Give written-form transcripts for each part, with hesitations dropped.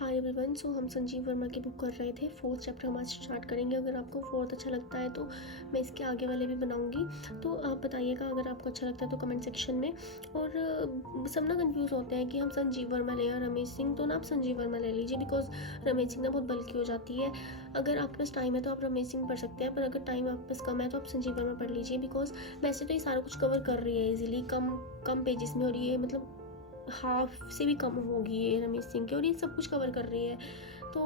Hi everyone. सो हम संजीव वर्मा की book कर रहे थे। फोर्थ चैप्टर हम आज स्टार्ट करेंगे। अगर आपको फोर्थ अच्छा लगता है तो मैं इसके आगे वाले भी बनाऊंगी, तो आप बताइएगा अगर आपको अच्छा लगता है तो कमेंट सेक्शन में। और सब ना कंफ्यूज होते हैं कि हम संजीव वर्मा लें या रमेश सिंह, तो ना आप संजीव वर्मा ले लीजिए, बिकॉज रमेश सिंह ना बहुत बल्कि हो जाती है। अगर आपके पास टाइम है तो आप रमेश सिंह पढ़ सकते हैं, पर अगर टाइम आपके पास कम है तो आप संजीव वर्मा पढ़ लीजिए, बिकॉज वैसे तो ये सारा कुछ कवर कर रही है इजीली, कम कम पेजेस में, और ये मतलब हाफ से भी कम होगी ये रमेश सिंह की, और ये सब कुछ कवर कर रही है। तो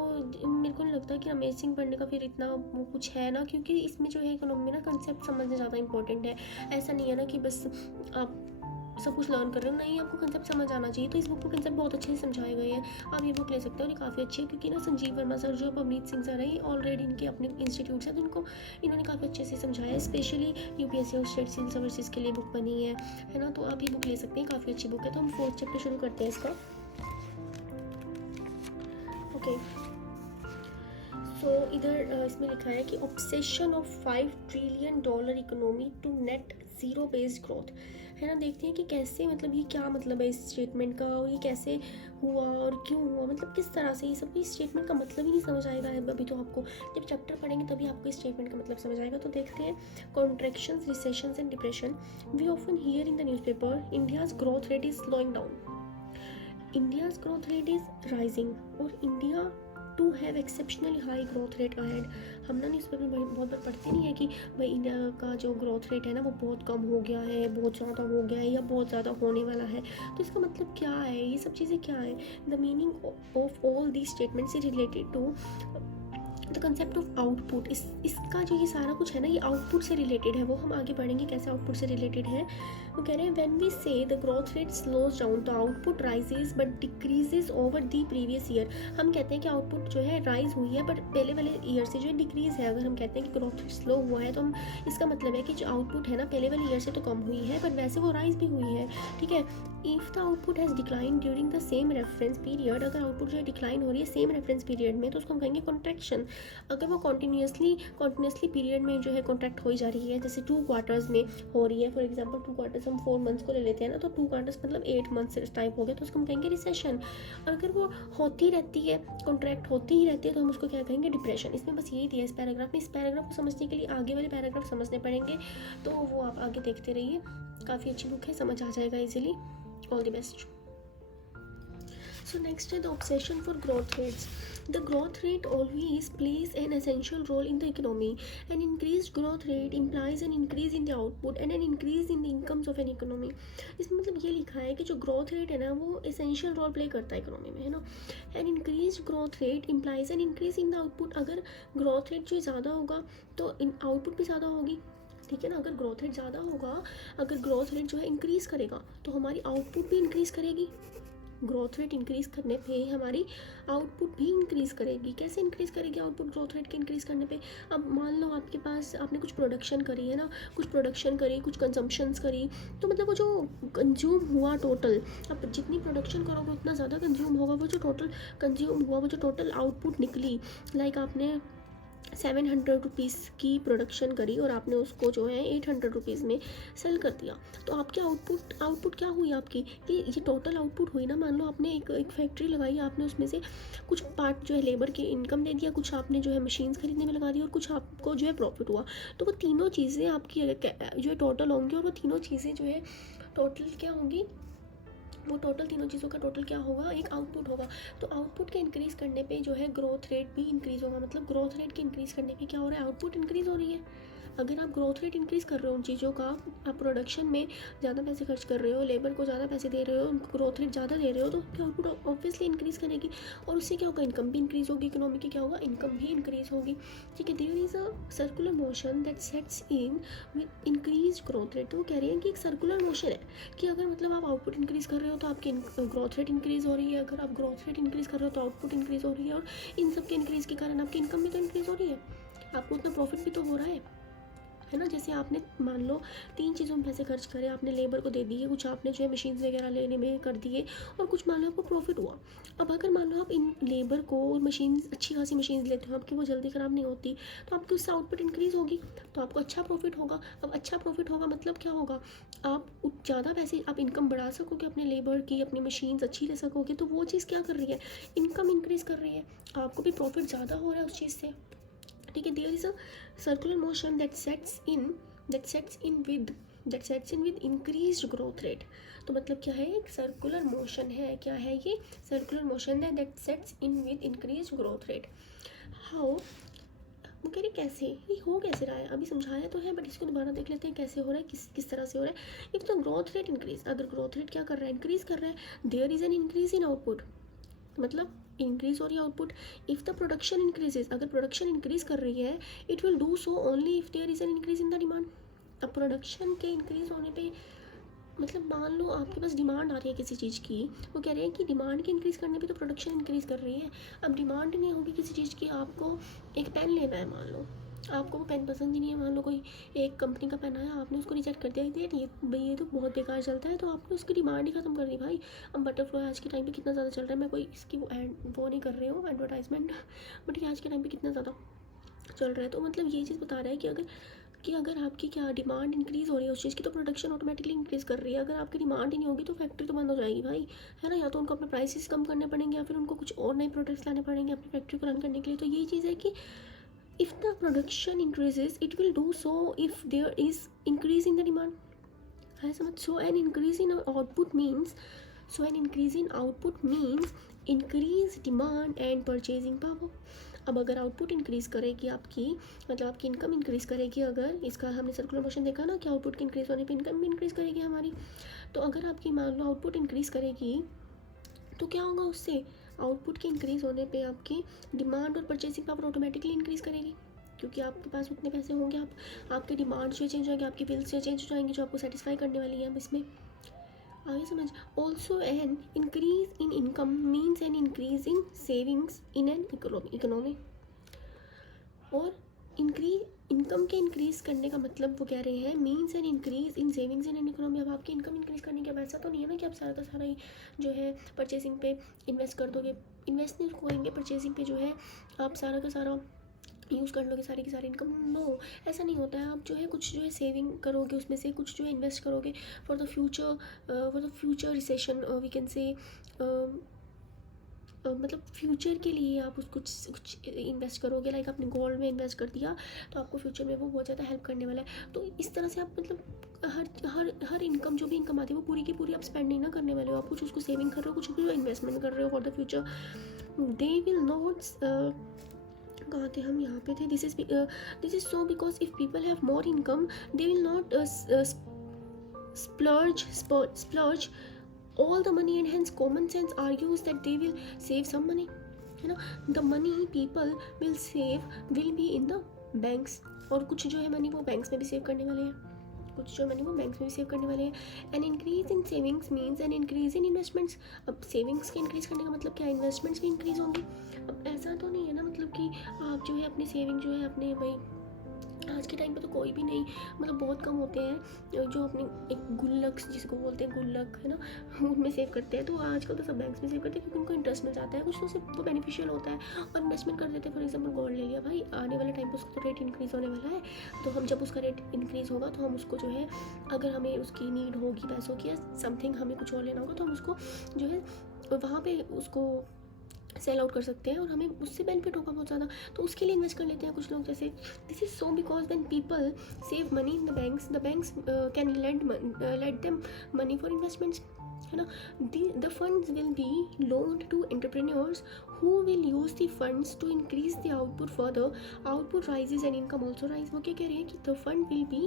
मेरे को नहीं लगता कि रमेश सिंह पढ़ने का फिर इतना वो कुछ है ना, क्योंकि इसमें जो है इकोनॉमी में ना कंसेप्ट समझना ज़्यादा इंपॉर्टेंट है। ऐसा नहीं है ना कि बस आप सब कुछ लर्न कर रहे हो, नहीं, आपको कंसेप्ट समझ आना चाहिए। तो इस बुक में कंसेप्ट बहुत अच्छे से समझाए गए हैं, आप ये बुक ले सकते हो। और ये काफ़ी अच्छी है क्योंकि ना संजीव वर्मा सर जो पवनीत सिंह सर है, ऑलरेडी इनके अपने इंस्टीट्यूट है, तो इन्होंने काफ़ी अच्छे से समझाया है। स्पेशली यूपीएससी और स्टेट सिविल सर्विसेज के लिए बुक बनी है ना। तो आप ये बुक ले सकते हैं, काफ़ी अच्छी बुक है। तो हम फोर्थ चैप्टर शुरू करते हैं इसका। ओके, सो इधर इसमें लिखा है कि obsession of $5 trillion economy to net zero based growth, है ना। देखते हैं कि कैसे, मतलब ये क्या मतलब है इस स्टेटमेंट का, और ये कैसे हुआ और क्यों हुआ, मतलब किस तरह से ये सब, इस स्टेटमेंट का मतलब ही नहीं समझ आएगा अभी। तो आपको जब चैप्टर पढ़ेंगे तभी आपको इस स्टेटमेंट का मतलब समझ आएगा। तो देखते हैं, contractions, recessions and depression. We often hear in the newspaper India's growth rate is slowing down, India's growth rate is rising, और India to have exceptionally high growth rate ahead. हम ना न्यूज़पेपर में बहुत बार पढ़ते नहीं है कि भाई इंडिया का जो ग्रोथ रेट है ना वो बहुत कम हो गया है, बहुत ज़्यादा हो गया है, या बहुत ज़्यादा होने वाला है। तो इसका मतलब क्या है, ये सब चीज़ें क्या है। The meaning of all these statements is related to the concept of output. इसका जो ये सारा कुछ है ना, ये आउटपुट से रिलेटेड है। वो हम आगे पढ़ेंगे कैसे आउटपुट से रिलेटेड है। वो कह रहे हैं, व्हेन वी से the growth rate slows down the output rises but decreases over the previous year. हम कहते हैं कि आउटपुट जो है राइज हुई है, बट पहले वाले ईयर से जो है डिक्रीज है। अगर हम कहते हैं कि ग्रोथ रेट स्लो हुआ है, तो हम इसका मतलब है कि जो आउटपुट है ना पहले वाले ईयर से तो कम हुई है, बट वैसे वो राइज भी हुई है, ठीक है। If the output has decline during the same reference period, अगर आउटपुट जो है डिक्लाइन हो रही है सेम रेफरेंस पीरियड में, तो उसको हम कहेंगे कॉन्ट्रैक्शन। अगर वो कॉन्टिन्यूसली पीरियड में जो है कॉन्ट्रैक्ट हो जा रही है, जैसे 2 क्वार्टर्स में हो रही है, फॉर एग्जांपल 2 क्वार्टर्स हम 4 मंथ्स को ले लेते हैं ना, तो 2 क्वार्टर्स मतलब 8 मंथ्स टाइप हो गया, तो उसको हम कहेंगे रिसेशन। और अगर वो होती रहती है, कॉन्ट्रैक्ट होती ही रहती है, तो हम उसको क्या कहेंगे, डिप्रेशन। इसमें बस यही दिया इस पैराग्राफ में। इस पैराग्राफ को समझने के लिए आगे वाले पैराग्राफ समझने पड़ेंगे, तो वो आप आगे देखते रहिए। काफ़ी अच्छी बुक है, समझ आ जाएगा easily. All the best. So next is the obsession for growth rates. The growth rate always plays an essential role in the economy. An increased growth rate implies an increase in the output and an increase in the incomes of an economy. इसमें मतलब ये लिखा है कि जो growth rate है ना वो essential role play करता है इकोनॉमी में, है ना। An increased growth rate implies an increase in the output. अगर growth rate जो ज़्यादा होगा तो आउटपुट भी ज़्यादा होगी, ठीक है ना। अगर ग्रोथ रेट ज़्यादा होगा, अगर ग्रोथ रेट जो है इंक्रीज़ करेगा, तो हमारी आउटपुट भी इंक्रीज़ करेगी। ग्रोथ रेट इंक्रीज़ करने पे हमारी आउटपुट भी इंक्रीज़ करेगी। कैसे इंक्रीज़ करेगी आउटपुट ग्रोथ रेट के इंक्रीज़ करने पे। अब मान लो आपके पास, आपने कुछ प्रोडक्शन करी है ना, कुछ प्रोडक्शन करी, कुछ कंजम्पशंस करी, तो मतलब वो जो कंज्यूम हुआ टोटल, अब जितनी प्रोडक्शन करोगे उतना ज़्यादा कंज्यूम होगा। वो जो टोटल कंज्यूम हुआ, वो जो टोटल आउटपुट निकली, लाइक आपने 700 रुपीज़ की प्रोडक्शन करी और आपने उसको जो है 800 रुपीज़ में सेल कर दिया, तो आपके आउटपुट क्या हुई आपकी, ये टोटल आउटपुट हुई ना। मान लो आपने एक फैक्ट्री लगाई, आपने उसमें से कुछ पार्ट जो है लेबर की इनकम दे दिया, कुछ आपने जो है मशीन्स खरीदने में लगा दी, और कुछ आपको जो है प्रॉफिट हुआ। तो वो तीनों चीज़ें आपकी जो है टोटल होंगी, और वो तीनों चीज़ें जो है टोटल क्या होंगी, वो टोटल तीनों चीज़ों का टोटल क्या होगा, एक आउटपुट होगा। तो आउटपुट के इंक्रीज़ करने पे जो है ग्रोथ रेट भी इंक्रीज़ होगा। मतलब ग्रोथ रेट के इंक्रीज़ करने पे क्या हो रहा है, आउटपुट इंक्रीज़ हो रही है। अगर आप ग्रोथ रेट इंक्रीज़ कर रहे हो उन चीज़ों का, आप प्रोडक्शन में ज़्यादा पैसे खर्च कर रहे हो, लेबर को ज़्यादा पैसे दे रहे हो, उनको ग्रोथ रेट ज़्यादा दे रहे हो, तो आपकी आउटपुट ऑब्वियसली इंक्रीज़ करेगी, और उससे क्या होगा, इनकम भी इंक्रीज़ होगी। इकोनॉमी की क्या होगा, इनकम भी इंक्रीज़ होगी, ठीक है। There is a circular motion that sets in with increase growth rate. तो वो कह रहे हैं कि एक सर्कुलर मोशन है कि अगर मतलब आप आउटपुट इंक्रीज़ कर रहे हो तो आपकी ग्रोथ रेट इंक्रीज़ हो रही है, अगर आप ग्रोथ रेट इंक्रीज़ कर रहे हो तो आउटपुट इंक्रीज़ हो रही है, और इन सब के इंक्रीज़ के कारण आपकी इनकम भी तो इंक्रीज़ हो रही है, आपको उतना प्रॉफिट भी तो हो रहा है है ना। जैसे आपने मान लो 3 चीज़ों में पैसे खर्च करे, आपने लेबर को दे दिए, कुछ आपने जो है मशीन वगैरह लेने में कर दिए, और कुछ मान लो आपको प्रॉफिट हुआ। अब अगर मान लो आप इन लेबर को और मशीन, अच्छी खासी मशीन लेते हो, आपकी वो जल्दी ख़राब नहीं होती, तो आपकी उससे आउटपुट इंक्रीज़ होगी, तो आपको अच्छा प्रॉफिट होगा। अब अच्छा प्रॉफिट होगा मतलब क्या होगा, आप ज़्यादा पैसे, आप इनकम बढ़ा सकोगे अपने लेबर की, अपनी मशीन्स अच्छी ले सकोगे, तो वो चीज़ क्या कर रही है, इनकम इंक्रीज़ कर रही है, आपको भी प्रॉफिट ज़्यादा हो रहा है उस चीज़ से। ठीक है, there is a circular motion that sets in with increased growth rate. तो मतलब क्या है, एक सर्कुलर मोशन है, क्या है ये, सर्कुलर मोशन है that sets in with increased growth rate. How, वो कह रही कैसे, ये हो कैसे रहा है, अभी समझाया तो है बट इसको दोबारा देख लेते हैं कैसे हो रहा है, किस किस तरह से हो रहा है। एक तो ग्रोथ रेट इंक्रीज, अगर ग्रोथ रेट क्या कर रहा है, इंक्रीज कर रहा है, there is an increase in output, मतलब इंक्रीज हो रही है output. If the production increases, अगर प्रोडक्शन इंक्रीज कर रही है, it will do so only if there is an increase in the demand. अब प्रोडक्शन के इंक्रीज होने पे, मतलब मान लो आपके पास डिमांड आ रही है किसी चीज़ की, वो कह रहे हैं कि डिमांड के इंक्रीज़ करने पे तो प्रोडक्शन इंक्रीज़ कर रही है। अब डिमांड नहीं होगी किसी चीज़ की, आपको एक पेन लेना है, मान लो आपको वो पेन पसंद ही नहीं है, मान लो कोई एक कंपनी का पेन आया, आपने उसको रिजेक्ट कर दिया, ये भाई ये तो बहुत बेकार चलता है, तो आपने उसकी डिमांड ही ख़त्म कर दी भाई। अब बटरफ्लाई आज के टाइम पे कितना ज़्यादा चल रहा है, मैं कोई इसकी वो नहीं कर रही हूँ एडवर्टाइजमेंट, बट ये आज के टाइम पे कितना ज़्यादा चल रहा है। तो मतलब ये चीज़ बता रहा है कि अगर आपकी क्या डिमांड इंक्रीज़ हो रही है उस चीज़ की, तो प्रोडक्शन ऑटोमेटिकली इंक्रीज़ कर रही है। अगर आपकी डिमांड ही नहीं होगी तो फैक्ट्री तो बंद हो जाएगी भाई, है ना। या तो उनको अपने प्राइसेस कम करने पड़ेंगे, या फिर उनको कुछ और नए प्रोडक्ट्स लाने पड़ेंगे अपनी फैक्ट्री को रन करने के लिए। तो ये चीज़ है कि if the production increases, it will do so if there is increase in the demand, है समझ। So an increase in output means, increase demand and purchasing power. अब अगर आउटपुट इंक्रीज़ करेगी आपकी, मतलब आपकी इनकम इंक्रीज़ करेगी, अगर इसका हमने सर्कुलर मोशन देखा ना कि आउटपुट के इंक्रीज़ होने पे इनकम भी इंक्रीज़ करेगी हमारी। तो अगर आपकी मान लो आउटपुट इंक्रीज़ करेगी, तो क्या होगा उससे, आउटपुट के इंक्रीज़ होने पे आपकी डिमांड और परचेसिंग पावर ऑटोमेटिकली इंक्रीज़ करेगी, क्योंकि आपके पास उतने पैसे होंगे, आपके डिमांड जो चेंज होंगे, आपकी बिल्स जो चेंज हो जाएंगी, जो आपको सेटिस्फाई करने वाली हैं। अब इसमें आगे समझ। Also an increase in income means an increase in savings in an economy. और इनकम के इंक्रीज़ करने का मतलब वो कह रहे हैं means an increase in savings in an economy. अब आपकी इनकम इंक्रीज़ करने का वैसा तो नहीं है ना कि आप सारा का सारा ही जो है परचेसिंग पे इन्वेस्ट कर दोगे, इन्वेस्ट नहीं करेंगे परचेसिंग पे, जो है आप सारा का सारा यूज़ कर लोगे सारी की सारी इनकम। नो, ऐसा नहीं होता है। आप जो है कुछ जो है सेविंग करोगे, उसमें से कुछ जो है इन्वेस्ट करोगे for the future recession, we can say मतलब फ्यूचर के लिए आप उसको कुछ इन्वेस्ट करोगे, लाइक आपने गोल्ड में इन्वेस्ट कर दिया, तो आपको फ्यूचर में वो बहुत ज़्यादा हेल्प करने वाला है। तो इस तरह से आप मतलब हर इनकम, जो भी इनकम आती है वो पूरी की पूरी आप स्पेंड नहीं ना करने वाले हो, आप कुछ उसको सेविंग कर रहे हो, कुछ जो इन्वेस्टमेंट कर रहे हो for the future. They will not, कहाँ थे हम, यहाँ पे थे। This is so because if people have more income they will not splurge all the money, and hence common sense argues that they will save some money, है ना। the money people will save will be in the banks, और कुछ जो है money वो banks में भी save करने वाले हैं, कुछ जो मनी वो बैंक्स में भी सेव करने वाले हैं। N increase in savings means an increase in investments. अब सेविंग्स के इंक्रीज करने का मतलब क्या है, इन्वेस्टमेंट्स भी इंक्रीज होंगी। अब ऐसा तो नहीं है ना, मतलब कि आप जो है अपनी सेविंग जो है अपने भाई, आज के टाइम पे तो कोई भी नहीं, मतलब बहुत कम होते हैं जो अपनी एक गुल्लक जिसको बोलते हैं, गुल्लक है ना, उनमें सेव करते हैं। तो आजकल तो सब बैंक्स में सेव करते हैं क्योंकि उनको इंटरेस्ट मिल जाता है, कुछ तो उससे वो बेनिफिशियल होता है, और इन्वेस्टमेंट कर देते हैं। फॉर एग्जाम्पल गोल्ड ले लिया भाई, आने वाले टाइम पर उसका तो रेट इंक्रीज़ होने वाला है, तो हम जब उसका रेट इंक्रीज़ होगा तो हम उसको जो है, अगर हमें उसकी नीड होगी पैसों की या समथिंग, हमें कुछ और लेना होगा, तो हम उसको जो है वहाँ पर उसको सेल आउट कर सकते हैं और हमें उससे बेनिफिट होगा बहुत ज़्यादा, तो उसके लिए इन्वेस्ट कर लेते हैं कुछ लोग। जैसे this is so because when people save money in the banks can lend them money for investments, है ना। The funds will be loaned to entrepreneurs who will use the funds to increase the output further. Output rises and income also rise. वो क्या कह रहे हैं कि the fund will be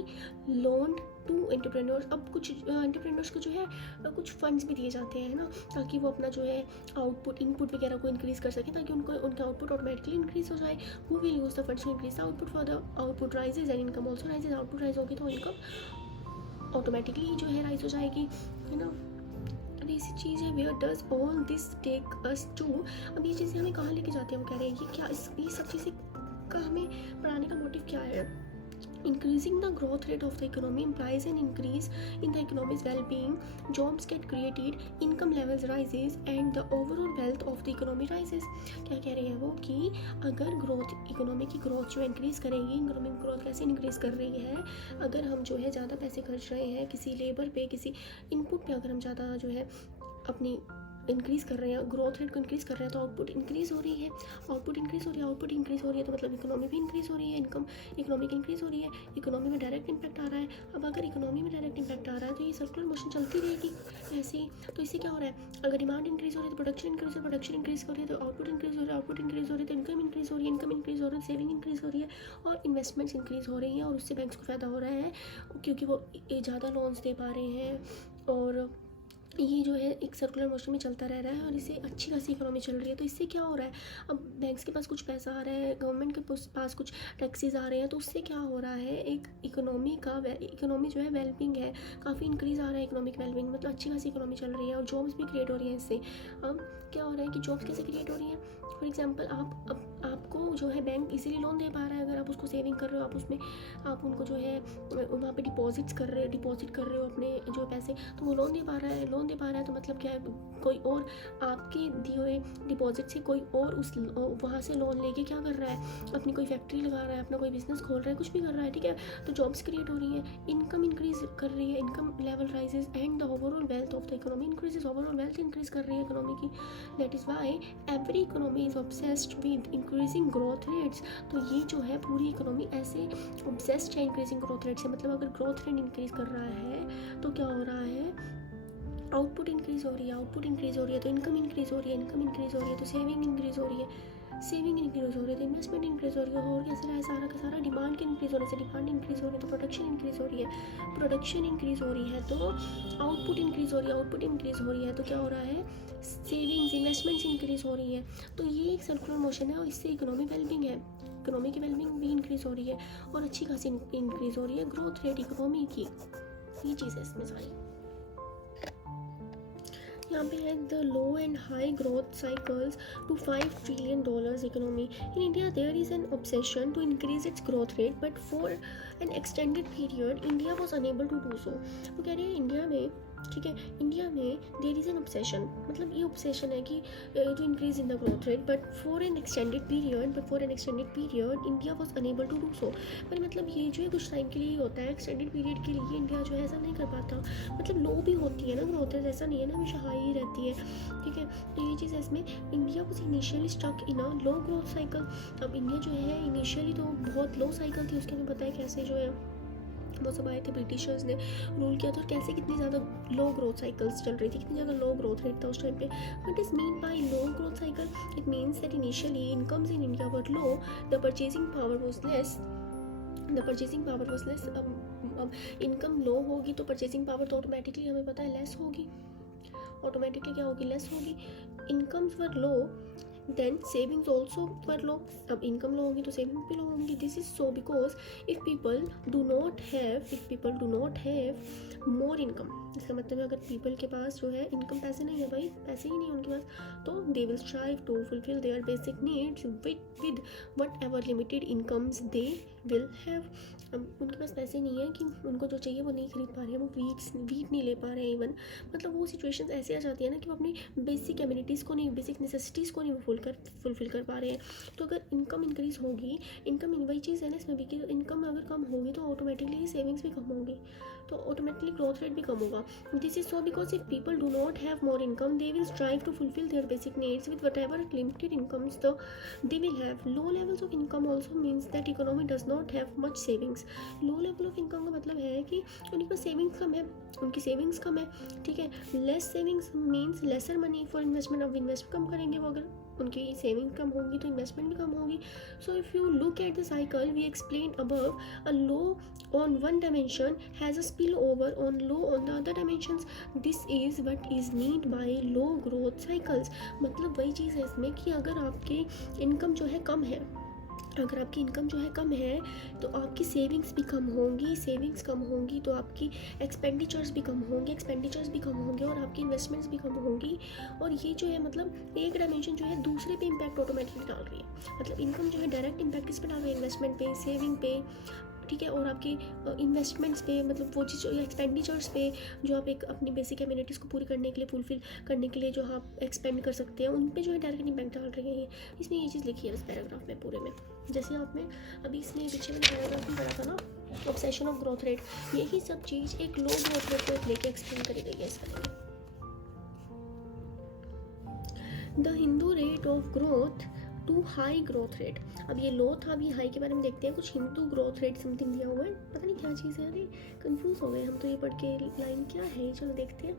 loaned to entrepreneurs. अब कुछ एंटरप्रेन्योर्स को जो है कुछ फंड्स भी दिए जाते हैं, ना, ताकि वो अपना जो है आउटपुट इनपुट वगैरह को इंक्रीज़ कर सकें, ताकि उनका आउटपुट ऑटोमेटिकली इंक्रीज़ हो जाए। Who will use the funds to increase the output further. Output rises and income also rises. Output rise होगी तो इनकम ऑटोमेटिकली जो है राइज हो जाएगी, है ना। ऐसी चीज़ है, where does all this take us to. अब ये चीज़ें हमें कहाँ लेके जाती हैं, वो कह रहे हैं ये क्या, ये सब चीज़ें का हमें पढ़ाने का मोटिव क्या है। Increasing the growth rate of the economy implies an increase in the economy's well-being. Jobs get created, income levels rises, and the overall wealth of the economy rises. क्या कह रहे हैं वो कि अगर ग्रोथ, इकोनॉमी की ग्रोथ जो increase करेगी, इकोनॉमिक ग्रोथ कैसे इंक्रीज़ कर रही है, अगर हम जो है ज़्यादा पैसे खर्च रहे हैं किसी लेबर पे, किसी इनपुट पे, अगर हम ज़्यादा जो है अपनी इंक्रीज़ कर रहे हैं, ग्रोथ रेट को इंक्रीज़ कर रहे हैं, तो आउटपुट इंक्रीज़ हो रही है, आउटपुट इंक्रीज़ हो रही है, आउटपुट इंक्रीज़ हो रही है, तो मतलब इकोनॉमी भी इंक्रीज़ हो रही है, इनकम इकोनॉमिक इंक्रीज़ हो रही है, इकोनॉमी में डायरेक्ट इम्पैक्ट आ रहा है। अब अगर इकोनॉमी में डायरेक्ट इम्पैक्ट आ रहा है तो ये सर्कुलर मोशन चलती रहेगी ऐसे ही। तो इससे क्या हो रहा है, अगर डिमांड इंक्रीज़ हो रही है तो प्रोडक्शन इंक्रीज़ हो रही है, प्रोडक्शन इंक्रीज़ हो रही है तो आउटपुट इंक्रीज़ हो रहा है, आउटपुट इंक्रीज़ हो रही है तो इनकम इंक्रीज़ हो रही है, इनकम इंक्रीज़ हो रही है, सेविंग इंक्रीज़ हो रही है, और इन्वेस्टमेंट्स इंक्रीज़ हो रही हैं, और उससे बैंक्स को फ़ायदा हो रहा है क्योंकि वो ज़्यादा लोन्स दे पा रहे हैं। और ये जो है एक सर्कुलर मोशन में चलता रह रहा है, और इससे अच्छी खासी इकोनॉमी चल रही है। तो इससे क्या हो रहा है, अब बैंक्स के पास कुछ पैसा आ रहा है, गवर्नमेंट के पास कुछ टैक्सेस आ रहे हैं, तो उससे क्या हो रहा है, एक इकोनॉमी जो है वेलबिंग है, काफ़ी इंक्रीज़ आ रहा है इकोनॉमिक वेलबिंग, मतलब अच्छी खासी इकोनॉमी चल रही है, और जॉब्स भी क्रिएट हो रही हैं इससे। अब क्या हो रहा है कि जॉब्स कैसे क्रिएट हो रही है, फॉर एग्जाम्पल आपको जो है बैंक इजीली लोन दे पा रहा है, अगर आप उसको सेविंग कर रहे हो, आप उसमें आप उनको जो है वहाँ पे डिपॉजिट कर रहे हो अपने जो पैसे, तो वो लोन दे पा रहा है। तो मतलब क्या है, कोई और आपके दिए हुए डिपॉजिट से कोई और उस वहाँ से लोन लेके क्या कर रहा है, अपनी कोई फैक्ट्री लगा रहा है, अपना कोई बिजनेस खोल रहा है, कुछ भी कर रहा है, ठीक है। तो जॉब्स क्रिएट हो रही हैं, इनकम इंक्रीज कर रही है, income level rises, and the overall wealth of the economy increases, overall wealth increase कर रही है इकोनॉमी की। That is why every economy is obsessed with increasing growth rates. तो ये जो है पूरी इकोनॉमी ऐसे ऑब्सेस्ड है इंक्रीजिंग ग्रोथ रेट से, मतलब अगर ग्रोथ रेट इंक्रीज कर रहा है तो क्या हो रहा है, आउटपुट इंक्रीज हो रही है, तो इनकम इंक्रीज हो रही है, तो सेविंग इंक्रीज हो रही है, तो इन्वेस्टमेंट इंक्रीज हो रही है, और कैसे रहा है सारा का सारा, डिमांड के इंक्रीज होने से डिमांड इंक्रीज हो रही है, तो प्रोडक्शन इंक्रीज हो रही है, तो आउटपुट इंक्रीज हो रही है, तो क्या हो रहा है, सेविंग्स इन्वेस्टमेंट्स इंक्रीज हो रही है। तो ये एक सर्कुलर मोशन है, और इससे इकोनॉमी वेलबिंग है, इकोनॉमी की वेलबिंग भी इंक्रीज हो रही है, और अच्छी खासी इंक्रीज हो रही है ग्रोथ रेट इकोनॉमी की। ये चीज़ है इसमें सारी। यहाँ पे है the low and high growth cycles to $5 trillion economy in India. There is an obsession to increase its growth rate, but for an extended period India was unable to do so. वो कह रहे हैं India में, ठीक है, India में there is N obsession, मतलब ये ऑब्सेशन है कि to increase in the growth rate, but for an extended period India was unable to do so. पर मतलब ये जो है कुछ टाइम के लिए ही होता है, एक्सटेंडेड पीरियड के लिए इंडिया जो है ऐसा नहीं कर पाता, मतलब लो भी होती है ना ग्रोथ रेट, ऐसा नहीं है ना हमेशा हाई ही रहती है, ठीक है। तो ये चीज़ है इसमें, India was initially stuck in a low growth cycle. अब इंडिया जो है इनिशियली तो बहुत लो साइकिल थी, उसके हमें पता है कैसे जो है वो सब आए थे, ब्रिटिशर्स ने रूल किया था, और कैसे कितनी ज़्यादा लो ग्रोथ साइकिल्स चल रही थी, कितनी ज़्यादा लो ग्रोथ रेट था उस टाइम पे। What is mean by low growth cycle? It means that initially incomes in India were low, the purchasing power was less. अब इनकम लो होगी तो परचेजिंग पावर तो ऑटोमेटिकली हमें पता है लेस होगी, ऑटोमेटिकली क्या होगी, लेस होगी। इनकम्स वर लो, देन सेविंग्स ऑल्सो वर लो। अब इनकम लो होगी तो सेविंग भी लो होंगी। This is so because if people do not have more income, इसका मतलब है अगर पीपल के पास जो है इनकम, पैसे नहीं है भाई, पैसे ही नहीं उनके पास, तो they will strive to fulfil their basic needs with whatever limited incomes they will have. उनके पास पैसे नहीं है कि उनको जो चाहिए वो नहीं खरीद पा रहे हैं, वो वीट नहीं ले पा रहे हैं इवन, मतलब वो सिचुएशंस ऐसे आ जाती है ना कि वो अपनी बेसिक एमिनिटीज़ को नहीं, बेसिक नेसेसिटीज़ को नहीं फुलफिल कर पा रहे हैं। तो अगर इनकम इंक्रीज़ होगी, वही चीज़ है ना इसमें भी कि इनकम अगर कम होगी तो ऑटोमेटिकली सेविंग्स भी कम होगी, तो ऑटोमेटिकली ग्रोथ रेट भी कम होगा। This is so because if people do not have more income they will strive to fulfil their basic needs with whatever limited incomes they will have. Low levels of income also means that economy does not have much savings. Low level of income का मतलब है कि उनके पास savings कम है, ठीक है। Less savings means lesser money for investment. अब invest कम करेंगे वो, अगर उनकी सेविंग कम होंगी तो इन्वेस्टमेंट भी कम होगी। So if you look at the cycle we explain above, a low on one dimension has a spillover on low on the other dimensions. This is what is meant by low growth cycles। मतलब वही चीज़ है इसमें कि अगर आपकी income जो है कम है, तो आपकी सेविंग्स भी कम होंगी, तो आपकी एक्सपेंडिचर्स भी कम होंगे, और आपकी इन्वेस्टमेंट्स भी कम होंगी। और ये जो है मतलब एक डायमेंशन जो है दूसरे पे इम्पैक्ट ऑटोमेटिकली डाल रही है। मतलब इनकम जो है डायरेक्ट इम्पैक्ट किस पे डाल रही है, इन्वेस्टमेंट पे, सेविंग पे, ठीक है, और आपके इन्वेस्टमेंट्स पे, मतलब वो चीज़ एक्सपेंडिचर्स पे जो आप एक अपनी बेसिक एमिनिटीज़ को पूरी करने के लिए, फुलफिल करने के लिए जो आप एक्सपेंड कर सकते हैं, उन पे जो है डायरेक्ट इम्पैक्ट डाल रहे हैं। इसमें ये चीज़ लिखी है इस पैराग्राफ में पूरे में। जैसे आपने अभी इसमें पीछे वाले पैराग्राफ में पढ़ा था ना, ऑब्सेशन ऑफ ग्रोथ रेट, यही सब चीज़ एक लो ग्रोथ रेट को लेके एक्सप्लेन करी गई है इसमें। The Hindu rate of growth to high growth rate. अब ये लो था, अभी हाई के बारे में देखते हैं। कुछ हिंदू ग्रोथ रेट समथिंग दिया हुआ है, पता नहीं क्या चीज़ है, अरे कंफ्यूज हो गए हम तो, ये पढ़ के लाइन क्या है, चलो देखते हैं।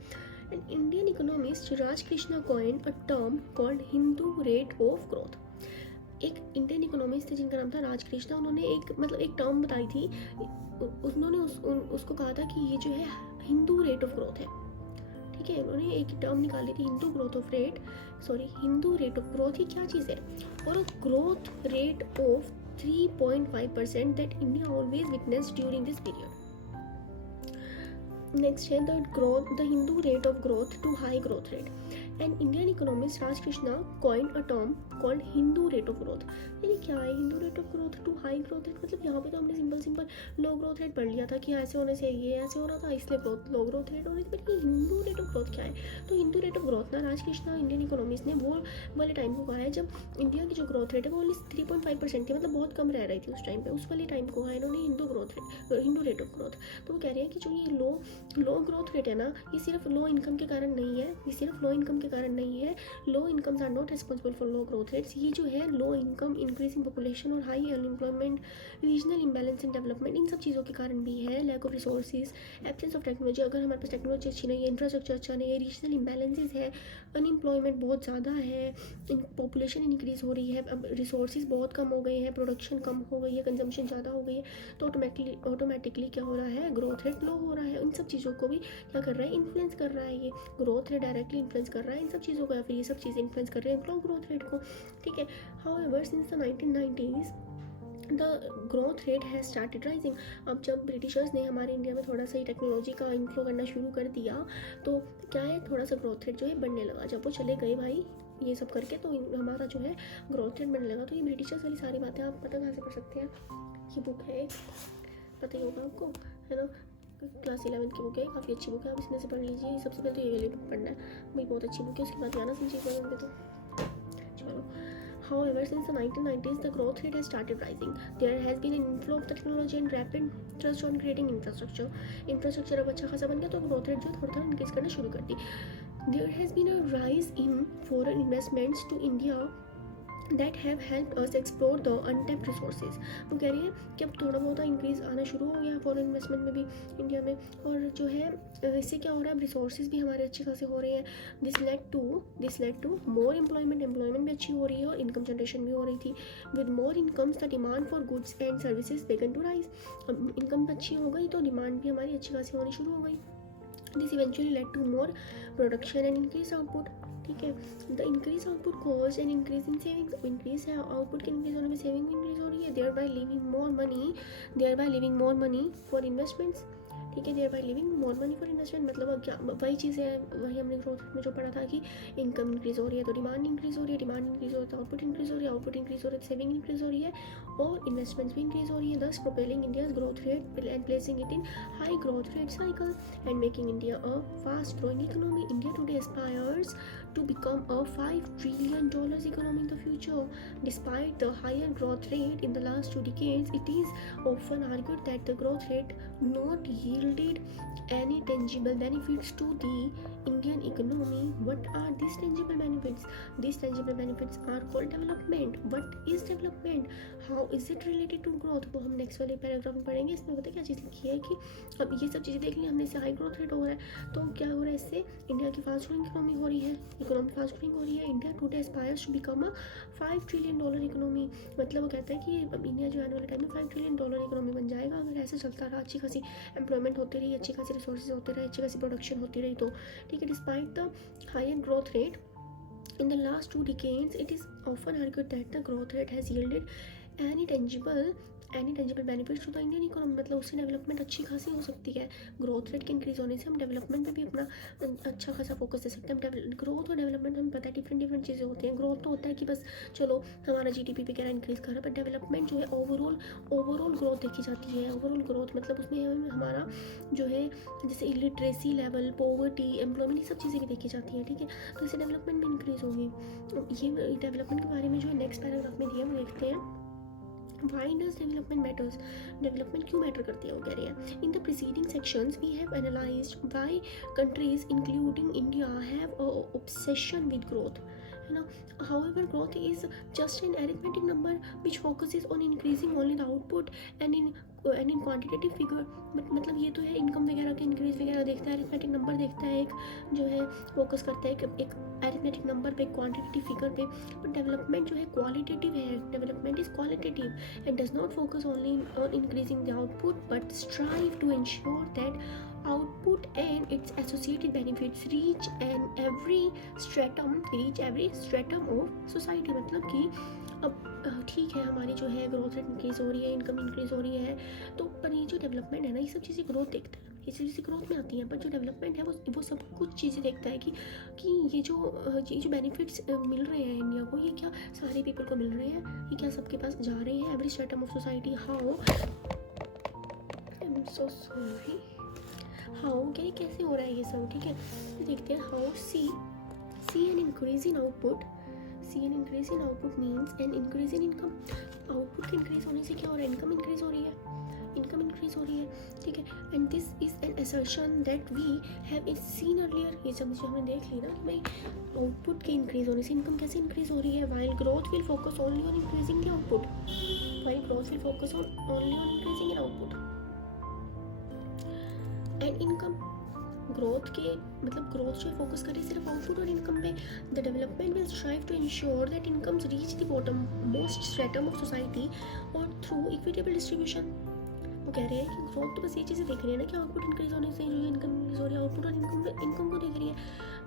An Indian economist Raj Krishna coin a term called Hindu rate of growth. एक इंडियन इकोनॉमिस्ट थे जिनका नाम था राज कृष्णा, उन्होंने एक टर्म बताई थी, उन्होंने उसको कहा था कि ये जो है हिंदू रेट ऑफ ग्रोथ है, ठीक है। उन्होंने एक टर्म निकाली थी हिंदू रेट ऑफ ग्रोथ। ये क्या चीज़ है? और growth rate of 3.5% that India always witness during this period. Next है the Hindu rate of growth to high growth rate. And Indian economist Raj Krishna coin a term called Hindu rate of growth. यानी क्या है Hindu rate of growth to high growth rate? मतलब यहाँ पे तो हमने simple लो growth rate पढ़ लिया था कि ऐसे होने से ये ऐसे हो रहा था, इसलिए लो ग्रोथ रेट हो रही थी। बट ये हिंदू रेट ऑफ ग्रोथ क्या है? तो हिंदू रेट ऑफ ग्रोथ ना राज कृष्णा इंडियन इकोनॉमिस्ट ने वो वाले टाइम को कहा है जब इंडिया की जो ग्रोथ रेट है वो ओनली 3.5% थी, मतलब बहुत कम रह रही थी उस टाइम पे। उस वाले टाइम को कहा इन्होंने हिंदू रेट ऑफ ग्रोथ। तो वो कह रहे हैं कि जो ये लो ग्रोथ रेट है ना, ये सिर्फ लो इनकम के कारण नहीं है, ये सिर्फ लो इनकम के कारण नहीं है। Low incomes are not responsible for low growth rates. ये जो है low income, increase in population और high unemployment, regional imbalance in development, इन सब चीज़ों के कारण भी है। Lack of resources, absence of technology, अगर हमारे पास टेक्नोलॉजी अच्छी नहीं है, इंफ्रास्ट्रक्चर अच्छा नहीं है, रीजनल इम्बैलेंसेज है, अनएम्प्लॉयमेंट बहुत ज़्यादा है, पॉपुलेशन इंक्रीज़ हो रही है, अब रिसोर्सेज बहुत कम हो गए हैं, प्रोडक्शन कम हो गई है, कंजम्पशन ज़्यादा हो गई है, तो ऑटोमेटिकली क्या हो रहा है, ग्रोथ रेट लो हो रहा है। इन सब चीज़ों को भी क्या कर रहा है, इन्फ्लुएंस कर रहा है। ये ग्रोथ रेट डायरेक्टली इन्फ्लुएंस कर रहा है इन सब चीज़ों को, या फिर ये सब चीज़ें इन्फ्लुएंस कर रहे हैं लो ग्रोथ रेट को, ठीक है। However since the 1990s the growth rate has started rising. अब जब ब्रिटिशर्स ने हमारे इंडिया में थोड़ा सा ही टेक्नोलॉजी का इन्फ्लो करना शुरू कर दिया, तो क्या है, थोड़ा सा ग्रोथ रेट जो है बढ़ने लगा। जब वो चले गए भाई ये सब करके, तो हमारा जो है ग्रोथ रेट बढ़ने लगा। तो ये ब्रिटिशर्स वाली सारी बातें आप पता कहाँ से कर सकते हैं, ये बुक है, पता ही होगा आपको, है ना, क्लास 11 की बुक है, काफ़ी अच्छी बुक है, आप इसमें से पढ़ लीजिए। सबसे पहले तो ये वाली बुक पढ़ना है भाई, बहुत अच्छी बुक है, उसके बाद जाना समझिए पे तो चलो। However, since the 1990s, the growth rate has started rising. There has been an inflow of technology and rapid thrust on creating infrastructure. Infrastructure अब अच्छा खासा बन गया, तो growth rate जो थोड़ा इंक्रीज करना शुरू कर दी. There has been a rise in foreign investments to India that have helped us explore the untapped resources. वो कह रही है कि अब थोड़ा बहुत इंक्रीज आना शुरू हो गया फॉरेन इन्वेस्टमेंट में भी इंडिया में, और जो है इससे क्या हो रहा है, रिसोर्सेज भी हमारे अच्छे खासे हो रहे हैं। This led to more employment भी अच्छी हो रही है और इनकम जनरेशन भी हो रही थी। With more incomes the demand for goods and services बेगन टू राइज। अब इनकम अच्छी हो गई तो डिमांड भी हमारी अच्छी खासी होनी शुरू हो गई। This eventually led to more production and increase output, ठीक है। The increase output cause an increase in savings. Increase है आउटपुट के इंक्रीज होने में सेविंग भी इंक्रीज हो रही है, thereby leaving more money for investments, ठीक है। Thereby leaving more money for investment, मतलब क्या वही चीज़ है, वही हमने ग्रोथ में जो पढ़ा था कि इनकम इंक्रीज हो रही है तो डिमांड इंक्रीज हो रही है, डिमांड इंक्रीज हो रही है तो आउटपुट इंक्रीज हो रही है, आउटपुट इंक्रीज हो रही है तो सेविंग इंक्रीज हो रही है और इन्वेस्टमेंट्स भी इंक्रीज हो रही है, दस propelling India's growth rate and placing it in high growth rate cycle and making India a fast growing economy. India today aspires to become a $5 trillion economy in the future. Despite the higher growth rate in the last 2 decades, it is often argued that the growth rate not yielded any tangible benefits to the Indian economy. What are these tangible benefits? These tangible benefits are called development. What is development? How is it related to growth? वो हम next वाले paragraph में पढ़ेंगे. इसमें पता क्या चीज़ लिखी है कि अब ये सब चीज़ें देख ली हमने, इससे हाई ग्रोथ रेट हो रहा है तो क्या हो रहा है, इससे इंडिया की फास्ट ग्रोइंग इकोनॉमी हो रही है, इकोनॉमी फास्ट ग्रोइंग हो रही है. India today aspires to become a $5 trillion economy. मतलब वो कहता है कि अब इंडिया जो आने वाले टाइम में $5 trillion इकोनॉमी बन जाएगा अगर ऐसे चलता रहा, अच्छी खासी एम्प्लॉयमेंट होती रही, अच्छी खासी रिसोर्सेज होते रहे, अच्छी खासी प्रोडक्शन होती रही तो, ठीक है. Despite the higher growth rate in the last 2 decades, it is often argued that the growth rate has yielded any tangible benefits to the Indian economy, मतलब उससे डेवलपमेंट अच्छी खासी हो सकती है। ग्रोथ रेट के इंक्रीज होने से हम डेवलपमेंट पे भी अपना अच्छा खासा फोकस दे सकते हैं। ग्रोथ और डेवलपमेंट हमें पता है डिफरेंट चीज़ें होती हैं। ग्रोथ तो होता है कि बस चलो हमारा GDP पे क्या इंक्रीज़ कर रहा है, बट डेवलपमेंट जो है ओवरऑल ग्रोथ देखी जाती है। ओवरऑल ग्रोथ मतलब उसमें हमारा जो है जैसे इलिटरेसी लेवल, पॉवर्टी, एम्प्लॉयमेंट, ये सब चीज़ें भी देखी जाती हैं, ठीक है। तो इससे डेवलपमेंट भी इंक्रीज़ होगी। ये डेवलपमेंट के बारे में जो है नेक्स्ट पैराग्राफ में दिया वो देखते हैं। Why does development matters? Development क्यों मैटर करती है वो कह रहे हैं। In the preceding sections we have analyzed why countries including India have a obsession with growth, है ना। However, growth is just an arithmetic number which focuses on increasing only the output and in quantitative figure। मतलब ये तो है income वगैरह के increase वगैरह देखता है, अरिथमेटिक नंबर देखता है, एक जो है फोकस करता है एक अरिथमेटिक नंबर पे, क्वांटिटेटिव फिगर पे। बट डेवलपमेंट जो है क्वालिटेटिव है, development is qualitative and does not focus only on increasing the output but strive to ensure that output and its associated benefits reach every stratum of society। मतलब कि अब ठीक है हमारी जो है ग्रोथ रेट इंक्रीज़ हो रही है, इनकम इंक्रीज़ हो रही है, तो पर ये जो डेवलपमेंट है ना, ये सब चीज़ें ग्रोथ देखता है, ये चीज़ें ग्रोथ में आती हैं। पर जो डेवलपमेंट है वो सब कुछ चीज़ें देखता है कि ये जो बेनिफिट्स मिल रहे हैं इंडिया को, ये क्या सारे पीपल को मिल रहे हैं, ये क्या सबके पास जा रहे हैं, every stratum of society. How I am so sorry, how क्या कैसे हो रहा है ये सब, ठीक है। तो देखते हैं how see an increase in output. See an increase in output means an increase in income. Output के इंक्रीज होने से क्या हो रहा है, इनकम इंक्रीज हो रही है, इनकम इंक्रीज हो रही है, ठीक है। And this is an assertion that we have seen earlier. ये सब जो हमने देख ली ना कि भाई आउटपुट के इंक्रीज होने से इनकम कैसे इंक्रीज हो रही है। While growth will focus only on increasing the output, while growth will focus only on increasing in output and income. Growth के मतलब ग्रोथ जो फोकस करे सिर्फ आउटपुट और इनकम पे। The development will strive to ensure that incomes reach the bottom most stratum of society और through equitable distribution. वो कह रहे हैं कि ग्रोथ तो बस ये चीज़ें देख रही है ना कि आउटपुट इंक्रीज होने से जो है इनकम इंक्रीज हो रही है, आउटपुट और इनकम को देख रही है।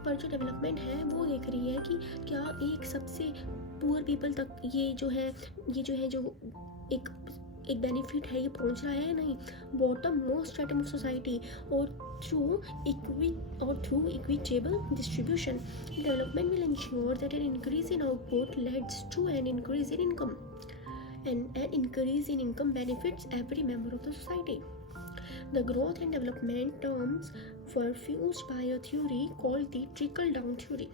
पर जो डेवलपमेंट है वो देख रही है कि क्या एक सबसे पुअर पीपल तक ये जो है जो एक बेनिफिट है ये पहुंच रहा है या नहीं, bottom most stratum of society और through equitable distribution. Development will ensure that an increase in output leads to an increase in income and an increase in income benefits every member of the society. The growth and development terms were fused by a theory called the trickle down theory।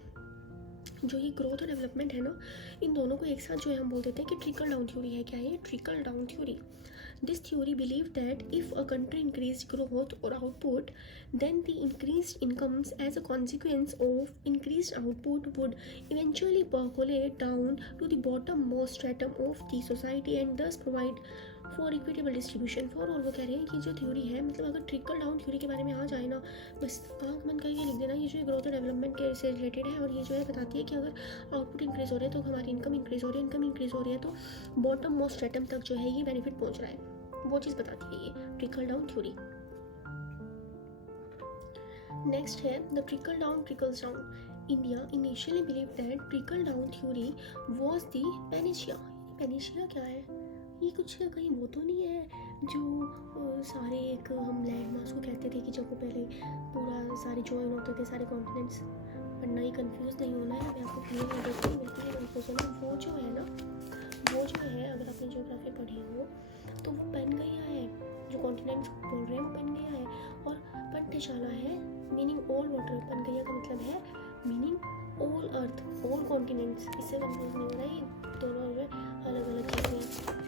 जो ये growth और development है ना, इन दोनों को एक साथ जो है हम बोल देते हैं कि ट्रिकल डाउन थ्योरी है। क्या है trickle down theory? This theory believed that if a country increased growth or output, then the increased incomes as a consequence of increased output would eventually percolate down to the bottommost stratum of the society and thus provide for equitable distribution for all। वो कह रहे हैं कि जो theory है मतलब अगर trickle down theory के बारे में आ जाए ना, बस आँख बंद करके लिख देना, ये जो ग्रोथ और डेवलपमेंट के से रिलेटेड है और ये जो है बताती है कि अगर आउटपुट इंक्रीज़ हो रहा है तो हमारी इनकम इंक्रीज़ हो रही है, इनकम इंक्रीज़ हो रही है तो बॉटम मोस्ट स्ट्रेटम तक जो है ये बेनिफिट पहुंच रहा है, वो चीज़ बताती है ये ट्रिकल डाउन थ्योरी। नेक्स्ट है the trickle down trickles down. India initially believe that trickle down theory was the Panacea. Panacea क्या है, ये कुछ कहीं वो तो नहीं है जो सारे एक हम लैंड मास को कहते थे कि जब वो पहले पूरा सारे ज्वाइन होते थे सारे कॉन्टिनेंट्स। पढ़ना ही कंफ्यूज नहीं होना है, मैं आपको क्लियर कर देती हूँ, बिल्कुल कंफ्यूजन है। वो जो है ना, वो जो है अगर आपने ज्योग्राफी पढ़ी हो तो वो बन गया है, जो कॉन्टिनेंट्स बोल रहे हैं वो बन गया है। और पंठशाला है मीनिंग ऑल वाटर, बन गया का मतलब है मीनिंग ऑल अर्थ, ऑल कॉन्टिनेंट्स। इससे कंफ्यूज नहीं होना, ये दोनों में अलग अलग चीज़ें हैं,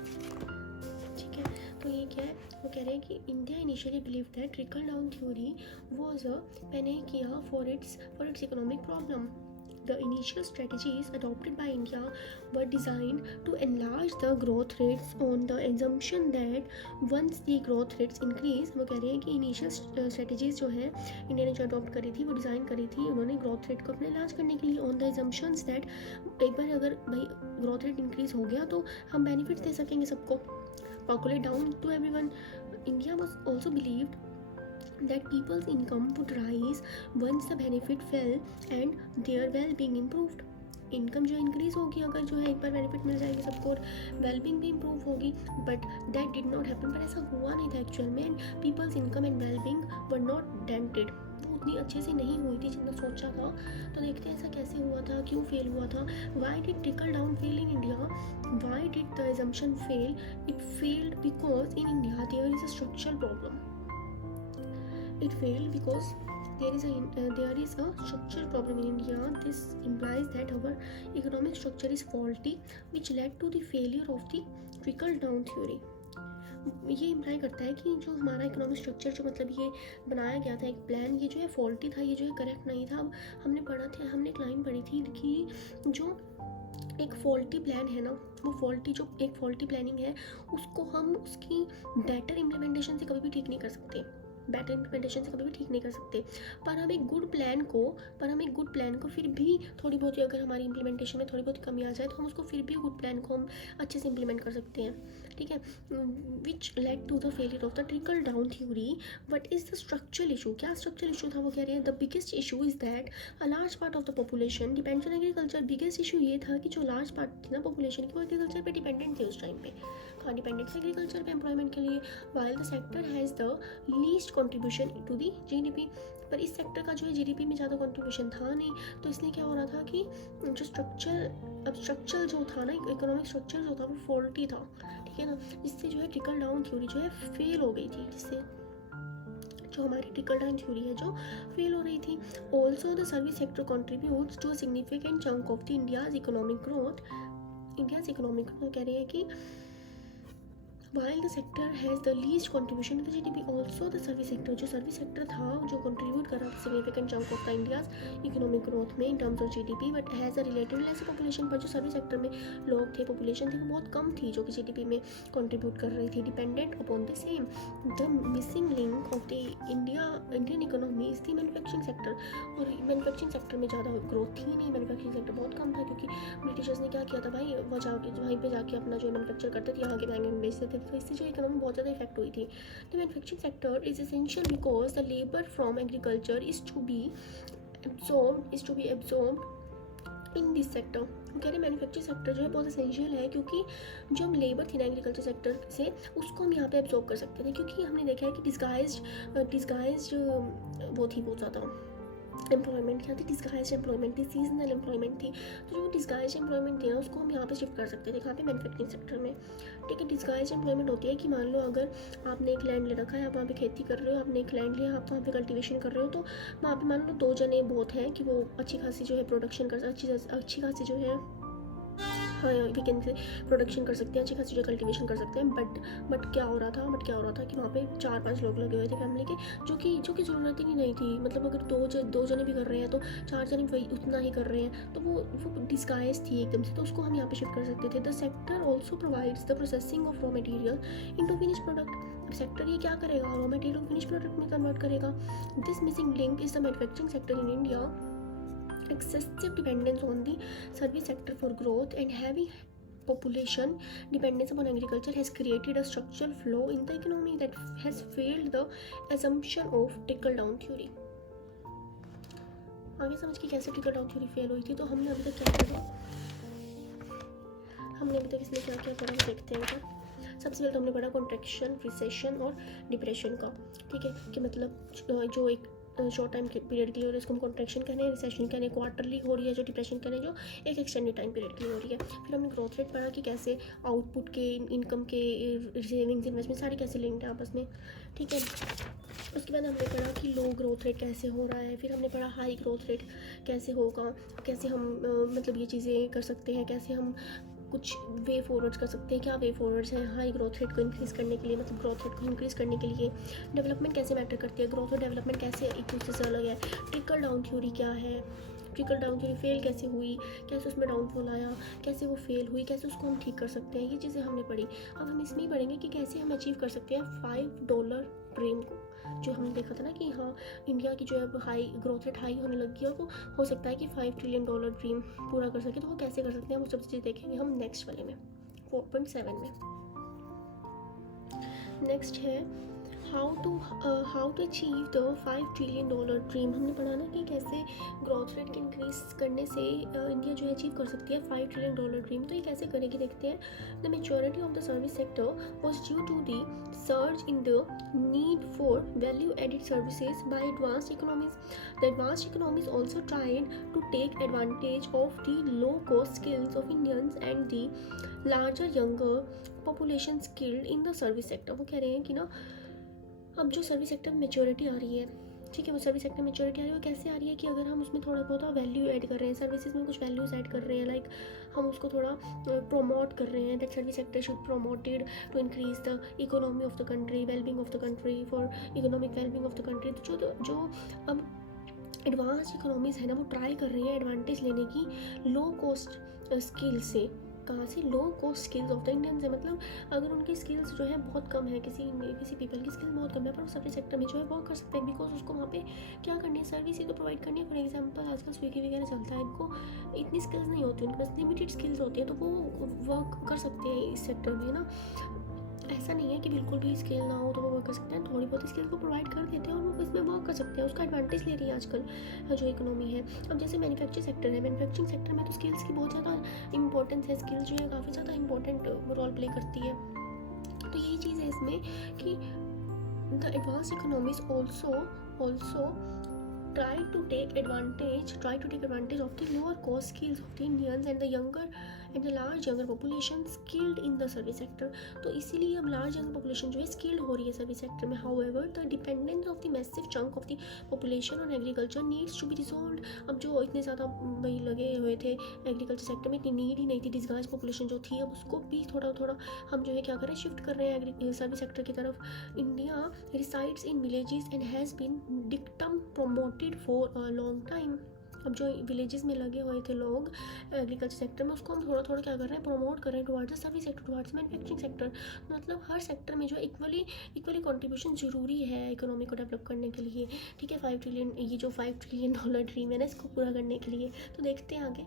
ठीक है। तो ये क्या है, वो कह रहे हैं कि India initially believe that trickle down theory was a panacea for its economic problem. The initial strategies adopted by India were designed to enlarge the growth rates on the assumption that once the growth rates increase। वो कह रहे हैं कि initial strategies जो है India ने जो adopt करी थी, वो डिज़ाइन करी थी उन्होंने ग्रोथ रेट को अपने इलाज करने के लिए ऑन द assumptions that एक बार अगर भाई ग्रोथ रेट इंक्रीज हो गया तो हम बेनिफिट्स दे सकेंगे सबको, percolate down to everyone। India was also believed that people's income would rise once the benefit fell and their well-being improved। Income जो इंक्रीज होगी अगर जो है एक बार बेनिफिट मिल जाएगी सबको, और वेलबींग भी इम्प्रूव होगी, but that did not happen. पर ऐसा हुआ नहीं था एक्चुअल में, and people's income and wellbeing were not dented, वो उतनी अच्छे से नहीं हुई थी जितना सोचा था। तो देखते हैं ऐसा कैसे हुआ था, क्यों फेल हुआ था, why did trickle down fail in India, why did the assumption fail, it failed because in India there is a structural problem, it failed because there is a structural problem in India. This implies that our economic structure is faulty, which led to the failure of the trickle down theory. ये imply करता है कि जो हमारा economic structure जो मतलब ये बनाया गया था एक प्लान, ये जो है फॉल्टी था, ये जो है करेक्ट नहीं था। अब हमने पढ़ा था, हमने एक लाइन पढ़ी थी कि जो एक फॉल्टी प्लान है ना, वो फॉल्टी जो एक फॉल्टी प्लानिंग है उसको हम उसकी बेटर इम्प्लीमेंटेशन से कभी भी ठीक नहीं कर सकते, बेटर इम्प्लीमेंटेशन से कभी भी ठीक नहीं कर सकते। पर हम एक गुड प्लान को फिर भी थोड़ी बहुत अगर हमारी इम्प्लीमेंटेशन में थोड़ी बहुत कमी आ जाए तो हम उसको फिर भी गुड प्लान को हम अच्छे से इम्प्लीमेंट कर सकते हैं, ठीक है। Which led to the failure of the trickle down theory. But is the structural issue, क्या स्ट्रक्चरल इशू था वो कह रहे हैं, the biggest issue is that a large part of the population depends on agriculture. Biggest issue ये था कि जो लार्ज पार्ट थी ना पॉपुलेशन की, वो एग्रीकल्चर पे डिपेंडेंट थे उस टाइम पे, कहाँ डिपेंडेंट थे एग्रीकल्चर पे एम्प्लॉयमेंट के लिए। While the sector has the least contribution to the GDP, पर इस सेक्टर का जो है जीडीपी में ज़्यादा कंट्रीब्यूशन था नहीं, तो इसलिए क्या हो रहा था कि जो स्ट्रक्चर जो था ना, इकोनॉमिक स्ट्रक्चर जो था वो फॉल्टी था, ठीक है ना, जिससे जो है ट्रिकल डाउन थ्योरी जो है फेल हो गई थी, जिससे जो हमारी ट्रिकल डाउन थ्योरी है जो फेल हो रही थी। Also the service sector contributes to a significant chunk of the India's economic growth कह रहे हैं कि while the sector has the least contribution to the GDP, also the service sector, जो सर्विस सेक्टर था जो कंट्रीब्यूट कर रहा था significant chunk of the India's economic growth में in terms of GDP, but has a relatively less population. पर जो service sector में लोग थे, पॉपुलेशन थी, वो बहुत कम थी जो कि जीडीपी में कंट्रीब्यूट कर रही थी। Dependent upon the same, the missing link of the Indian economy is the manufacturing sector, और मैन्युफैक्चरिंग सेक्टर में ज़्यादा ग्रोथ थी नहीं, मैन्युफैक्चरिंग सेक्टर बहुत कम था, क्योंकि ब्रिटिशर्स ने क्या किया था भाई, वो जाके वहीं पे जाके अपना जो मैन्युफैक्चर करते थे, यहाँ के महंगे में बेचते थे, तो इससे जो इकोनॉमी बहुत ज़्यादा इफेक्ट हुई थी। The manufacturing sector is essential because the labour from agriculture is to be absorbed in this sector. कह रहे मैन्युफैक्चरिंग सेक्टर जो है बहुत एसेंशियल है, क्योंकि जो हम लेबर थी ना एग्रीकल्चर सेक्टर से, उसको हम यहाँ पे एब्जॉर्ब कर सकते थे, क्योंकि हमने देखा है कि डिस्गाइज्ड वो थी बहुत ज़्यादा एम्प्लॉयमेंट, क्या थी, डिस्गाइज एम्प्लॉयमेंट थी, सीजनल एम्प्लॉयमेंट थी। तो जो डिस्गाइज एम्प्लॉयमेंट थी ना, उसको हम यहाँ पे शिफ्ट कर सकते थे, कहाँ पे, मैन्युफैक्चरिंग सेक्टर में, ठीक है। डिस्गाइज एम्प्लॉयमेंट होती है कि मान लो अगर आपने एक लैंड ले रखा है, आप वहाँ पे खेती कर रहे हो, आपने एक लैंड लिया, आप वहाँ पे कल्टीवेशन कर रहे हो, तो वहाँ पे मान लो 2 जने बहुत हैं कि वो अच्छी खासी जो है प्रोडक्शन कर अच्छी खासी जो है, हाँ वी कैन से प्रोडक्शन कर सकते हैं, अच्छी खासी जो कल्टीवेशन कर सकते हैं। बट क्या हो रहा था कि वहाँ पे 4-5 लोग लगे हुए थे फैमिली के, जो कि ज़रूरत ही नहीं थी। मतलब अगर दो जने भी कर रहे हैं तो 4 जने वही उतना ही कर रहे हैं, तो वो डिस्गाइज थी एकदम से, तो उसको हम यहाँ पे शिफ्ट कर सकते थे। The sector also provides the processing of raw material into finish product. Sector ये क्या करेगा, रॉ मटेरियल फिनिश प्रोडक्ट में कन्वर्ट करेगा। This missing link is the manufacturing sector in India excessive dependence on the service sector for growth and heavy population dependence upon agriculture has created a structural flaw in the economy that has failed the assumption of trickle down theory। आगे समझ के कैसे trickle down theory fail हुई थी। तो हमने अभी तक क्या किया, इसमें क्या क्या करा देखते हैं। सबसे पहले तो हमने पढ़ा कॉन्ट्रैक्शन, रिसेशन और डिप्रेशन का, ठीक है, कि मतलब जो एक शॉर्ट टाइम पीरियड के लिए हो रही है उसको हम कॉन्ट्रैक्शन कहने हैं, रिसेशन कहने हैं क्वार्टरली हो रही है, जो डिप्रेशन कहने हैं जो एक एक्सटेंडेड टाइम पीरियड के लिए हो रही है। फिर हमने ग्रोथ रेट पढ़ा कि कैसे आउटपुट के, इनकम के, सेविंग्स, इन्वेस्टमेंट सारी कैसे लिंक्ड है आपस में, ठीक है। उसके बाद हमने पढ़ा कि लो ग्रोथ रेट कैसे हो रहा है। फिर हमने पढ़ा हाई ग्रोथ रेट कैसे होगा, कैसे हम मतलब ये चीज़ें कर सकते हैं, कैसे हम कुछ वे फॉरवर्ड्स कर सकते हैं। क्या वे फॉरवर्ड्स हैं हाई ग्रोथ रेट को इंक्रीज़ करने के लिए, मतलब ग्रोथ रेट को इंक्रीज़ करने के लिए। डेवलपमेंट कैसे मैटर करती है, ग्रोथ और डेवलपमेंट कैसे एक दूसरे से अलग है। ट्रिकल डाउन थ्योरी क्या है, ट्रिकल डाउन थ्योरी फेल कैसे हुई, कैसे उसमें डाउनफॉल आया, कैसे वो फेल हुई, कैसे उसको हम ठीक कर सकते हैं, ये चीज़ें हमने पढ़ी। अब हम इसमें ही पढ़ेंगे कि कैसे हम अचीव कर सकते हैं $5 ड्रीम को, जो हमने देखा था ना कि हाँ इंडिया की जो है हाई ग्रोथ रेट हाई होने लगी है, वो हो सकता है कि $5 ट्रिलियन ड्रीम पूरा कर सके। तो वो कैसे कर सकते हैं, वो सब चीज़ें देखेंगे हम नेक्स्ट वाले में 4.7 में। नेक्स्ट है how to achieve the $5 trillion dream. हमने पढ़ा ना कि कैसे ग्रोथ रेट के इंक्रीज करने से इंडिया जो है अचीव कर सकती है $5 ट्रिलियन ड्रीम। तो ये कैसे करेगी देखते हैं। The maturity of the service sector was due to the surge in the need for value added services by advanced economies. The advanced economies also tried to take advantage of the low cost skills of Indians and the larger younger population skilled in the service sector. वो कह रहे हैं कि ना अब जो service sector में maturity आ रही है, ठीक है, वो सर्विस सेक्टर में मेच्योरिटी आ रही है, वो कैसे आ रही है कि अगर हम उसमें थोड़ा बहुत वैल्यू ऐड कर रहे हैं, सर्विसेज में कुछ वैल्यूज ऐड कर रहे हैं, लाइक हम उसको थोड़ा प्रोमोट कर रहे हैं, that service sector should promoted to increase the economy of the country, wellbeing of the country, for economic wellbeing of the country. तो जो अब एडवांस इकोनॉमीज़ है ना वो ट्राई कर रही है एडवांटेज लेने की लो कॉस्ट स्किल से। कहाँ से? लो cost skills of the Indians है। मतलब अगर उनकी स्किल्स जो है बहुत कम है, किसी पीपल की स्किल्स बहुत कम है, पर वो सर्विस सेक्टर में जो है वर्क कर सकते हैं, बिकॉज उसको वहाँ पे क्या करनी है, सर्विस ही तो प्रोवाइड करनी है। फॉर एग्जाम्पल आजकल स्विगी वगैरह चलता है, इनको इतनी स्किल्स नहीं होती, उनके पास लिमिटेड स्किल्स होती है, तो वो वर्क कर सकते हैं इस सेक्टर में ना। ऐसा नहीं है कि बिल्कुल भी स्किल ना हो तो वो वर्क कर सकते हैं, थोड़ी बहुत स्किल को प्रोवाइड कर देते हैं और वो इसमें वर्क कर सकते हैं। उसका एडवांटेज ले रही है आजकल जो इकोनॉमी है। अब जैसे मैन्युफैक्चरिंग सेक्टर है, मैन्युफैक्चरिंग सेक्टर में तो स्किल्स की बहुत ज़्यादा इंपॉर्टेंस है, स्किल्स जो है काफ़ी ज़्यादा इंपॉर्टेंट रोल प्ले करती है। तो यही चीज़ है इसमें कि the advance economies also try to take advantage of the lower cost skills of the Indians and the large younger population skilled in the service sector। तो इसीलिए अब large younger population जो है skilled हो रही है सर्विस सेक्टर में। However, the dependence of the massive chunk of the population on agriculture needs to be resolved। अब जो इतने ज़्यादा वही लगे हुए थे एग्रीकल्चर सेक्टर में, इतनी नीड ही नहीं थी, डिस्गाइज पॉपुलेशन जो थी, अब उसको भी थोड़ा थोड़ा हम जो है क्या कर रहे हैं, शिफ्ट कर रहे हैं सर्विस सेक्टर की तरफ। India resides in villages and has been dictum promoted for a long time. अब जो विलेजेस में लगे हुए थे लोग एग्रीकल्चर सेक्टर में, उसको हम थोड़ा थोड़ा क्या कर रहे हैं, प्रमोट कर रहे हैं towards the service sector, towards manufacturing sector. मतलब हर सेक्टर में जो इक्वली कंट्रीब्यूशन जरूरी है इकोनॉमी को डेवलप करने के लिए, ठीक है। 5 ट्रिलियन, ये जो $5 ट्रिलियन ड्रीम है ना, इसको पूरा करने के लिए। तो देखते हैं आगे।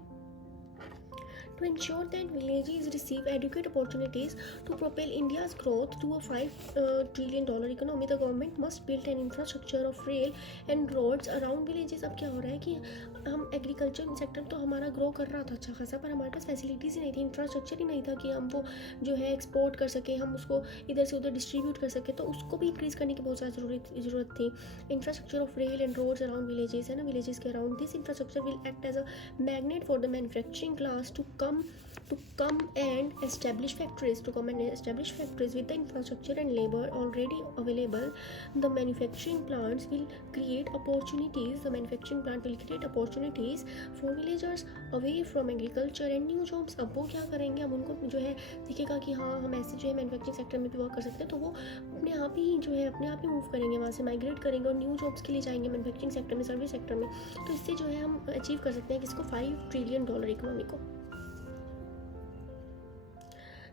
To ensure that villages receive adequate opportunities to propel India's growth to a $5 trillion economy, the government must build an infrastructure of rail and roads around villages। अब क्या हो रहा है कि हम एग्रीकल्चर सेक्टर तो हमारा ग्रो कर रहा था अच्छा खासा, पर हमारे पास फैसिलिटीज़ ही नहीं थी, इंफ्रास्ट्रक्चर ही नहीं था कि हम वो जो है एक्सपोर्ट कर सकें, हम उसको इधर से उधर डिस्ट्रीब्यूट कर सकें। तो उसको भी इंक्रीज़ करने की बहुत ज़्यादा ज़रूरत थी। Infrastructure of rail and roads around villages है ना, विलेजेस के around. This infrastructure will act as a magnet for the manufacturing class to come and establish factories with the infrastructure and labor already available. The manufacturing plant will create opportunities for villagers away from agriculture and new jobs। अब वो क्या करेंगे, अब उनको जो है दिखेगा कि हाँ हम ऐसे जो है मैन्युफैक्चरिंग सेक्टर में भी वर्क कर सकते हैं, तो वो अपने आप ही मूव करेंगे, वहाँ से माइग्रेट करेंगे और न्यू जॉब्स के लिए जाएंगे मैन्युफैक्चरिंग सेक्टर में, सर्विस सेक्टर में। तो इससे जो है हम अचीव कर सकते हैं किसको, $5 ट्रिलियन इकोनॉमी को।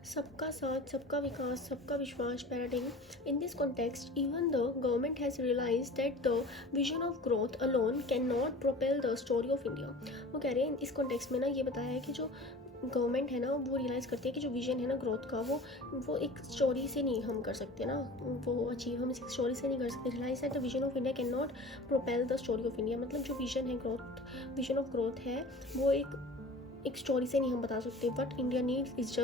सबका साथ सबका विकास सबका विश्वास paradigm. In this context even the government has realised that the vision of growth alone can not propel the story of India. वो कह रहे हैं इस कॉन्टेक्स्ट में ना, ये बताया है कि जो गवर्नमेंट है ना वो रियलाइज़ करती है कि जो विजन है ना ग्रोथ का, वो एक स्टोरी से नहीं हम कर सकते ना, वो अचीव हम इस स्टोरी से नहीं कर सकते। Realise that the vision of India can not propel the story of India. मतलब जो विजन ऑफ ग्रोथ है वो एक स्टोरी से नहीं हम बता सकते। What India needs is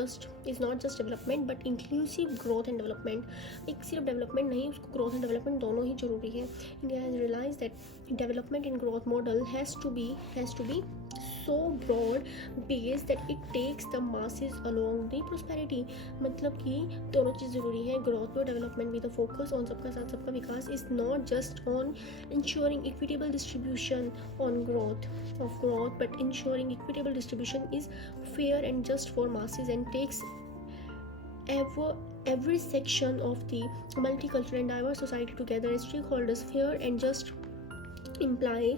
not just development but inclusive growth and development. एक सिर्फ डेवलपमेंट नहीं, उसको ग्रोथ एंड डेवलपमेंट दोनों ही जरूरी है। India has realise that development in growth model has to be so broad based that it takes the masses along the prosperity। मतलब कि दोनों चीज़ ज़रूरी है, ग्रोथ और development with the focus on सबका साथ सबका विकास is not just on ensuring equitable distribution on growth but ensuring equitable distribution is fair and just for masses and takes every section of the multicultural and diverse society together as stakeholders. Fair and just imply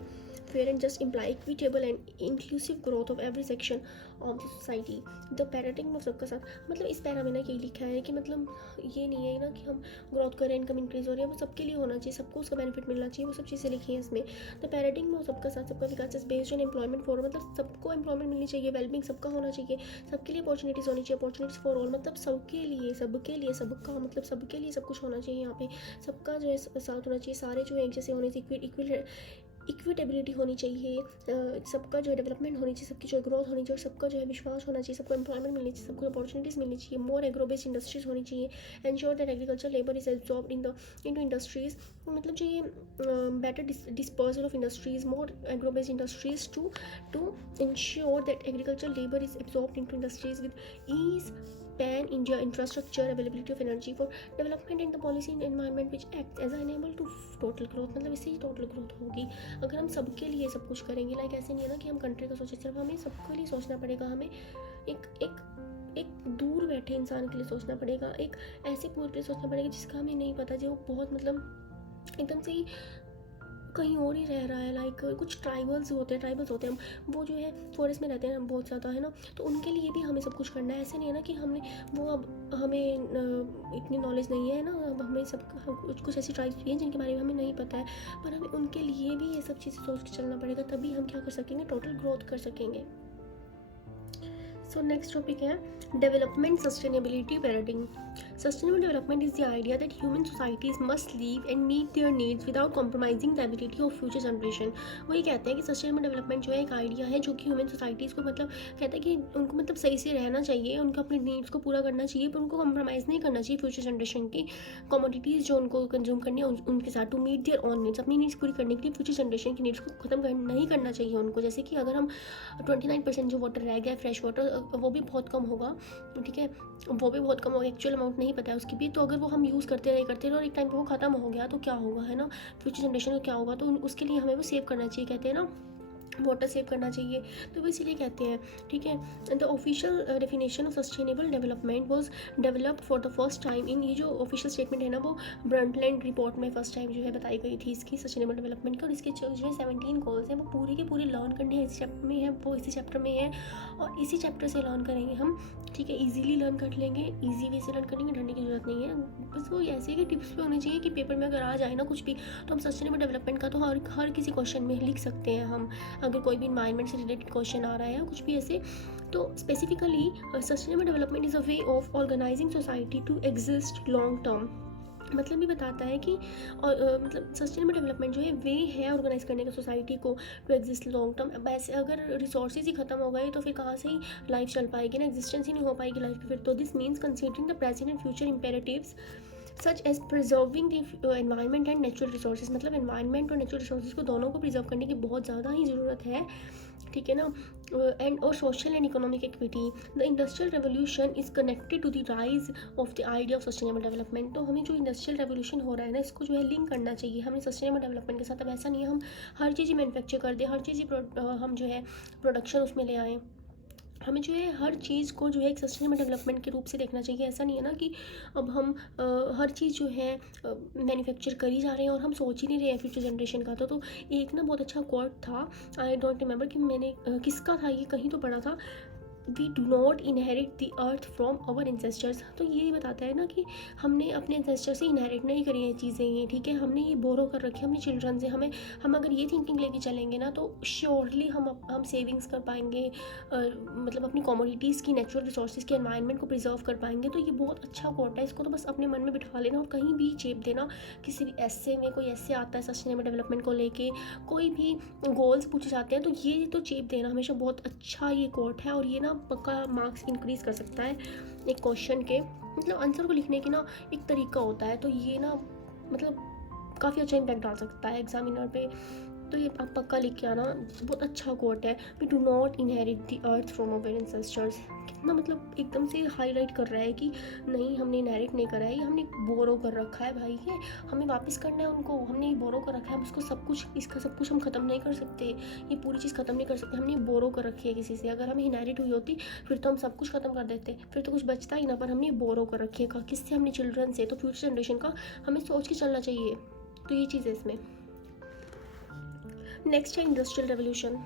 fair and just imply equitable and inclusive growth of every section of the society. The paradigm of सबका साथ, मतलब इस para में ना यही लिखा है कि मतलब ये नहीं है ना कि हम ग्रोथ करें, इनकम इंक्रीज हो रही है, वो सबके लिए होना चाहिए, सबको उसका बेनिफिट मिलना चाहिए, वो सब चीज़ें लिखी हैं इसमें. द पैराडिग्म ऑफ सबका साथ सबका विकास is based on employment for, मतलब सबको एम्प्लॉयमेंट मिलनी चाहिए, वेलबिंग सबका होना चाहिए, सबके लिए अपॉर्चुनिटीज़ होनी चाहिए, अपॉर्चुनिटीज़ फॉर ऑल, मतलब सबके लिए सबका, मतलब सबके लिए सब कुछ होना चाहिए यहाँ पे, सबका जो है साथ होना चाहिए, सारे जो है एक जैसे होने चाहिए, इक्विटेबिलिटी होनी चाहिए, सबका जो है डेवलपमेंट होनी चाहिए, सबकी जो है ग्रोथ होनी चाहिए, और सबका जो है विश्वास होना चाहिए, सबको एम्प्लॉयमेंट मिलनी चाहिए, सबको अपॉर्चुनिटीज़ मिलनी चाहिए, मोर एग्रो बेस्ड इंडस्ट्रीज होनी चाहिए, ensure that agriculture labour is absorbed into industries, मतलब जो ये better dispersal of industries, more agro based industries to ensure that agriculture labour is absorbed into industries with ease, pan India infrastructure, availability of energy for development and the policy and environment which act as enable to total growth, मतलब इससे ही total growth होगी अगर हम सबके लिए सब कुछ करेंगे. लाइक ऐसे नहीं है ना कि हम कंट्री का सोचें, सिर्फ हमें सबके लिए सोचना पड़ेगा, हमें एक दूर बैठे इंसान के लिए सोचना पड़ेगा, एक ऐसे पूरे के लिए सोचना पड़ेगा जिसका हमें नहीं पता, जो बहुत मतलब एकदम से ही कहीं और ही रह रहा है. लाइक कुछ ट्राइबल्स होते हैं, वो जो है फॉरेस्ट में रहते हैं बहुत ज़्यादा, है ना, तो उनके लिए भी हमें सब कुछ करना है. ऐसे नहीं है ना कि हमने वो, अब हमें इतनी नॉलेज नहीं है ना, अब हमें सब कुछ ऐसी ट्राइब्स भी हैं जिनके बारे में हमें नहीं पता है, पर हमें उनके लिए भी ये सब चीज़ें सोच के चलना पड़ेगा, तभी हम क्या कर सकेंगे, टोटल ग्रोथ कर सकेंगे. सो नेक्स्ट टॉपिक है development sustainability paradigm. Sustainable development is the idea that human societies must live and meet their needs without compromising the ability of future generation. वो ये कहते हैं कि सस्टेनेबल डेवलपमेंट जो है एक आइडिया है जो कि ह्यूमन सोसाइटीज़ को मतलब कहता है कि उनको मतलब सही से रहना चाहिए, उनको अपने नीड्स को पूरा करना चाहिए, पर उनको कॉम्प्रोमाइज़ नहीं करना चाहिए फ्यूचर जनरेशन की कमोडिटीज़ जो उनको कंज्यूम करनी है उनके साथ, to meet their own needs, अपनी नीड्स पूरी करने के लिए फ्यूचर जनरेशन की नीड्स को खत्म नहीं करना चाहिए उनको. जैसे कि अगर हम 29% जो वाटर रह गया है फ्रेश वाटर, वो भी बहुत कम होगा, ठीक है, वो भी बहुत कम होगा, एक्चुअल अमाउंट नहीं पता है उसकी भी, तो अगर वो हम यूज़ करते रहे और एक टाइम पे वो ख़त्म हो गया तो क्या होगा, है ना, फ्यूचर जनरेशन को क्या होगा, तो उसके लिए हमें वो सेव करना चाहिए, कहते हैं ना वाटर सेव करना चाहिए, तो वो इसीलिए कहते हैं, ठीक है. The official definition of sustainable development was developed for the first time in, ये जो ऑफिशियल स्टेटमेंट है ना वो ब्रंटलैंड रिपोर्ट में फर्स्ट टाइम जो है बताई गई थी इसकी सस्टेनेबल डेवलपमेंट की, और इसके जो है 17 गोल्स हैं वो पूरे के पूरे लर्न करने हैं इस चैप्टर में है, वो इसी चैप्टर में है और इसी चैप्टर से लर्न करेंगे हम, ठीक है, ईजिली लर्न कर लेंगे, ईजी वे से लर्न करेंगे, डरने की जरूरत नहीं है. बस वो ऐसे कि टिप्स पे होने चाहिए कि पेपर में अगर आ जाए ना कुछ भी, तो हम सस्टेनेबल डेवलपमेंट का तो हर किसी क्वेश्चन में लिख सकते हैं हम, अगर कोई भी इन्वायरमेंट से रिलेटेड क्वेश्चन आ रहा है या कुछ भी ऐसे. तो specifically sustainable development is a way of organising society to exist long term, मतलब ये बताता है कि और मतलब सस्टेनेबल डेवलपमेंट जो है वे है ऑर्गेनाइज करने का सोसाइटी को टू एग्जिस्ट लॉन्ग टर्म. वैसे अगर रिसोर्सेज ही खत्म हो गए तो फिर कहाँ से ही लाइफ चल पाएगी ना, एग्जिस्टेंस ही नहीं हो पाएगी लाइफ की फिर तो. This means considering the present and future imperatives such as preserving the environment and natural resources, मतलब एनवायरनमेंट और नेचुरल रिसोर्सेज को दोनों को प्रिजर्व करने की बहुत ज़्यादा ही ज़रूरत है, ठीक है ना. एंड और social and economic equity. The industrial revolution is connected to the rise of the idea of sustainable development. तो हमें जो इंडस्ट्रियल रेवोल्यूशन हो रहा है ना इसको जो है लिंक करना चाहिए हमें सस्टेनेबल डेवलपमेंट के साथ. अब ऐसा नहीं है हम हर चीज़ ही मैन्युफैक्चर कर दें, हर चीज़ ही हम जो है प्रोडक्शन उसमें ले आएँ, हमें जो है हर चीज़ को जो है एक सस्टेनेबल डेवलपमेंट के रूप से देखना चाहिए. ऐसा नहीं है ना कि अब हम हर चीज़ जो है मैन्युफैक्चर कर ही जा रहे हैं और हम सोच ही नहीं रहे हैं फ्यूचर जनरेशन का. तो एक ना बहुत अच्छा कोट था, आई डोंट रिमेंबर कि मैंने किसका था, ये कहीं तो पढ़ा था, we do not inherit the earth from our ancestors. तो ये बताता है ना कि हमने अपने एंसेस्टर से इनहेरिट नहीं करी हैं चीज़ें ये, ठीक है, हमने ये बोरो कर रखी है अपने चिल्ड्रन से. हम अगर ये थिंकिंग लेके चलेंगे ना तो श्योरली हम सेविंग्स कर पाएंगे, मतलब अपनी कमोडिटीज़ की, नेचुरल रिसोर्सेज की, एनवायरनमेंट को प्रिजर्व कर पाएंगे. तो ये बहुत अच्छा कोट है, इसको तो बस अपने मन में बिठा लेना और कहीं भी चेप देना. किसी भी ऐसे में कोई ऐसे आता है सस्टेनेबल डेवलपमेंट को लेके, कोई भी गोल्स पूछे जाते हैं तो ये तो चेप देना हमेशा. बहुत अच्छा ये कोट है और ये ना पक्का मार्क्स इंक्रीज कर सकता है एक क्वेश्चन के, मतलब आंसर को लिखने की ना एक तरीका होता है, तो ये ना मतलब काफ़ी अच्छा इम्पैक्ट डाल सकता है एग्जामिनर पे. तो ये आप पक्का लिख के आना, बहुत अच्छा कोट है. We do not inherit the earth from our ancestors. कितना मतलब एकदम से हाईलाइट कर रहा है कि नहीं हमने इनहेरिट नहीं करा है, ये हमने बोरो कर रखा है भाई, ये हमें वापस करना है उनको, हमने ये बोरो कर रखा है, उसको सब कुछ, इसका सब कुछ हम ख़त्म नहीं कर सकते, ये पूरी चीज़ ख़त्म नहीं कर सकते, हमने बोरो कर रखी है किसी से. अगर हमें इनहेरिट हुई होती फिर तो हम सब कुछ ख़त्म कर देते, फिर तो कुछ बचता ही ना, पर हमने बोरो कर रखी है किससे, हमने चिल्ड्रन से. तो फ्यूचर जनरेशन का हमें सोच के चलना चाहिए. तो ये चीज़ है इसमें. नेक्स्ट है इंडस्ट्रियल रेवोल्यूशन।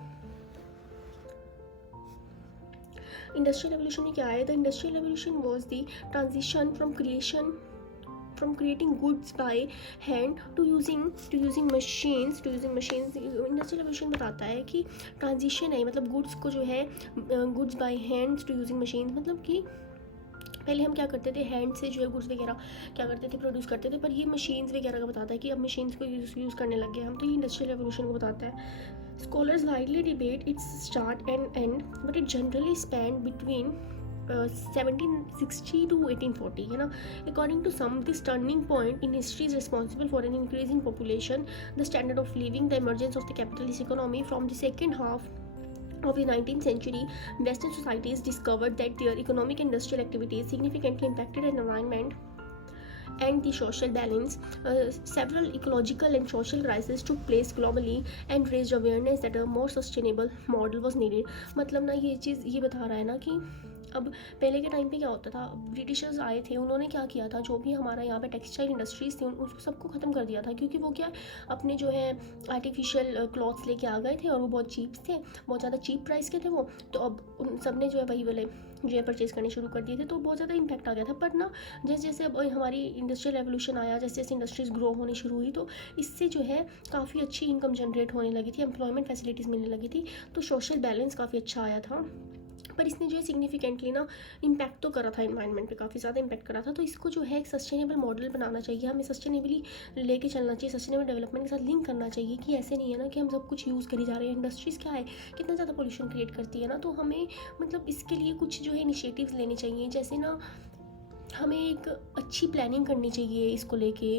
इंडस्ट्रियल रेवोल्यूशन में क्या है? The industrial revolution was the transition from creating goods by hand to using machines industrial revolution बताता है कि ट्रांजिशन है, मतलब गुड्स को जो है goods by hands to using machines, मतलब कि पहले हम क्या करते थे, हैंड से जो है गुड्स वगैरह क्या करते थे, प्रोड्यूस करते थे, पर ये मशीन्स वगैरह का बताता है कि अब मशीन्स को यूज़ करने लग गए हम, तो ये इंडस्ट्रियल रेवोल्यूशन को बताता है। Scholars widely debate its start and end, but it generally spanned between 1760 to 1840 है ना। According to some, this turning point in history is responsible for an increase in population, the standard of living, the emergence of the capitalist economy. From the second half of the 19th century, Western societies discovered that their economic and industrial activities significantly impacted the environment and the social balance. Several ecological and social crises took place globally and raised awareness that a more sustainable model was needed. मतलब ना ये चीज़ ये बता रहा है ना कि अब पहले के टाइम पे क्या होता था, ब्रिटिशर्स आए थे, उन्होंने क्या किया था, जो भी हमारा यहाँ पे टेक्सटाइल इंडस्ट्रीज़ थी उन सबको ख़त्म कर दिया था, क्योंकि वो क्या अपने जो है आर्टिफिशियल क्लॉथ्स लेके आ गए थे और वो बहुत चीप थे, बहुत ज़्यादा चीप प्राइस के थे वो, तो अब उन सब ने जो है वही वाले जो है परचेज़ करने शुरू कर दिए थे, तो बहुत ज़्यादा इम्पैक्ट आ गया था। पर ना जैसे जैसे अब हमारी इंडस्ट्रियल रेवोल्यूशन आया, जैसे जैसे इंडस्ट्रीज़ ग्रो होनी शुरू हुई, तो इससे जो है काफ़ी अच्छी इनकम जनरेट होने लगी थी, एम्प्लॉयमेंट फैसिलिटीज़ मिलने लगी थी, तो सोशल बैलेंस काफ़ी अच्छा आया था। पर इसने जो है सिग्निफिकेंटली ना इम्पैक्ट तो करा था, एनवायरनमेंट पे काफ़ी ज़्यादा इम्पैक्ट करा था, तो इसको जो है एक सस्टेनेबल मॉडल बनाना चाहिए, हमें सस्टेनेबली लेके चलना चाहिए, सस्टेनेबल डेवलपमेंट के साथ लिंक करना चाहिए, कि ऐसे नहीं है ना कि हम सब कुछ यूज़ करी जा रहे हैं। इंडस्ट्रीज़ क्या है, कितना ज़्यादा पोल्यूशन क्रिएट करती है ना, तो हमें मतलब इसके लिए कुछ जो है इनिशिएटिव्स लेने चाहिए, जैसे ना हमें एक अच्छी प्लानिंग करनी चाहिए इसको लेके,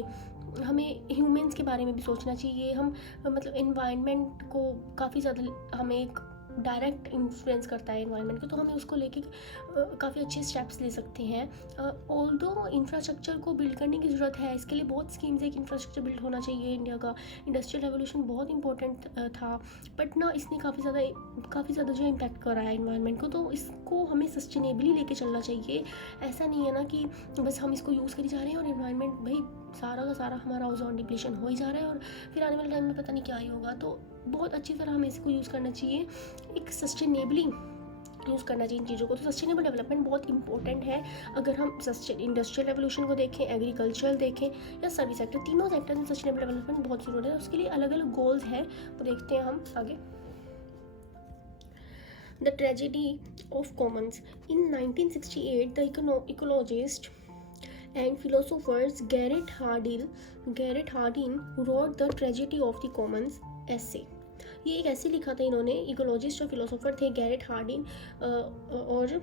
हमें ह्यूमंस के बारे में भी सोचना चाहिए, हम मतलब एनवायरनमेंट को काफ़ी ज़्यादा हमें एक डायरेक्ट इन्फ्लुएंस करता है एनवायरनमेंट को, तो हमें उसको लेके काफ़ी अच्छे स्टेप्स ले सकते हैं। ऑल्दो इंफ्रास्ट्रक्चर को बिल्ड करने की ज़रूरत है, इसके लिए बहुत स्कीम्स है कि इंफ्रास्ट्रक्चर बिल्ड होना चाहिए इंडिया का, इंडस्ट्रियल रेवोल्यूशन बहुत इंपॉर्टेंट था, बट ना इसने काफ़ी ज़्यादा जो इम्पैक्ट करा है एनवायरनमेंट को, तो इसको हमें सस्टेनेबली लेके चलना चाहिए। ऐसा नहीं है ना कि बस हम इसको यूज़ करी जा रहे हैं और एनवायरनमेंट भाई सारा का सारा हमारा ओजोन डिप्लीशन हो ही जा रहा है और फिर आने वाले टाइम में पता नहीं क्या ही होगा, तो बहुत अच्छी तरह हमें इसको यूज़ करना चाहिए, एक सस्टेनेबली यूज़ करना चाहिए इन चीज़ों को। तो सस्टेनेबल डेवलपमेंट बहुत इंपॉर्टेंट है, अगर हम इंडस्ट्रियल रेवोल्यूशन को देखें, एग्रीकल्चर देखें या सर्विस सेक्टर, तीनों सेक्टर में सस्टेनेबल डेवलपमेंट बहुत ज़रूरी है, उसके लिए अलग अलग गोल्स हैं, वो देखते हैं हम आगे। The tragedy of Commons. In 1968 the ecologist and philosophers Garrett Hardin wrote The Tragedy of the Commons essay। ये एक ऐसे लिखा था इन्होंने, इकोलॉजिस्ट और फिलोसोफर थे गैरेट हार्डिन, और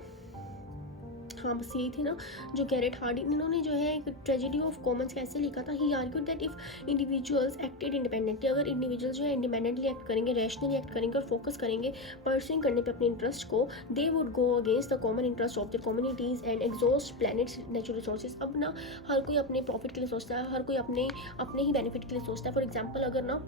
हाँ बस यही थी ना जो गैरेट हार्डिन, इन्होंने जो है एक ट्रेजेडी ऑफ कॉमन्स कैसे लिखा था। He argued that if individuals acted independently, अगर इंडिविजुअल्स जो है इंडिपेंडेंटली एक्ट करेंगे, रैशनली एक्ट करेंगे और फोकस करेंगे परस्यूइंग करने पे अपने इंटरेस्ट को, they would go against the common interest of the communities and exhaust planets natural resources. अब ना हर कोई अपने प्रॉफिट के लिए सोचता है, हर कोई अपने ही बेनिफिट के लिए सोचता है। फॉर एग्जाम्पल अगर ना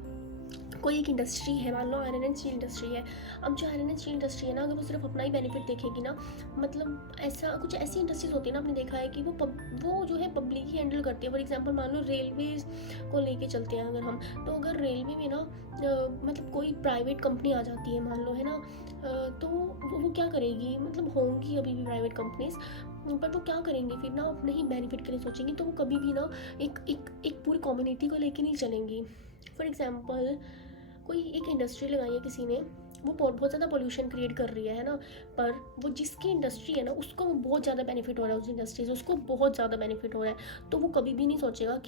कोई एक इंडस्ट्री है, मान लो आयरन एंड स्टील इंडस्ट्री है, अब जो आयरन एंड स्टील इंडस्ट्री है ना, अगर वो सिर्फ अपना ही बेनिफिट देखेगी ना, मतलब ऐसा कुछ ऐसी इंडस्ट्रीज होती है ना, आपने देखा है कि वो जो है पब्लिक ही हैंडल करती है। फॉर एग्जांपल मान लो रेलवेज को लेके चलते हैं अगर हम, तो अगर रेलवे में ना मतलब कोई प्राइवेट कंपनी आ जाती है मान लो, है ना, तो वो क्या करेगी, मतलब होंगी अभी भी प्राइवेट कंपनीज, बट वो क्या करेंगे फिर ना, अपने ही बेनिफिट के लिए सोचेंगे, तो वो कभी भी ना एक पूरी कम्युनिटी को लेके नहीं चलेंगी। फॉर एग्जांपल कोई एक इंडस्ट्री लगाई है किसी ने, वो बहुत ज़्यादा पोल्यूशन क्रिएट कर रही है ना, पर वो जिसकी इंडस्ट्री है ना उसको बहुत ज़्यादा बेनिफिट हो रहा है, उस इंडस्ट्री से उसको बहुत ज़्यादा बेनिफिट हो रहा है, तो वो कभी भी नहीं सोचेगा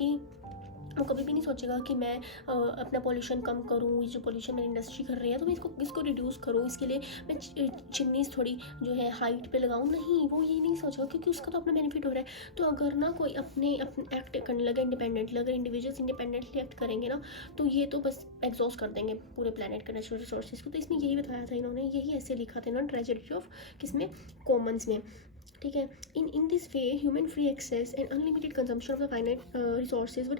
कि मैं अपना पोल्यूशन कम करूँ, ये जो पोल्यूशन मेरी इंडस्ट्री कर रही है तो मैं इसको रिड्यूस करूँ, इसके लिए मैं चिमनीज थोड़ी जो है हाइट पे लगाऊँ, नहीं, वो ये नहीं सोचेगा क्योंकि उसका तो अपना बेनिफिट हो रहा है। तो अगर ना कोई अपने एक्ट करने लगे इंडिपेंडेंटली, अगर इंडिविजुअल्स इंडिपेंडेंटली एक्ट करेंगे ना, तो ये तो बस एग्जॉस्ट कर देंगे पूरे प्लेनेट के नेचुरल रिसोर्सेज को। तो इसमें यही बताया था इन्होंने, यही ऐसे लिखा था इन्होंने ट्रेजेडी ऑफ किसमें, कॉमन्स में, ठीक है। In this way human free access and unlimited consumption of the finite resources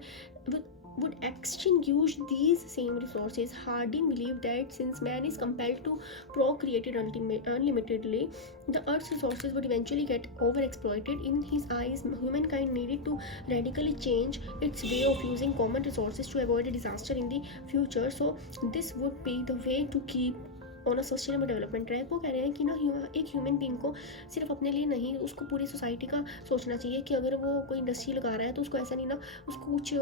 would would extinguish these same resources. Harding believed that since man is compelled to procreate unlimitedly, the Earth's resources would eventually get overexploited. In his eyes, humankind needed to radically change its way of using common resources to avoid a disaster in the future. So this would be the way to keep on a sustainable development track. वो कह रहे हैं कि ना एक human being को सिर्फ अपने लिए नहीं, उसको पूरी सोसाइटी का सोचना चाहिए कि अगर वो कोई इंडस्ट्री लगा रहा है तो उसको ऐसा नहीं ना, उसको कुछ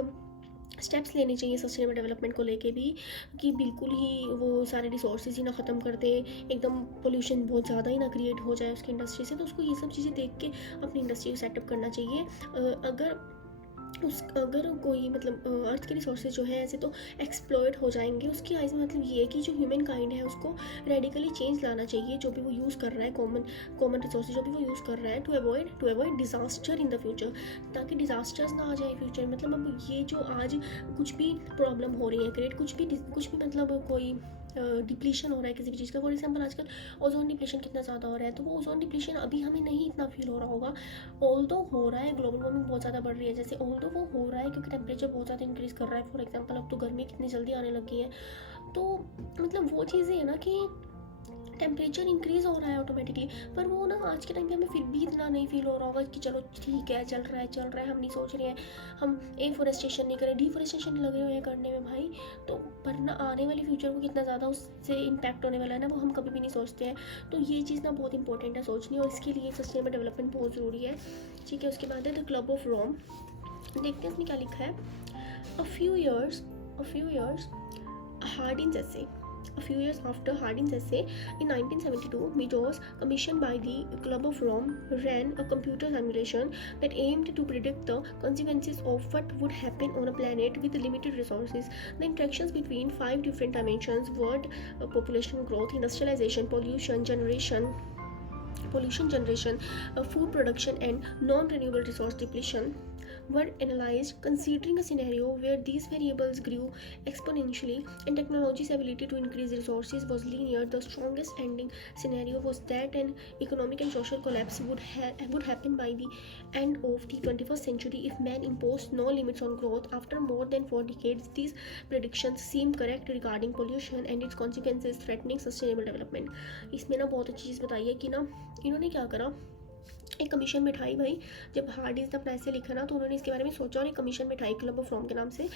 स्टेप्स लेने चाहिए सस्टेनेबल डेवलपमेंट को लेके भी, कि बिल्कुल ही वो सारे रिसोर्सेज ही ना ख़त्म कर दे, एकदम पोल्यूशन बहुत ज़्यादा ही ना क्रिएट हो जाए उसकी इंडस्ट्री से। तो उसको ये सब चीज़ें देख के अपनी इंडस्ट्री को सेटअप करना चाहिए। अगर कोई मतलब अर्थ के रिसोर्सेज जो है ऐसे तो एक्सप्लॉयट हो जाएंगे, उसकी आइज़ में मतलब ये है कि जो ह्यूमन काइंड है उसको रेडिकली चेंज लाना चाहिए, जो भी वो यूज़ कर रहा है कॉमन रिसोर्सेज जो भी वो यूज़ कर रहा है, to avoid disaster in the future, ताकि डिज़ास्टर्स ना आ जाए फ्यूचर। मतलब अब ये जो आज कुछ भी प्रॉब्लम हो रही है क्रिएट, कुछ भी मतलब कोई डिप्लीशन हो रहा है किसी भी चीज़ का, फॉर एग्जांपल आजकल ओजोन डिप्लीशन कितना ज़्यादा हो रहा है, तो वो ओजोन डिप्लीशन अभी हमें नहीं इतना फील हो रहा होगा, ऑल्दो हो रहा है, ग्लोबल वार्मिंग बहुत ज़्यादा बढ़ रही है, जैसे ऑल्दो वो हो रहा है क्योंकि टेम्परेचर बहुत ज़्यादा इंक्रीज़ कर रहा है। फॉर एग्जांपल अब तो गर्मी कितनी जल्दी आने लगी है, तो मतलब वो चीज़ें है ना कि टेम्परेचर इंक्रीज़ हो रहा है ऑटोमेटिकली, पर वो ना आज के टाइम पे हमें फिर भी इतना नहीं फील हो रहा होगा कि चलो ठीक है चल रहा है, हम नहीं सोच रहे हैं, हम एफोरेस्टेशन नहीं करें, डिफोरेस्टेशन लगे हुए हैं करने में भाई। तो पर ना आने वाले फ्यूचर को कितना ज़्यादा उससे इम्पैक्ट होने वाला है ना, वो हम कभी भी नहीं सोचते हैं। तो ये चीज़ ना बहुत इंपॉर्टेंट है सोचनी, और इसके लिए सस्टेनेबल डेवलपमेंट बहुत ज़रूरी है। ठीक है, उसके बाद है द क्लब ऑफ रोम। देखते हैं इसमें क्या लिखा है। A few years Hardin's essay. A few years after Hardin's essay, in 1972, Meadows, commissioned by the Club of Rome, ran a computer simulation that aimed to predict the consequences of what would happen on a planet with limited resources. The interactions between 5 different dimensions: world population growth, industrialization, pollution generation, food production, and non-renewable resource depletion, were analyzed considering a scenario where these variables grew exponentially and technology's ability to increase resources was linear. The strongest ending scenario was that an economic and social collapse would happen by the end of the 21st century if man imposed no limits on growth. After more than 4 decades, these predictions seem correct regarding pollution and its consequences threatening sustainable development. इसमें ना बहुत अच्छी चीज़ बताई है कि ना इन्होंने क्या करा, एक कमीशन बिठाई भाई। जब हार्डीज ने अपना ऐसे लिखा ना तो उन्होंने इसके बारे में सोचा और एक कमीशन बिठाई क्लब ऑफ रोम के नाम से,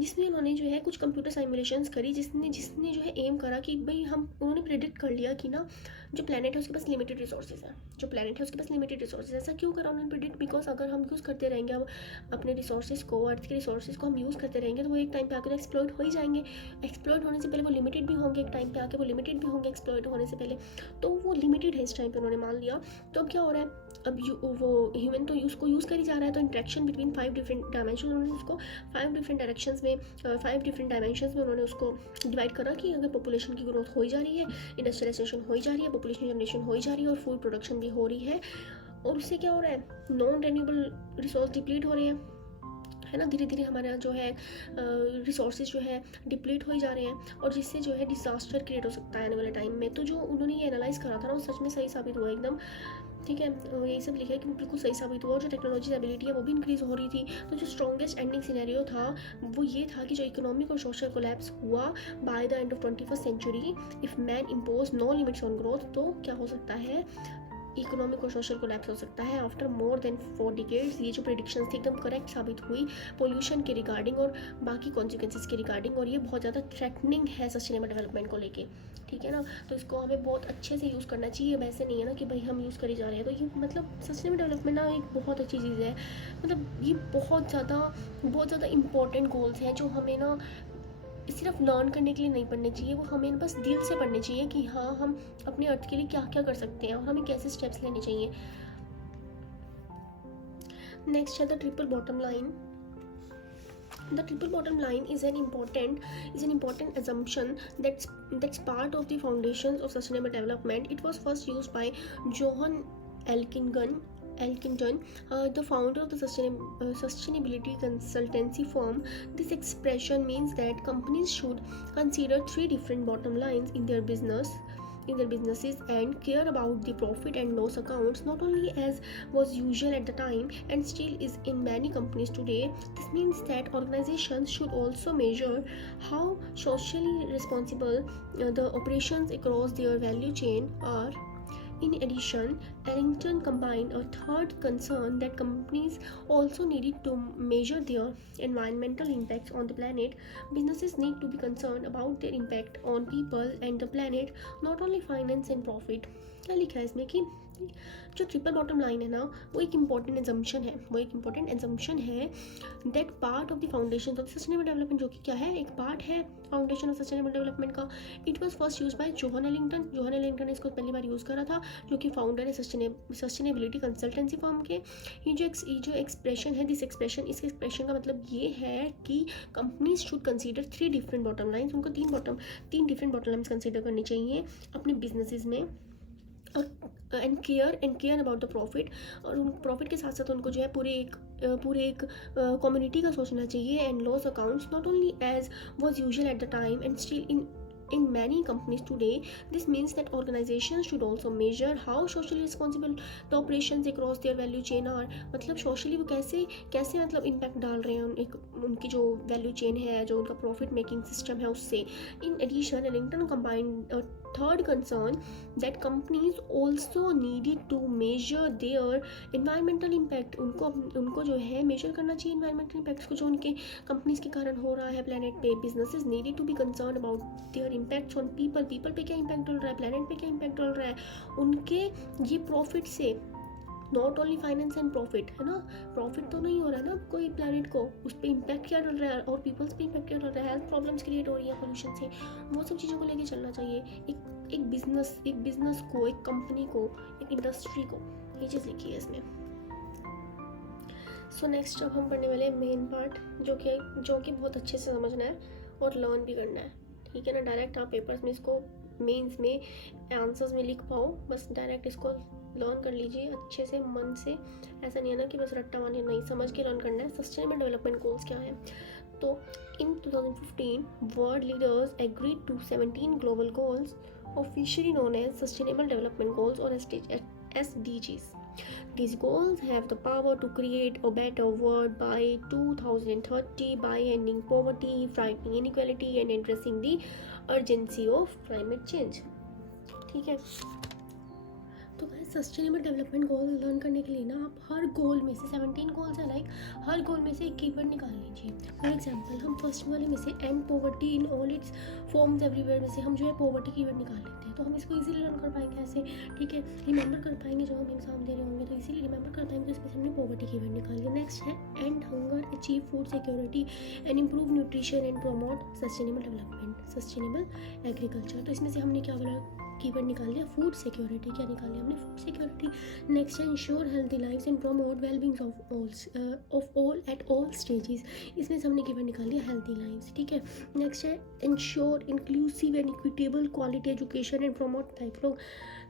जिसमें उन्होंने जो है कुछ कंप्यूटर साइमुलेशंस करी, जिसने जो है एम करा कि भाई उन्होंने प्रेडिक्ट कर लिया कि ना जो प्लेनेट है उसके पास लिमिटेड रिसोर्सेज है, ऐसा क्यों करा उन्होंने प्रेडिक्ट, बिकॉज अगर हम यूज़ करते रहेंगे अब अपने रिसोर्सेज को, अर्थ के रिसोर्सेज को हम यूज़ करते रहेंगे तो वो एक टाइम पे आकर एक्सप्लॉइट हो ही जाएंगे। एक्सप्लॉइट होने से पहले वो लिमिटेड भी होंगे, एक टाइम पे आके वो लिमिटेड भी होंगे एक्सप्लॉइट होने से पहले, तो वो लिमिटेड है इस टाइम पे उन्होंने मान लिया। तो अब क्या हो रहा है, अब वो ह्यूमन तो उसको यूज़ कर ही जा रहा है, तो इंट्रैक्शन बिटवीन 5 डिफरेंट डायमेंशन, उन्होंने उसको 5 डिफरेंट डायरेक्शंस में 5 डिफरेंट डायमेंशंस में उन्होंने उसको डिवाइड करा कि अगर पॉपुलेशन की ग्रोथ हो ही जा रही है, इंडस्ट्रियलाइजेशन हो ही जा रही है, पॉपुलेशन जनरेशन हो ही जा रही है और फूड प्रोडक्शन भी हो रही है, और उससे क्या हो रहा है, नॉन रेन्यूएबल रिसोर्स डिप्लीट हो रहे हैं, है ना, धीरे धीरे हमारे यहाँ जो है रिसोर्सेज जो है डिप्लीट हो ही जा रहे हैं, और जिससे जो है डिजास्टर क्रिएट हो सकता है आने वाले टाइम में। तो जो उन्होंने ये एनालाइज करा था ना वो सच में सही साबित हुआ एकदम। ठीक है, यही सब लिखा है कि बिल्कुल सही साबित हुआ, और जो टेक्नोलॉजी एबिलिटी है वो भी इंक्रीज़ हो रही थी। तो जो स्ट्रॉन्गेस्ट एंडिंग सिनेरियो था वो ये था कि जो इकोनॉमिक और सोशल कोलैप्स हुआ by the end of 21st century if man impose no limits on growth, तो क्या हो सकता है, इकोनॉमिक और सोशल कोलैप्स हो सकता है आफ्टर मोर देन 4 डिकेड्स। ये जो प्रेडिक्शंस थी एकदम करेक्ट साबित हुई पोल्यूशन के रिगार्डिंग और बाकी कॉन्सिक्वेंसेस के रिगार्डिंग, और ये बहुत ज़्यादा थ्रेटनिंग है सस्टेनेबल डेवलपमेंट को लेके। ठीक है ना, तो इसको हमें बहुत अच्छे से यूज़ करना चाहिए, वैसे नहीं है ना कि भाई हम यूज़ करी जा रहे हैं। तो ये मतलब सस्टेनेबल डेवलपमेंट ना एक बहुत अच्छी चीज़ है, मतलब ये बहुत ज़्यादा इंपॉर्टेंट गोल्स हैं जो हमें ना सिर्फ लर्न करने के लिए नहीं पढ़ने चाहिए, वो हमें बस दिल से पढ़ने चाहिए कि हाँ हम अपने अर्थ के लिए क्या क्या कर सकते हैं और हमें कैसे स्टेप्स लेने चाहिए। नेक्स्ट है the triple bottom line. The triple bottom line is an important assumption that's part of the foundations of sustainable development. It was first used by Johan Elkington, the founder of the sustainability consultancy firm. This expression means that companies should consider 3 different bottom lines in their business in their businesses and care about the profit and loss accounts, not only as was usual at the time and still is in many companies today. This means that organizations should also measure how socially responsible the operations across their value chain are. In addition, Ellington combined a third concern that companies also needed to measure their environmental impacts on the planet. Businesses need to be concerned about their impact on people and the planet, not only finance and profit. क्या लिखा है इसमें कि जो triple bottom line है ना, वो एक इम्पॉर्टेंट एजम्पशन है that part of the foundation of sustainable development, जो कि क्या है, एक पार्ट है फाउंडेशन ऑफ सस्टेनेबल डेवलपमेंट का. It was first use by Johan Ellington ने इसको पहली बार यूज़ करा था, जो कि फाउंडर है सस्टेनेबिलिटी कंसल्टेंसी फर्म के. ये जो एक्सप्रेशन है, इस एक्सप्रेशन का मतलब ये है कि companies should consider 3 different bottom lines. उनको 3 डिफरेंट बॉटम लाइन्स कंसीडर करनी चाहिए अपने बिजनेसेस में, और and care about the profit. और उन प्रॉफिट के साथ साथ उनको जो है पूरे एक कम्युनिटी का सोचना चाहिए. And loss accounts, not only as was usual at the time and still in many companies today. This means that organizations should also measure how socially responsible the operations across their value chain are. मतलब socially वो कैसे मतलब impact डाल रहे हैं उनकी जो value chain है, जो उनका profit making system है उससे. In addition, Ellington combined a third concern that companies also needed to measure their environmental impact. उनको जो है measure करना चाहिए environmental impacts को जो उनके companies के कारण हो रहा है planet पे. Businesses needed to be concerned about their impacts on people पे क्या impact डल रहा है, planet पे क्या impact डल रहा है उनके ये profit से. Not only finance and profit है ना, प्रॉफिट तो नहीं हो रहा है ना कोई प्लानट को, उस पर इम्पैक्ट क्या डल रहा है और पीपल्स पे इम्पैक्ट क्या डल रहा है, हेल्थ प्रॉब्लम्स क्रिएट हो रही है पोल्यूशन से. वो सब चीज़ों को लेके चलना चाहिए एक बिजनेस को, एक कंपनी को, एक इंडस्ट्री को. ये चीज़ लिखी है इसमें. सो नेक्स्ट अब हम पढ़ने वाले मेन पार्ट, जो कि बहुत अच्छे से समझना है और लर्न भी करना है. ठीक है ना, डायरेक्ट आप पेपर्स में इसको मेंस में आंसर्स में लिख पाओ, बस डायरेक्ट इसको लर्न कर लीजिए अच्छे से, मन से. ऐसा नहीं है ना कि बस रट्टा मारने, नहीं, समझ के लर्न करना है. सस्टेनेबल डेवलपमेंट गोल्स क्या है, तो in 2015 world leaders agreed to 17 global goals officially known as sustainable development goals और SDGs. These goals have the power to create a better world by 2030 by ending poverty, fighting inequality and addressing the urgency of climate change. ठीक है, तो guys sustainable development goal learn करने के लिए ना आप हर गोल में से 17 गोल्स है, लाइक हर गोल में से एक कीवर्ड निकाल लीजिए. फॉर एग्जांपल हम फर्स्ट वाले में से and poverty in all it's forms everywhere में से हम जो है पॉवर्टी कीवर्ड निकाल लेते हैं, तो हम इसको इजीली लर्न कर पाएंगे ऐसे. ठीक है, रिमेंबर कर पाएंगे जब हम एग्जाम दे रहे होंगे, तो इजीली रिमेंबर कर पाएंगे. तो इसमें से हमने पॉवर्टी कीवर्ड निकाल लिया. नेक्स्ट है and hunger, achieve food security and improve nutrition and promote sustainable development, sustainable agriculture. तो इसमें से हमने क्या बोला, कीवर्ड निकाल लिया फूड सिक्योरिटी. क्या निकाल लिया हमने, फूड सिक्योरिटी. नेक्स्ट है ensure healthy lives and promote wellbeing of all at all stages. इसमें से हमने कीवर्ड निकाल लिया हेल्थी लाइव्स. ठीक है, नेक्स्ट है ensure inclusive and equitable quality education and promote lifelong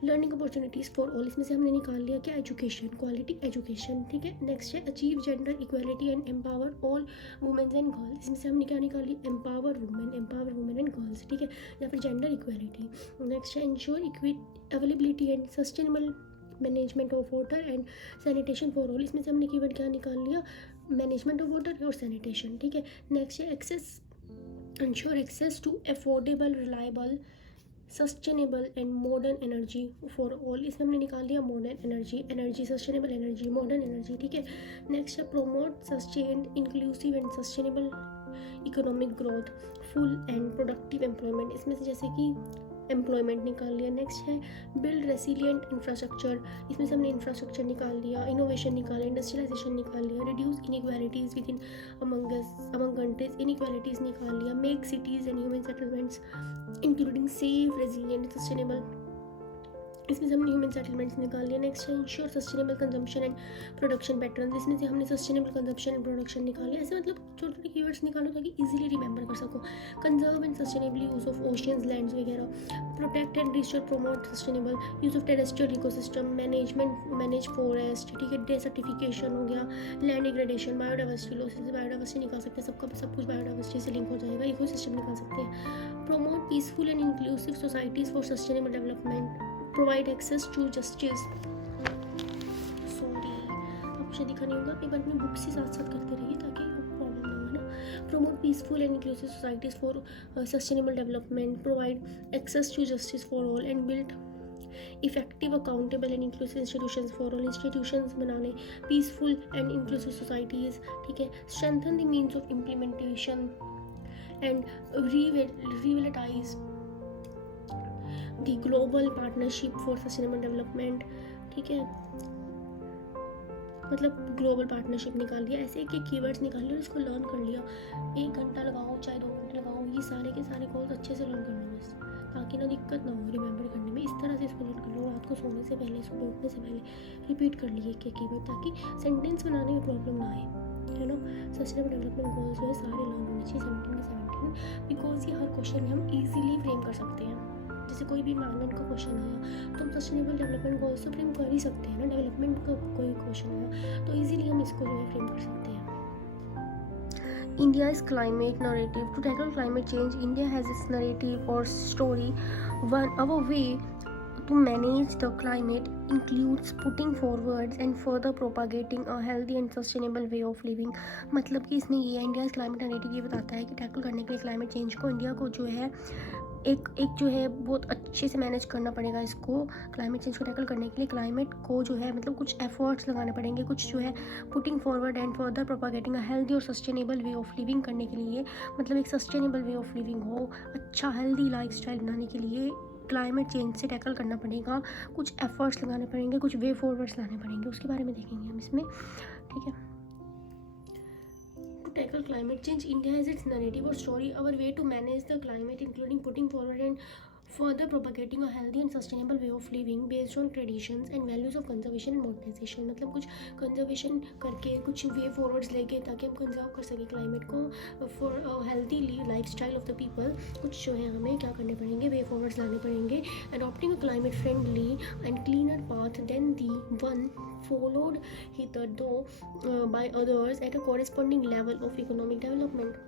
learning opportunities for all. इसमें से हमने निकाल लिया क्या, एजुकेशन, क्वालिटी एजुकेशन. ठीक है, नेक्स्ट है achieve gender equality and empower all womens and girls. इसमें से हमने क्या निकाल लिया, एम्पावर वुमेन एंड गर्ल्स. ठीक है, या फिर जेंडर इक्वालिटी. नेक्स्ट है ensure availability and sustainable management of water and sanitation for all. इसमें से हमने कीवर्ड क्या निकाल लिया, मैनेजमेंट ऑफ वाटर और सैनिटेशन. ठीक है, नेक्स्ट है ensure access to affordable, reliable, sustainable and modern energy for all. इसमें हमने निकाल लिया modern energy, sustainable energy, modern energy. ठीक है, नेक्स्ट है promote sustained inclusive and sustainable economic growth, full and productive employment. इसमें से जैसे कि एम्प्लॉयमेंट निकाल लिया. नेक्स्ट है बिल्ड रेसिलिएंट इंफ्रास्ट्रक्चर. इसमें से हमने इंफ्रास्ट्रक्चर निकाल लिया. इनोवेशन निकाला, इंडस्ट्रियलाइजेशन निकाल लिया. Reduce inequalities with in among countries, inequalities निकाल लिया. Make cities and human settlements including safe, resilient, sustainable इसमें से हमने ह्यूमन सेटलमेंट्स निकाल लिया। नेक्स्ट है ensure sustainable consumption and production pattern, इसमें से हमने सस्टेनेबल कंजम्पशन एंड प्रोडक्शन निकाल लिया। ऐसे मतलब छोटे छोटे कीवर्ड्स निकालो ताकि इजीली रिमेंबर कर सको। Conserve and sustainable use of oceans lands वगैरह, protect and restore promote sustainable use of terrestrial ecosystem, manage forest, ठीक है, डेसर्टिफिकेशन हो गया, land degradation, biodiversity loss, biodiversity निकाल सकते हैं, सबका सब कुछ बायोडाइवर्सिटी से लिंक हो जाएगा, इकोसिस्टम निकाल सकते हैं। Promote peaceful and inclusive societies for sustainable development, provide access to justice, sorry आपको दिखा नहीं होगा, एक बार अपनी बुक से साथ साथ करते रहिए ताकि आपको प्रॉब्लम ना हो ना। Promote peaceful and inclusive societies for sustainable development, provide access to justice for all and build effective accountable and inclusive institutions for all, institutions बनाने, पीसफुल एंड इंक्लूसिव सोसाइटीज़, ठीक है, strengthen the means of implementation and revitalise the global partnership for sustainable development, ठीक है, मतलब global partnership निकाल दिया। ऐसे एक कीवर्ड्स निकाल लिया और इसको लर्न कर लिया। 1 घंटा लगाओ चाहे 2 घंटे लगाओ, ये सारे के सारे कोर्स अच्छे से लर्न करना बस, ताकि ना दिक्कत ना हो रिमेंबर करने में। इस तरह से इसको लर्न कर लो, रात को सोने से पहले, सुबह उठने से पहले रिपीट कर लिए एक कीवर्ड, ताकि सेंटेंस बनाने में प्रॉब्लम ना आए, है ना। सस्टेनेबल डेवलपमेंट गोल्स जो है सारे लर्न होने चाहिए 17 के 17, बिकॉज ये हर क्वेश्चन में हम ईजिली फ्रेम कर सकते हैं। जैसे कोई भी एनवायरनमेंट का क्वेश्चन आया तो हम सस्टेनेबल डेवलपमेंट गोल्स तो फ्रेम कर ही सकते हैं ना। डेवलपमेंट का कोई क्वेश्चन आया तो इजीली हम इसको जो है फ्रेम कर सकते हैं। India's climate narrative. To tackle climate change, India has its narrative or story. Our way to manage the climate includes putting forward and further propagating a healthy and sustainable way of living. मतलब कि इसमें ये India climate narrative ये बताता है कि tackle करने के लिए क्लाइमेट चेंज को इंडिया को जो है एक जो है बहुत अच्छे से मैनेज करना पड़ेगा। इसको क्लाइमेट चेंज को टैकल करने के लिए क्लाइमेट को जो है मतलब कुछ एफर्ट्स लगाने पड़ेंगे, कुछ जो है putting forward and further propagating a healthy और सस्टेनेबल वे ऑफ लिविंग करने के लिए, मतलब एक सस्टेनेबल वे ऑफ लिविंग हो, अच्छा हेल्दी लाइफस्टाइल बनाने के लिए क्लाइमेट चेंज से टैकल करना पड़ेगा, कुछ एफर्ट्स लगाने पड़ेंगे, कुछ वे फॉरवर्ड्स लाने पड़ेंगे, उसके बारे में देखेंगे हम इसमें, ठीक है। Tackle climate change, India has its narrative or story. Our way to manage the climate, including putting forward and further propagating a healthy and sustainable way of living based on traditions and values of conservation and modernization. मतलब कुछ conservation करके कुछ वे forwards लेके ताकि हम conserve कर सकें climate को for healthy life style of the people. कुछ जो है हमें क्या करने पड़ेंगे, वे फॉरवर्ड्स लाने पड़ेंगे। adopting a climate friendly and cleaner path than the one followed hitherto by others at a corresponding level of economic development.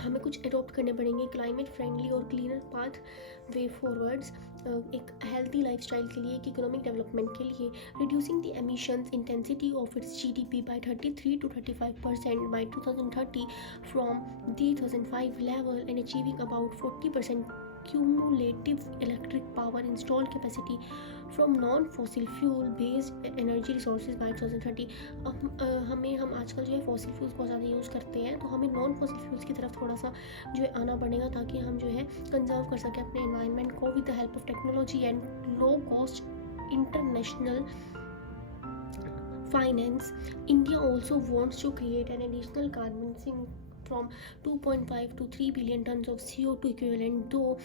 हमें कुछ अडॉप्ट करने पड़ेंगे क्लाइमेट फ्रेंडली और क्लीनर पाथ वे फॉरवर्ड्स एक हेल्थी लाइफस्टाइल के लिए, एक इकोनॉमिक डेवलपमेंट के लिए। Reducing the emissions intensity of it's GDP by 33 to 35% by 2030 from the 2005 level and achieving about 40% cumulative electric power installed capacity from non-fossil fuel based energy resources by 2030. हम आजकल जो है fossil fuels बहुत ज़्यादा use करते हैं, तो हमें नॉन फॉसिल फ्यूल्स की तरफ थोड़ा सा जो है आना पड़ेगा ताकि हम जो है कंजर्व कर सकें अपने एनवायरनमेंट को with the help of technology and low cost international finance. India also wants to create an additional carbon sink from 2.5 to 3 billion tons of CO2 equivalent though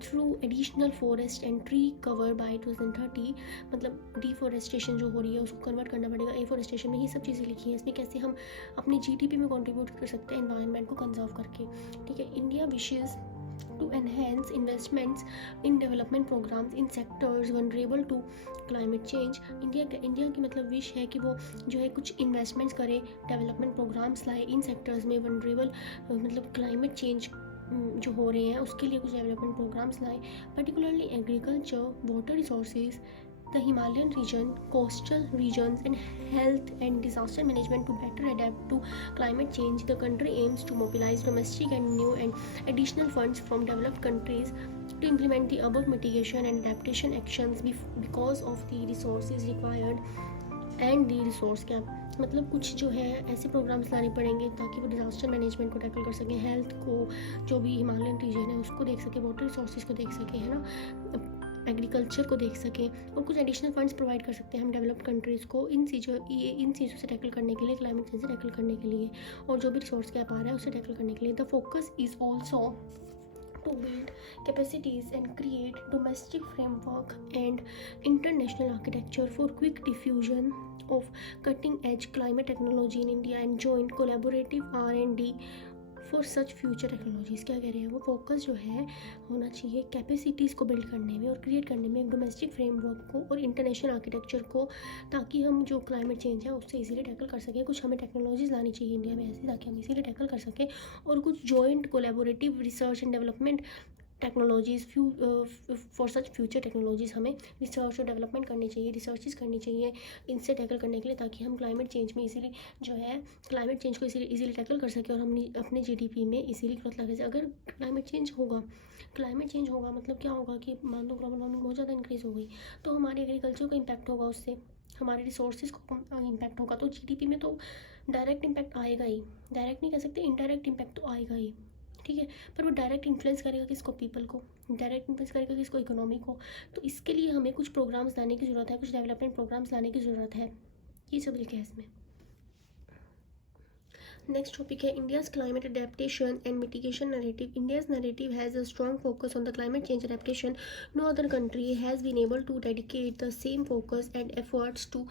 through additional forest and tree cover by 2030. मतलब deforestation जो हो रही है उसको convert करना पड़ेगा afforestation में। ये सब चीज़ें लिखी हैं इसमें, कैसे हम अपनी GDP में कंट्रीब्यूट कर सकते हैं एनवायरनमेंट को कंजर्व करके, ठीक है। India wishes to enhance investments in development programs in sectors vulnerable to climate change. India की मतलब विश है कि वो जो है कुछ इन्वेस्टमेंट्स करे, डेवलपमेंट प्रोग्राम्स लाए इन सेक्टर्स में वनरेबल मतलब क्लाइमेट चेंज जो हो रहे हैं उसके लिए कुछ डेवलपमेंट प्रोग्राम्स लाए, particularly agriculture, water resources, the Himalayan region, coastal regions and health and disaster management to better adapt to climate change. The country aims to mobilize domestic and new and additional funds from developed countries to implement the above mitigation and adaptation actions because of the resources required and the resource gap. मतलब कुछ जो है ऐसे programmes लाने पड़ेंगे ताकि वो disaster management को टैकल कर सकें, हेल्थ को जो भी हिमालयन रीजन है उसको देख सकें, वाटर रिसोर्सेज को देख सकें, है ना, एग्रीकल्चर को देख सकें, और कुछ एडिशनल फंड्स प्रोवाइड कर सकते हैं हम डेवलप्ड कंट्रीज़ को इन चीज़ों से टैकल करने के लिए, क्लाइमेट चेंज से टैकल करने के लिए और जो भी रिसोर्स गैप आ रहा है उसे टैकल करने के लिए। The focus is also to build capacities and create domestic framework and international architecture for quick diffusion of cutting edge climate technology in India and joint collaborative R&D for such future technologies. क्या कह रहे हैं वो, focus जो है होना चाहिए capacities को बिल्ड करने में और क्रिएट करने में, डोमेस्टिक फ्रेमवर्क को और इंटरनेशनल आर्किटेक्चर को, ताकि हम जो क्लाइमेट चेंज है उससे इजीली टैकल कर सकें। कुछ हमें टेक्नोलॉजीज़ लानी चाहिए इंडिया में ऐसी ताकि हम इजीली टैकल कर सकें, और कुछ joint collaborative research and development technologies for such future technologies हमें रिसर्च और डेवलपमेंट करनी चाहिए, रिसर्चेस करनी चाहिए इनसे टैकल करने के लिए, ताकि हम क्लाइमेट चेंज में इजीली जो है क्लाइमेट चेंज को इजीली टैकल कर सकें और हम अपने जीडीपी में इजीली ग्रोथ ला सकें। अगर क्लाइमेट चेंज होगा मतलब क्या होगा कि मान लो ग्लोबल वार्मिंग बहुत ज़्यादा इंक्रीज़ हो गई तो हमारे एग्रीकल्चर को इम्पैक्ट होगा, उससे हमारे रिसोर्सेज को इम्पैक्ट होगा, तो जीडीपी में तो डायरेक्ट इम्पैक्ट आएगा ही, डायरेक्ट नहीं कह सकते, इनडायरेक्ट इम्पैक्ट तो आएगा ही, ठीक है। पर वो डायरेक्ट इन्फ्लुएंस करेगा किसको, पीपल को, डायरेक्ट इन्फ्लुएंस करेगा किसको, इकोनॉमी को। तो इसके लिए हमें कुछ प्रोग्राम्स लाने की ज़रूरत है, कुछ डेवलपमेंट प्रोग्राम्स लाने की ज़रूरत है, ये सब लिखा है इसमें। नेक्स्ट टॉपिक है India's climate adaptation and mitigation narrative. India's narrative has a strong focus on the climate change adaptation. No other country has been able to dedicate the same focus and efforts to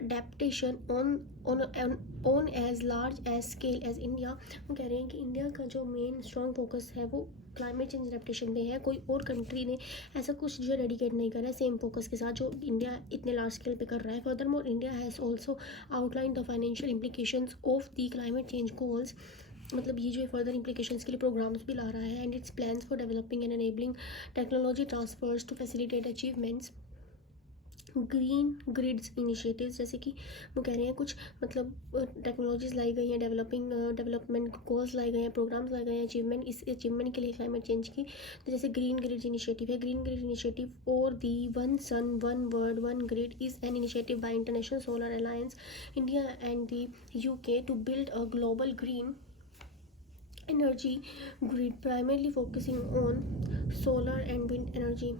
adaptation on as large as scale as India. वो कह रहे हैं कि India का जो main strong focus है वो climate change adaptation में है। कोई और कंट्री ने ऐसा कुछ जो डेडिकेट नहीं करा है सेम फोकस के साथ जो इंडिया इतने लार्ज स्केल पे कर रहा है। Further more India has also outline the financial implications of the climate change goals. मतलब ये जो फर्दर इम्प्लीकेशंस के लिए प्रोग्राम्स भी ला रहा है, and its plans for developing and enabling technology transfers to facilitate achievements. Green grids initiatives, जैसे कि वो कह रहे हैं कुछ मतलब टेक्नोलॉजीज़ लाई गई हैं, डेवलपमेंट गोल्स लाए गए हैं, प्रोग्राम्स लाए गए हैं अचीवमेंट, इस अचीवमेंट के लिए क्लाइमेट चेंज की। तो जैसे ग्रीन ग्रिड्स इनिशिएटिव है, ग्रीन ग्रिड इनिशिएटिव और the one sun one world one grid is an initiative by International solar Alliance India and the UK to build a global green energy grid primarily focusing on solar and wind energy,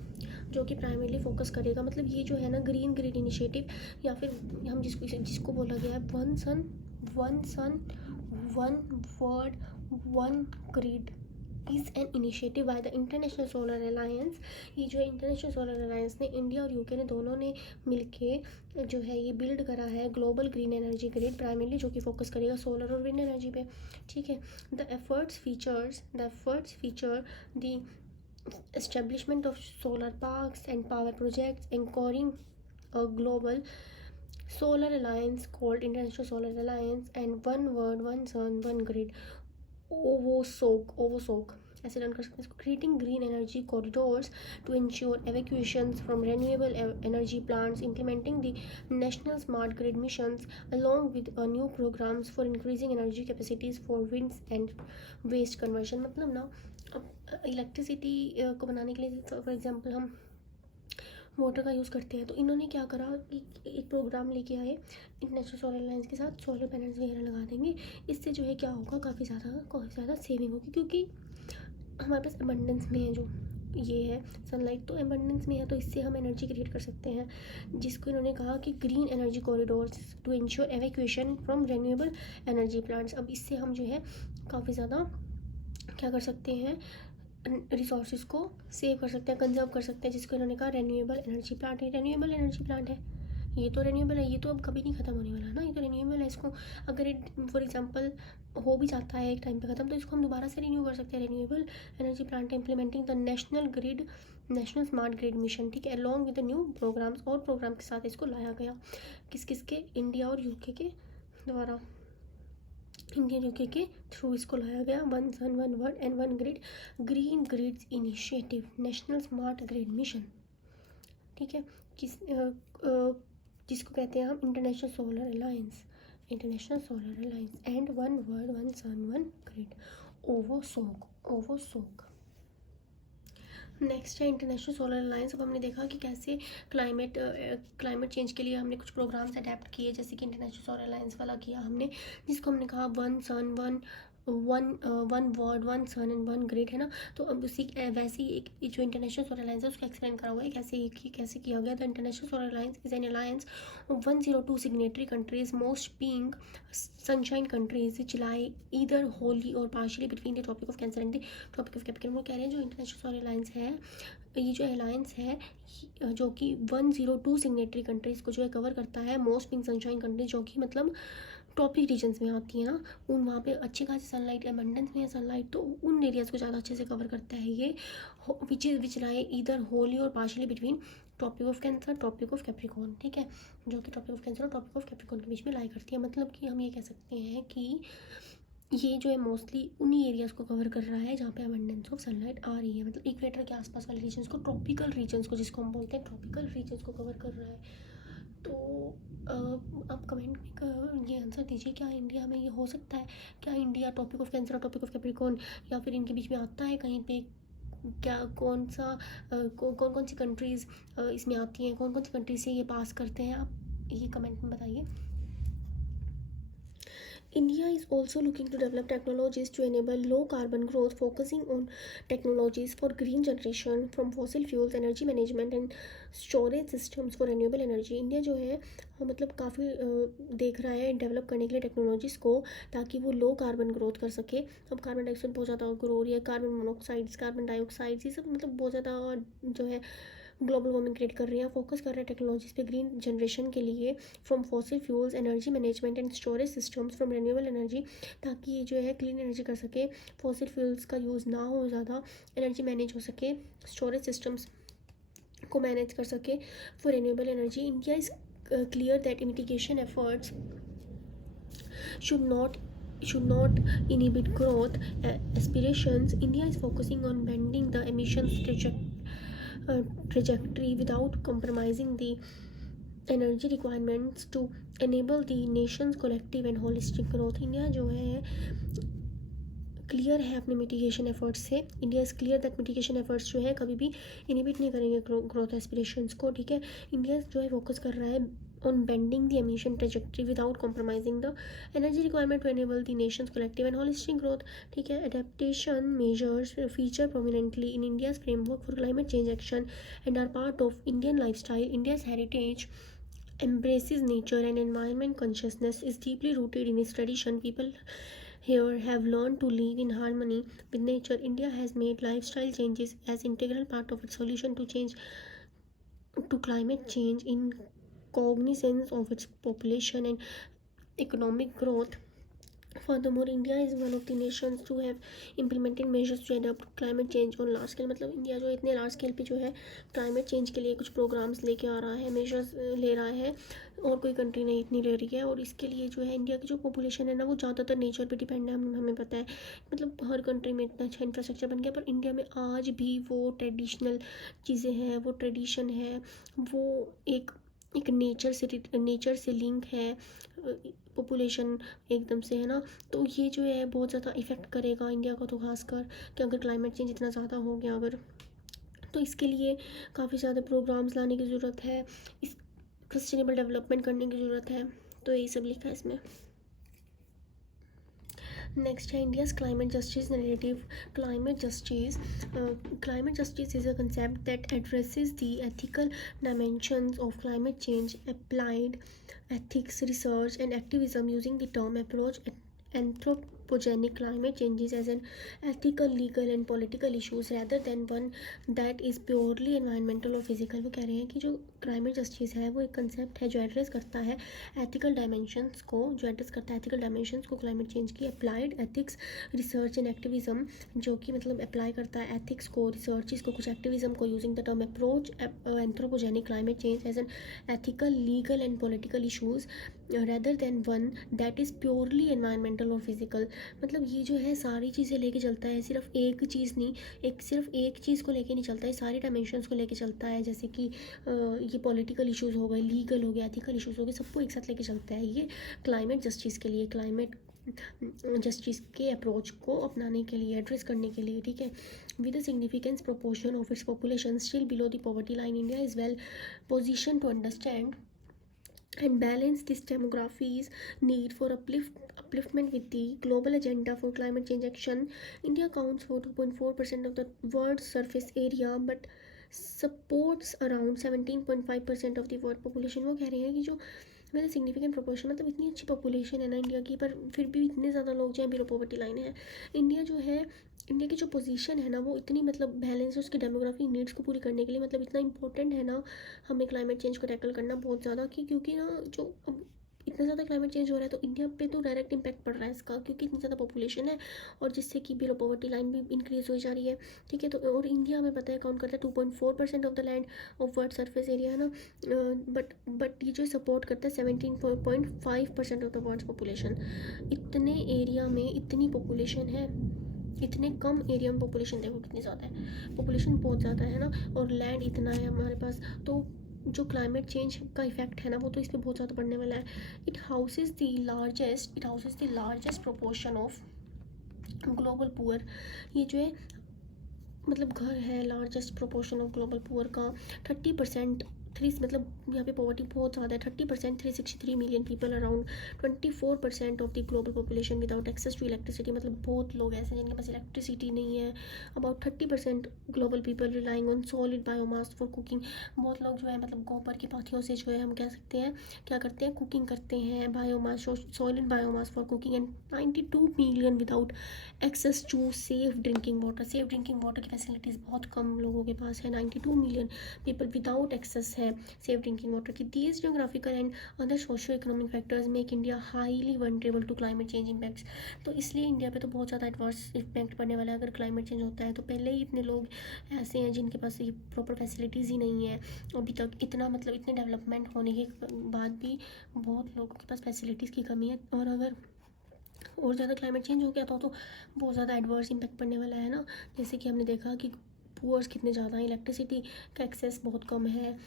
जो कि primarily focus करेगा। मतलब ये जो है ना green grid initiative, या फिर हम जिसको बोला गया है one sun one world one grid is an initiative by the international solar alliance. ये जो है इंटरनेशनल सोलर अलायंस ने, इंडिया और यूके ने दोनों ने मिलके जो है ये बिल्ड करा है global green energy grid primarily, जो कि फोकस करेगा सोलर और विंड एनर्जी पे, ठीक है। The efforts feature the establishment of solar parks and power projects, anchoring a global solar alliance called International Solar Alliance and One World One Sun One Grid, OVOSOC ऐसे run कर सकते हैं इसको। Creating green energy corridors to ensure evacuations from renewable energy plants, implementing the national smart grid missions along with new programmes for increasing energy capacities for winds and waste conversion. मतलब ना अब electricity को बनाने के लिए for example हम water का use करते हैं, तो इन्होंने क्या करा कि एक प्रोग्राम लेके आए इंटरनेशनल सोलर अलायंस के साथ, सोलर पैनल्स वगैरह लगा देंगे। इससे जो है क्या होगा, काफ़ी ज़्यादा सेविंग होगी, क्योंकि हमारे पास अबंडेंस में है जो ये है सनलाइट, तो अबंडेंस में है, तो इससे हम एनर्जी क्रिएट कर सकते हैं, जिसको इन्होंने कहा कि green energy corridors to ensure evacuation from renewable energy plants. अब इससे हम जो है काफ़ी ज़्यादा क्या कर सकते हैं, रिसोर्सेज को सेव कर सकते हैं, कंजर्व कर सकते हैं, जिसको इन्होंने कहा रेन्यूएबल एनर्जी प्लांट है। रेन्यूएबल एनर्जी प्लांट है, ये तो रेन्यूएबल है, ये तो अब कभी नहीं ख़त्म होने वाला है ना, ये तो रेन्यूएबल है। इसको अगर फॉर एग्जांपल हो भी जाता है एक टाइम पे ख़त्म, तो इसको हम दोबारा से रिन्यू कर सकते हैं। Renewable energy plant implementing the national smart grid mission, ठीक है, along with the new programs, और प्रोग्राम के साथ इसको लाया गया किसके, इंडिया और यूके के द्वारा, इंडिया यूके के थ्रू इसको लाया गया। One sun one world and one grid green grids initiative national smart grid mission, ठीक है, जिसको कहते हैं हम international solar alliance and one world one sun one grid, ओवोसोक। नेक्स्ट है इंटरनेशनल सोलर अलायंस। अब हमने देखा कि कैसे क्लाइमेट चेंज के लिए हमने कुछ प्रोग्राम्स अडेप्ट किए, जैसे कि इंटरनेशनल सोलर अलायंस वाला किया हमने, जिसको हमने कहा one sun one one world, one sun and one grid, है ना। तो अब उसी वैसे ही एक जो इंटरनेशनल सोलर अलायंस है उसको एक्सप्लेन करा हुआ है कैसे किया गया। The international solar alliance is an alliance of 102 signatory countries, most being sunshine countries which lie either wholly और partially between the Tropic of Cancer and the Tropic of Capricorn. वो कह रहे हैं जो इंटरनेशनल सोलर अलायंस है, ये जो alliance है जो कि 102 सिग्नेटरी कंट्रीज़ को जो है कवर करता है, मोस्ट बीइंग सनशाइन कंट्रीज, जो कि मतलब ट्रॉपिक रीजन्स में आती है ना, उन वहाँ पे अच्छी खासी सनलाइट एबंडेंस में है सनलाइट, तो उन एरियाज़ को ज़्यादा अच्छे से कवर करता है ये, विच लाई ईदर होली और partially between Tropic of Cancer, Tropic of Capricorn, ठीक है, जो कि ट्रॉपिक ऑफ कैंसर और ट्रॉपिक ऑफ कैप्रिकॉर्न के बीच में लाई करती है। मतलब कि हम ये कह सकते हैं कि ये जो है मोस्टली उन्हीं एरियाज़ को कवर कर रहा है जहाँ पे अबंडेंस ऑफ सनलाइट आ रही है, मतलब इक्वेटर के आसपास वाले रीजन्स को, ट्रॉपिकल रीजन्स को, जिसको हम बोलते हैं ट्रॉपिकल रीजन्स को कवर कर रहा है। तो आप कमेंट में ये आंसर दीजिए, क्या इंडिया में ये हो सकता है, क्या इंडिया टॉपिक ऑफ कैंसर और टॉपिक ऑफ कैप्रिकॉर्न या फिर इनके बीच में आता है कहीं पे, क्या कौन कौन सी कंट्रीज़ इसमें आती हैं, कौन कौन सी कंट्रीज से ये पास करते हैं, आप ये कमेंट में बताइए। India is also looking to develop technologies to enable low carbon growth, focusing on technologies for green generation from fossil fuels, energy management and storage systems for renewable energy. India जो है मतलब काफ़ी देख रहा है develop करने के लिए टेक्नोलॉजीज़ को, ताकि वो लो कार्बन ग्रोथ कर सके। अब कार्बन डाइऑक्साइड बहुत ज़्यादा ग्रो हो रही है, कार्बन मोनोक्साइड्स, कार्बन डाइऑक्साइड्स, ये सब मतलब बहुत ज़्यादा जो है ग्लोबल वार्मिंग क्रिएट कर रही हैं। फोकस कर रहे हैं टेक्नोलॉजीज पे ग्रीन जनरेशन के लिए, from fossil fuels, energy management and storage systems from renewable energy, ताकि ये जो है क्लीन एनर्जी कर सके, फॉसिल फ्यूल्स का यूज़ ना हो ज़्यादा, एनर्जी मैनेज हो सके, स्टोरेज सिस्टम्स को मैनेज कर सके for renewable energy. India is clear that mitigation efforts should not inhibit growth aspirations. India is focusing on bending the emissions trajectory without compromising the energy requirements to enable the nation's collective and holistic growth. India जो है clear है अपने mitigation efforts से, India is clear that mitigation efforts जो है कभी भी inhibit नहीं करेंगे ग्रोथ एस्पिरेशंस को, ठीक है। इंडिया जो है फोकस कर रहा है on bending the emission trajectory without compromising the energy requirement to enable the nation's collective and holistic growth, ठीक है। adaptation measures feature prominently in India's framework for climate change action and are part of Indian lifestyle. India's heritage embraces nature and environment consciousness is deeply rooted in its tradition. People here have learned to live in harmony with nature. India has made lifestyle changes as integral part of its solution to climate change in cognizance of its population and economic growth. Furthermore, India is one of the nations to have implemented measures to adapt to climate change on large scale. मतलब India जो इतने large scale पे जो है climate change के लिए कुछ programmes लेके आ रहा है, मेजर्स ले रहा है, और कोई कंट्री नहीं इतनी ले रही है। और इसके लिए जो है इंडिया की जो पॉपुलेशन है ना, वो ज़्यादातर नेचर पे डिपेंड है, हमें पता है। मतलब हर कंट्री में इतना अच्छा इंफ्रास्ट्रक्चर बन गया, पर इंडिया में आज भी वो ट्रेडिशनल चीज़ें हैं, वो ट्रेडिशन है, वो एक नेचर से लिंक है पॉपुलेशन एकदम से, है ना। तो ये जो है बहुत ज़्यादा इफ़ेक्ट करेगा इंडिया को, तो खासकर कि अगर क्लाइमेट चेंज इतना ज़्यादा हो गया अगर, तो इसके लिए काफ़ी ज़्यादा प्रोग्राम्स लाने की ज़रूरत है, इस सस्टेनेबल डेवलपमेंट करने की ज़रूरत है। तो यही सब लिखा है इसमें। नेक्स्ट है India's climate justice narrative. Climate justice is a concept that addresses the ethical dimensions of climate change, applied ethics, research and activism using the term approach anthropogenic climate changes as an ethical, legal and political issues rather than one that is purely environmental or physical. वो कह रहे हैं कि जो climate justice है वो एक concept है जो एड्रेस करता है एथिकल डायमेंशंस को, क्लाइमेट चेंज की, applied ethics, research and activism, जो कि मतलब अप्लाई करता है एथिक्स को, रिसर्च को, कुछ एक्टिविज्म को, using the term approach anthropogenic climate change as an ethical, legal and political issues rather than one that is purely environmental or physical. मतलब ये जो है सारी चीज़ें लेके चलता है, सिर्फ एक चीज़ नहीं, सिर्फ एक चीज़ को लेके नहीं चलता है, सारी डायमेंशंस को लेके चलता है। जैसे कि ये पॉलिटिकल इश्यूज़ हो गए, लीगल हो गया, एथिकल इश्यूज़ हो गए, सबको एक साथ लेके चलता है ये क्लाइमेट जस्टिस के लिए, क्लाइमेट जस्टिस के अप्रोच को अपनाने के लिए, एड्रेस करने के लिए, ठीक है। With a significance proportion of its population still below the poverty line, India is well position to understand and balance this demography's need for upliftment with the global agenda for climate change action. India accounts for 2.4% of the world's surface area but supports around 17.5% of the world population. वो कह रहे हैं कि जो मतलब significant proportion, मतलब इतनी अच्छी पॉपुलेशन है ना इंडिया की, पर फिर भी इतने ज़्यादा लोग जो हैं बिलो पॉवर्टी लाइन है। इंडिया जो है, इंडिया की जो पोजीशन है ना वो इतनी मतलब बैलेंस है उसकी डेमोग्राफी नीड्स को पूरी करने के लिए, मतलब इतना इंपॉर्टेंट है ना हमें क्लाइमेट चेंज को टैकल करना बहुत ज़्यादा, क्योंकि ना जो अब इतना ज़्यादा क्लाइमेट चेंज हो रहा है तो इंडिया पे तो डायरेक्ट इम्पैक्ट पड़ रहा है इसका, क्योंकि इतनी ज़्यादा पॉपुलेशन है और जिससे कि बिलो पॉवर्टी लाइन भी इंक्रीज़ हो जा रही है। ठीक है, तो और इंडिया हमें पता है अकाउंट करता है 2.4% of the land of world surface area है ना, बट ये जो सपोर्ट करता है 17.5% ऑफ द वर्ल्ड पॉपुलेशन। इतने एरिया में इतनी पॉपुलेशन है, इतने कम एरिया में पॉपुलेशन देखो कितनी ज़्यादा है, पॉपुलेशन बहुत ज़्यादा है ना, और लैंड इतना है हमारे पास, तो जो क्लाइमेट चेंज का इफेक्ट है ना वो तो इस पर बहुत ज़्यादा पड़ने वाला है। It houses the largest proportion of global poor. ये जो है मतलब घर है largest proportion of global poor का 30%, मतलब यहाँ पे पॉवर्टी बहुत ज़्यादा है। 30% 363 million people around 24% of the global population without access to electricity, मतलब बहुत लोग ऐसे हैं जिनके पास इलेक्ट्रिसिटी नहीं है। About 30% global people relying on solid biomass for cooking. बहुत लोग जो है मतलब गोबर की पाथियों से जो है हम कह सकते हैं क्या करते हैं, कुकिंग करते हैं, biomass solid biomass for cooking. And 92 million without access to safe drinking water. Safe drinking water की फैसिलिटीज़ बहुत कम लोगों के पास है। 92 मिलियन पीपल विदाउट एक्सेस है सेफ ड्रिंकिंग वाटर की। These geographical and other socioeconomic factors make India highly vulnerable to climate change impacts. तो इसलिए इंडिया पे तो बहुत ज़्यादा एडवर्स इम्पैक्ट पड़ने वाला है अगर क्लाइमेट चेंज होता है। तो पहले ही इतने लोग ऐसे हैं जिनके पास ये प्रॉपर फैसिलिटीज़ ही नहीं है अभी तक, इतना मतलब इतने डेवलपमेंट होने के बाद भी बहुत लोगों के पास फैसिलिटीज़ की कमी है। और अगर और ज़्यादा क्लाइमेट चेंज हो गया तो बहुत ज़्यादा एडवर्स इम्पैक्ट पड़ने वाला है ना। जैसे कि हमने देखा कि पुअर्स कितने ज़्यादा हैं, इलेक्ट्रिसिटी का एक्सेस बहुत कम है,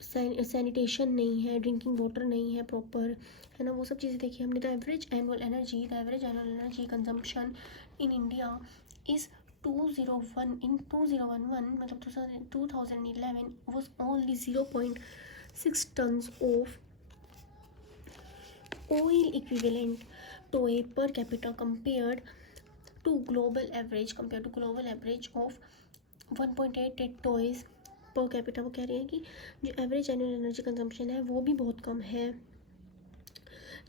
सैनिटेशन नहीं है, ड्रिंकिंग वाटर नहीं है प्रॉपर, है ना, वो सब चीज़ें देखी हमने। The average annual energy consumption in India is 2011 मतलब 2011 was only 0.6 tons of oil equivalent to a per capita compared to global average of 1.88 toys per capita. वो कह रहे हैं कि जो एवरेज एनुअल एनर्जी कंजम्पशन है वो भी बहुत कम है,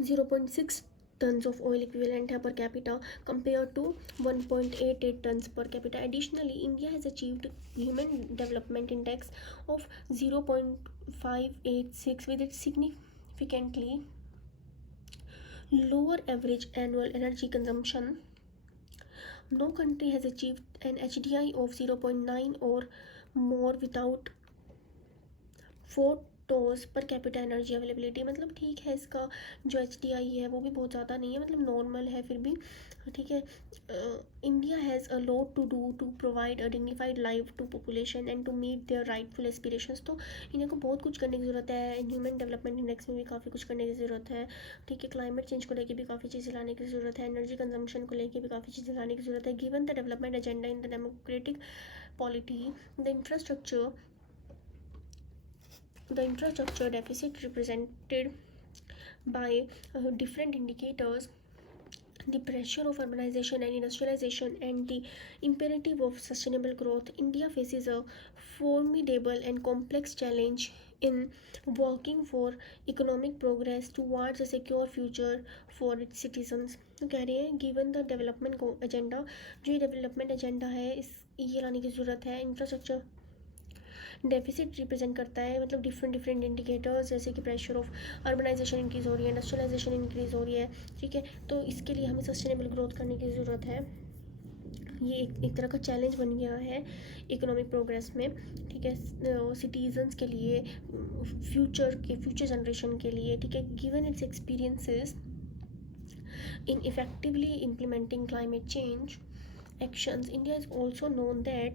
0.6 tons of oil equivalent है per capita compared to 1.88 tons per capita. Additionally, India has achieved Human Development Index of 0.586 with its significantly lower average annual energy consumption. No country has achieved an HDI of 0.9 or more without 4 toes per capita energy availability. मतलब ठीक है इसका जो HDI है वो भी बहुत ज़्यादा नहीं है, मतलब नॉर्मल है फिर भी, ठीक है। India has a lot to do to provide a dignified life to population and to meet their rightful aspirations. तो इन्हें को बहुत कुछ करने की ज़रूरत है। ह्यूमन डेवलपमेंट इंडेक्स में भी काफ़ी कुछ करने की ज़रूरत है, ठीक है। क्लाइमेट चेंज को लेकर भी काफ़ी चीज़ें लाने की ज़रूरत है, एनर्जी कंजम्पशन को लेकर भी काफ़ी चीज़ें लाने की ज़रूरत है। Given the development agenda in the democratic polity, the infrastructure deficit represented by different indicators, the pressure of urbanization and industrialization, and the imperative of sustainable growth, India faces a formidable and complex challenge in working for economic progress towards a secure future for its citizens. तो कह रहे हैं given the development agenda, जो ये development agenda है इस ये लाने की ज़रूरत है। इंफ्रास्ट्रक्चर डेफिसिट रिप्रेजेंट करता है मतलब डिफरेंट इंडिकेटर्स, जैसे कि प्रेशर ऑफ अर्बनाइजेशन इंक्रीज़ हो रही है, इंडस्ट्रियलाइजेशन इंक्रीज़ हो रही है, ठीक है। तो इसके लिए हमें सस्टेनेबल ग्रोथ करने की ज़रूरत है। ये एक तरह का चैलेंज बन गया है इकोनॉमिक प्रोग्रेस में, ठीक है, सिटीजन्स के लिए, फ्यूचर जनरेशन के लिए, ठीक है। Given it's experiences in effectively implementing climate change actions, India is also known that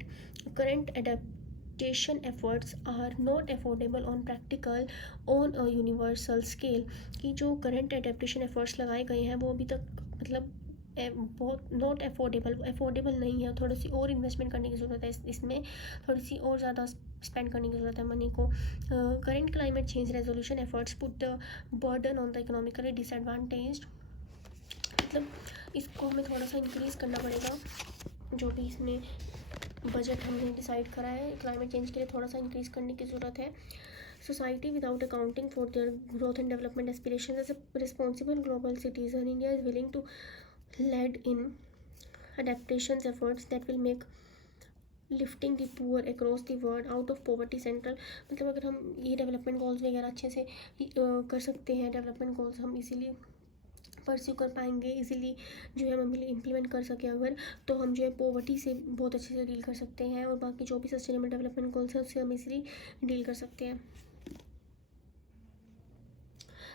current adaptation efforts are not affordable on practical on a universal scale। कि जो current adaptation efforts लगाए गए हैं वो अभी तक मतलब बहुत नॉट अफोर्डेबल नहीं है, थोड़ी सी और इन्वेस्टमेंट करने की ज़रूरत है इसमें, थोड़ी सी और ज़्यादा स्पेंड करने की ज़रूरत है मनी को। Current climate change resolution efforts put the burden on the economically disadvantaged, मतलब इसको हमें थोड़ा सा इंक्रीज़ करना पड़ेगा, जो भी इसमें बजट हमने डिसाइड करा है क्लाइमेट चेंज के लिए थोड़ा सा इंक्रीज़ करने की ज़रूरत है। Society without accounting for their growth and development aspirations. As a responsible global citizen, India is willing to lead in adaptations efforts that will make lifting the poor across the world out of poverty central, मतलब अगर हम ये development goals वगैरह अच्छे से कर सकते हैं, डेवलपमेंट गोल्स हम इसीलिए परस्यू कर पाएंगे, इजीली जो है हम इम्प्लीमेंट कर सकें अगर, तो हम जो है पॉवर्टी से बहुत अच्छे से डील कर सकते हैं, और बाकी जो भी सस्टेनेबल डेवलपमेंट गोल्स हैं उससे हम इजीली डील कर सकते हैं।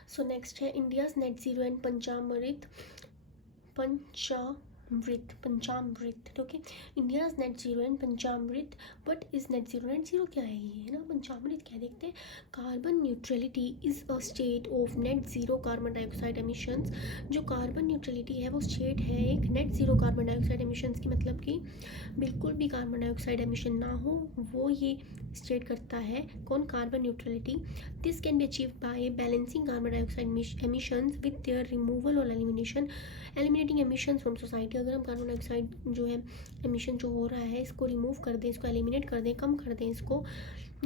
सो नेक्स्ट है India's net zero and Panchamrit, okay. India's net zero and Panchamrit, but is net zero क्या है, ये है ना पंचामृत क्या है, देखते हैं। Carbon neutrality is a state of net zero carbon dioxide emissions, जो कार्बन न्यूट्रलिटी है वो स्टेट है एक net zero carbon dioxide emissions की, मतलब कि बिल्कुल भी कार्बन डाइऑक्साइड एमिशन ना हो, वो ये स्टेट करता है कौन, carbon neutrality. This can be achieve by balancing carbon dioxide emissions with their removal और एलिमिनेटिंग एमिशंस फ्रॉम सोसाइटी। अगर हम कार्बन डाइऑक्साइड जो है एमिशन जो हो रहा है इसको रिमूव कर दें, इसको एलिमिनेट कर दें, कम कर दें इसको,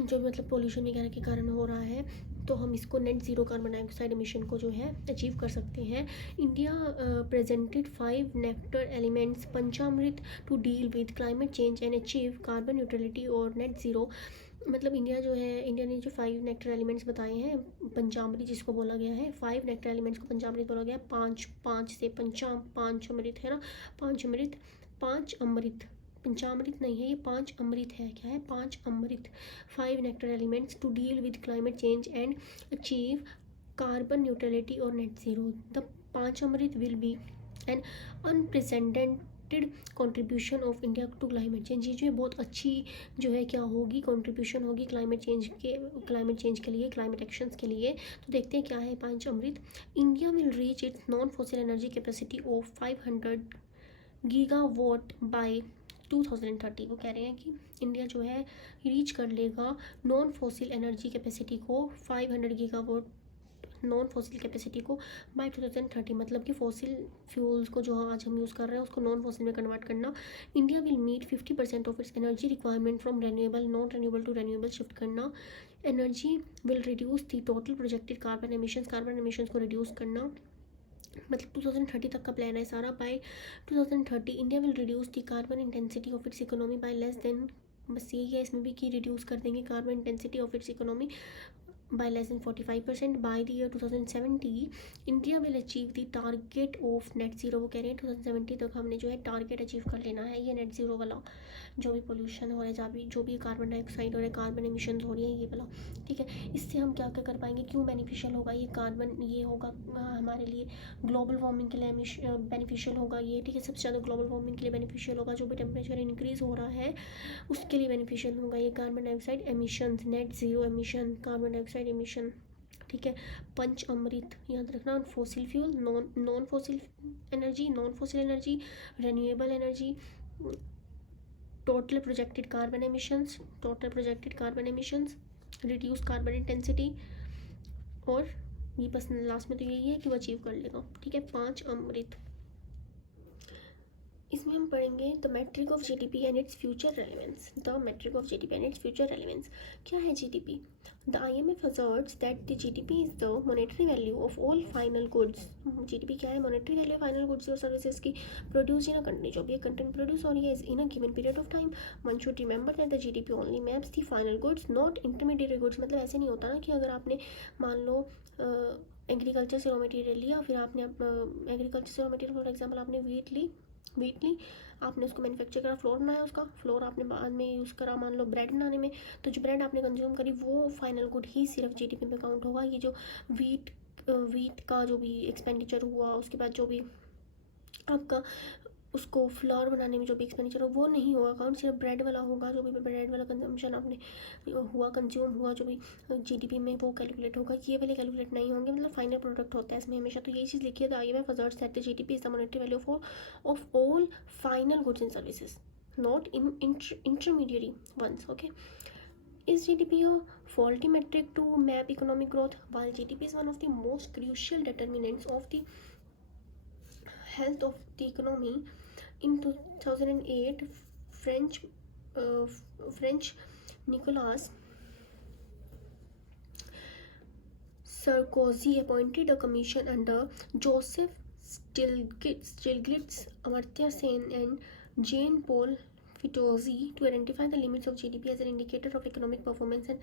जो मतलब पोल्यूशन वगैरह के कारण हो रहा है, तो हम इसको net zero carbon dioxide emission को जो है अचीव कर सकते हैं। India presented 5 nectar elements Panchamrit to deal with climate change and achieve carbon neutrality और नेट ज़ीरो, मतलब इंडिया ने जो 5 नेक्टर एलिमेंट्स बताए हैं पंचामृत जिसको बोला गया है, 5 नेक्टर एलिमेंट्स को पंचामृत बोला गया है, पाँच से पाँच अमृत है ना, पाँच अमृत, पंचामृत नहीं है ये, 5 अमृत है, क्या है 5 अमृत, 5 nectar elements to deal with climate change and achieve carbon neutrality और नेट ज़ीरो। द 5 अमृत will be an unprecedented contribution of India to climate change, ये जो है बहुत अच्छी जो है क्या होगी, कंट्रीब्यूशन होगी क्लाइमेट चेंज के लिए, क्लाइमेट एक्शंस के लिए। तो देखते हैं क्या है 5 अमृत। India will reach its non fossil energy capacity of 500 gigawatt by 2030। वो कह रहे हैं कि इंडिया जो है रीच कर लेगा नॉन फॉसिल एनर्जी कैपेसिटी को, 500 गीगावाट नॉन फॉसिल कैपेसिटी को बाय 2030, मतलब कि फॉसिल फ्यूल्स को जो आज हम यूज़ कर रहे हैं उसको नॉन फॉसिल में कन्वर्ट करना। India will meet 50% of its energy requirement from renewable non renewable to renewable shift करना। Energy will reduce the total projected carbon emissions को रिड्यूस करना, मतलब 2030 तक का प्लान है सारा। By 2030 India will reduce the carbon intensity of its economy by less than, बस यही है इसमें भी कि रिड्यूस कर देंगे carbon intensity of its economy by less than 45%. By the year 2070 India will achieve the target of net zero, वो कह रहे हैं 2070 तक हमने जो है टारगेट अचीव कर लेना है, ये नेट ज़ीरो वाला जो भी पोल्यूशन हो रहा है, जो भी कार्बन डाइऑक्साइड हो रहा है, कार्बन एमिशन हो रही है ये वाला, ठीक है। इससे हम क्या क्या कर पाएंगे, क्यों बेनिफिशियल होगा ये कार्बन, ये होगा हमारे लिए ग्लोबल वार्मिंग के लिए बेनिफिशियल होगा ये, ठीक है। सबसे ज़्यादा ग्लोबल वार्मिंग के लिए बेनिफिशियल होगा, जो भी टेम्परेचर इंक्रीज़ हो रहा है उसके लिए बेनिफिशियल होगा ये carbon dioxide emissions, net zero emission carbon dioxide emission, ठीक है। पंच अमृत याद रखना, fossil fuel, non fossil energy, renewable energy, total projected carbon emissions, reduce carbon intensity, और ये बस लास्ट में तो यही है कि वो अचीव कर लेगा, ठीक है। 5 अमृत। इसमें हम पढ़ेंगे the metric of GDP and its future relevance. क्या है GDP? The IMF asserts that the GDP is the monetary value of all final goods. GDP क्या है? मॉनेटरी वैल्यू फाइनल गुड्स और सर्विसेज की प्रोड्यूस इन अ कंट्री, जो भी एक country में प्रोड्यूस हो रही है in a given period of time. One should remember that the GDP only maps the final goods not intermediate goods, मतलब ऐसे नहीं होता ना कि अगर आपने मान लो एग्रीकल्चर से रॉ मटेरियल लिया, फिर आपने एग्रीकल्चर से रॉ मटेरियल फॉर एग्जाम्पल आपने वीट ली, आपने उसको मैन्युफैक्चर करा, फ्लोर बनाया, उसका फ्लोर आपने बाद में यूज़ करा मान लो ब्रेड बनाने में, तो जो ब्रेड आपने कंज्यूम करी वो फाइनल गुड ही सिर्फ जीडीपी में काउंट होगा। ये जो वीट का जो भी एक्सपेंडिचर हुआ, उसके बाद जो भी आपका उसको फ्लावर बनाने में जो भी एक्सपेंडिचर हो वो नहीं होगा काउंट, सिर्फ ब्रेड वाला होगा, जो भी ब्रेड वाला कंजम्पशन आपने हुआ, कंज्यूम हुआ जो भी जीडीपी में, वो कैलकुलेट होगा। ये वाले कैलकुलेट नहीं होंगे, मतलब फाइनल प्रोडक्ट होता है इसमें हमेशा। तो यही चीज़ लिखी है, तो IMF asserts that the GDP is the monetary value of all final goods and services, not in intermediary ones. Okay, is GDP a faulty metric to map economic growth? While GDP is one of the most crucial determinants of the health of the economy, in 2008, uh, French Nicolas Sarkozy appointed a commission under Joseph Stiglitz, Amartya Sen, and Jean-Paul Fitoussi to identify the limits of GDP as an indicator of economic performance and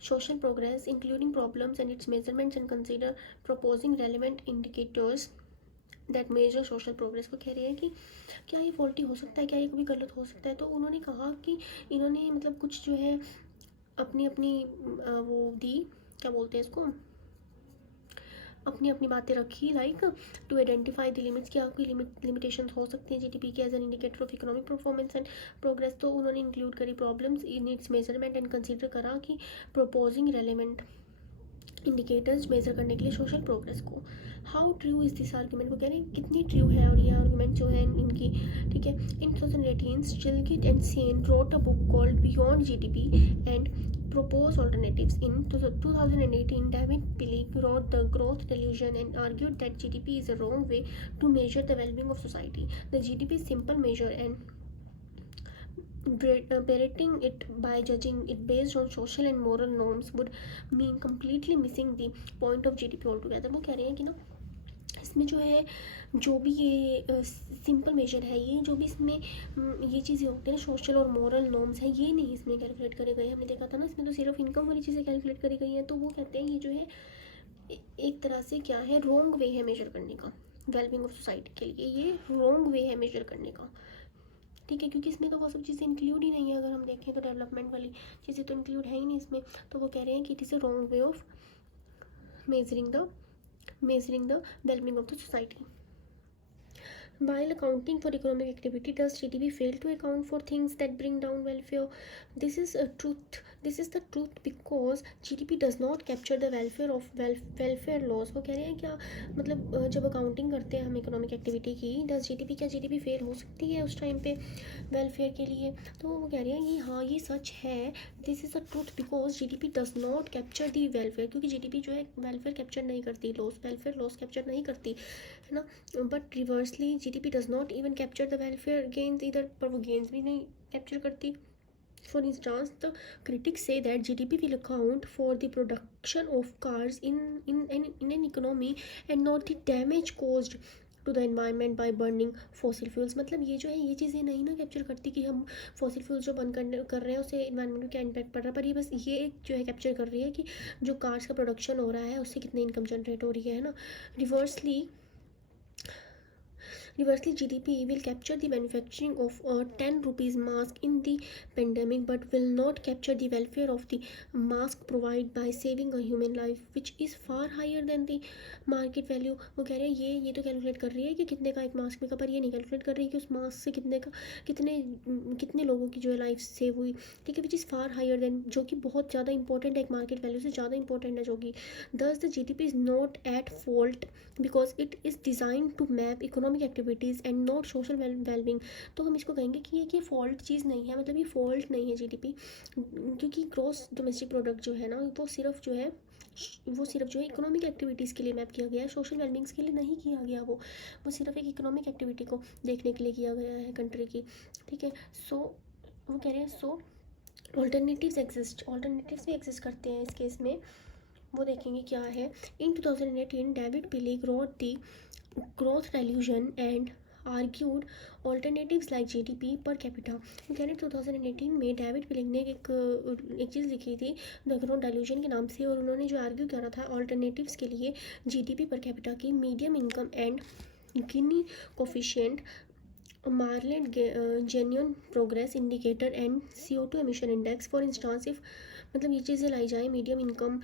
social progress, including problems and its measurements, and consider proposing relevant indicators that measure social progress. को कह रहे हैं कि क्या ये faulty हो सकता है, क्या ये कभी गलत हो सकता है। तो उन्होंने कहा कि इन्होंने मतलब कुछ जो है अपनी अपनी वो दी, क्या बोलते हैं इसको, अपनी अपनी बातें रखी, like to identify the limits, कि आपकी लिमिटेशन हो सकती हैं जीडीपी के as an indicator of economic performance and progress. तो उन्होंने इंक्लूड करी problems in its measurement and consider करा कि प्रोपोजिंग रेलिवेंट इंडिकेटर्स मेजर करने के लिए सोशल प्रोग्रेस को। How true is this argument, को कह रहे हैं कितनी ट्रू है और ये आर्ग्यूमेंट जो है इनकी, ठीक है। In 2018 Stiglitz and Sen wrote a book called beyond GDP and propose alternatives. In 2018, David Pilic wrote The Growth Delusion and argued that GDP is a wrong way to measure the well-being of society. The GDP is simple measure, and berating it by judging it based on social and moral norms would mean completely missing the point of GDP altogether. वो कह रहे हैं कि ना इसमें जो है जो भी ये सिंपल मेजर है, ये जो भी इसमें ये चीज़ें होती हैं सोशल और मॉरल नॉर्म्स हैं, ये नहीं इसमें कैलकुलेट करे गए। हमने देखा था ना इसमें तो सिर्फ इनकम वाली चीज़ें कैलकुलेट करी गई हैं। तो वो कहते हैं ये जो है एक तरह से क्या है, रॉन्ग वे है मेजर करने का वेलबींग ऑफ सोसाइटी के लिए, ये रॉन्ग वे है मेजर करने का, ठीक है। क्योंकि इसमें तो वो सब चीज़ें इंक्लूड ही नहीं है, अगर हम देखें तो डेवलपमेंट वाली चीज़ें तो इंक्लूड है ही नहीं इसमें। तो वो कह रहे हैं कि it is a wrong way of measuring the well-being of the society. While accounting for economic activity, does GDP fail to account for things that bring down welfare? This is a truth. This is the truth because GDP does not capture the welfare of welfare laws. वो कह रहे हैं क्या मतलब जब accounting करते हैं हम इकोनॉमिक एक्टिविटी की, डस GDP, क्या GDP फेल हो सकती है उस टाइम पे वेलफेयर के लिए? तो वो कह रहे हैं कि हाँ ये सच है। This is a truth because GDP does not capture the welfare, क्योंकि GDP जो है वेलफेयर कैप्चर नहीं करती, वेलफेयर लॉस कैप्चर नहीं करती है ना। But reversely GDP does not even capture the welfare gains इधर, पर वो गेन्स भी नहीं कैप्चर करती। For instance, the critics say that GDP will account for the production of cars in an economy and not the damage caused to the environment by burning fossil fuels. मतलब ये जो है ये चीज़ें नहीं ना कैप्चर करती कि हम फॉसिल फ्यूल्स जो बंद कर रहे हैं उससे इन्वायरमेंट में क्या इम्पैक्ट पड़ रहा है, पर ये बस ये जो है कैप्चर कर रही है कि जो कार्स का प्रोडक्शन हो रहा है उससे कितनी इनकम जनरेट हो रही है ना। Reversely, GDP will capture the manufacturing of a 10 rupees mask in the pandemic but will not capture the welfare of the mask provided by saving a human life, which is far higher than the market value. वो कह रहे हैं ये तो calculate कर रही है कि कितने का एक मास्क का, पर ये नहीं कैलकुलेट कर रही है कि उस मास्क से कितने लोगों की जो है लाइफ सेव हुई, ठीक है, which is far higher than, जो कि बहुत ज़्यादा इंपॉर्टेंट है, एक मार्केट वैल्यू से ज़्यादा इंपॉर्टेंट है, जो कि thus the GDP is not at fault because it is design to map economic activities and not social wellbeing. तो हम इसको कहेंगे कि ये फॉल्ट चीज़ नहीं है, मतलब ये फॉल्ट नहीं है GDP, क्योंकि ग्रॉस डोमेस्टिक प्रोडक्ट जो है ना वो सिर्फ जो है इकोनॉमिक एक्टिविटीज़ के लिए मैप किया गया है, सोशल वेलबींग्स के लिए नहीं किया गया। वो सिर्फ एक इकोनॉमिक एक्टिविटी को देखने के लिए किया गया है कंट्री की, ठीक है। सो वो कह रहे हैं सो ऑल्टरनेटिव्स भी एग्जिस्ट करते हैं इस केस में, वो देखेंगे क्या है। In 2018 David पिलिक wrote The Growth Delusion and argued alternatives like GDP per capita. वो कह रहे 2018 में डेविड पिलिक ने एक चीज़ लिखी थी द ग्रोथ डेल्यूजन के नाम से, और उन्होंने जो आर्ग्यू करा था ऑल्टरनेटिव्स के लिए GDP पर कैपिटा की, medium income and Gini coefficient, Maryland genuine progress indicator and CO2 emission index. For instance if मतलब ये चीज़ें लाई जाए, medium income,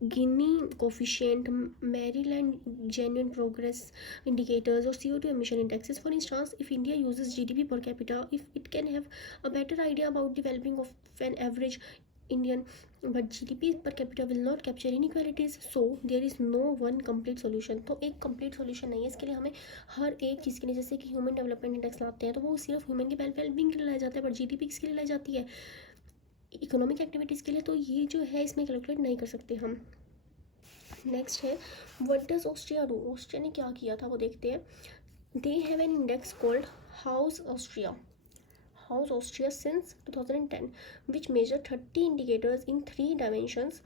Gini coefficient, Maryland genuine progress indicators, or CO2 emission indexes. For instance, if India uses GDP per capita, if it can have a better idea about the well-being of an average Indian, but GDP per capita will not capture inequalities. So there is no one complete solution. तो एक complete solution नहीं है, इसके लिए हमें हर एक चीज़ के लिए, जैसे कि ह्यूमन डेवलपमेंट इंडेक्स लाते हैं तो वो सिर्फ ह्यूमन के वेलबींग के लिए लाया जाता है, बट GDP किसके लिए लाई जाती है, इकोनॉमिक एक्टिविटीज़ के लिए, तो ये जो है इसमें कैलकुलेट नहीं कर सकते हम। नेक्स्ट है what does Austria do, Austria ने क्या किया था वो देखते हैं। They have an index called house Austria since 2010 which measure 30 indicators in 3 dimensions: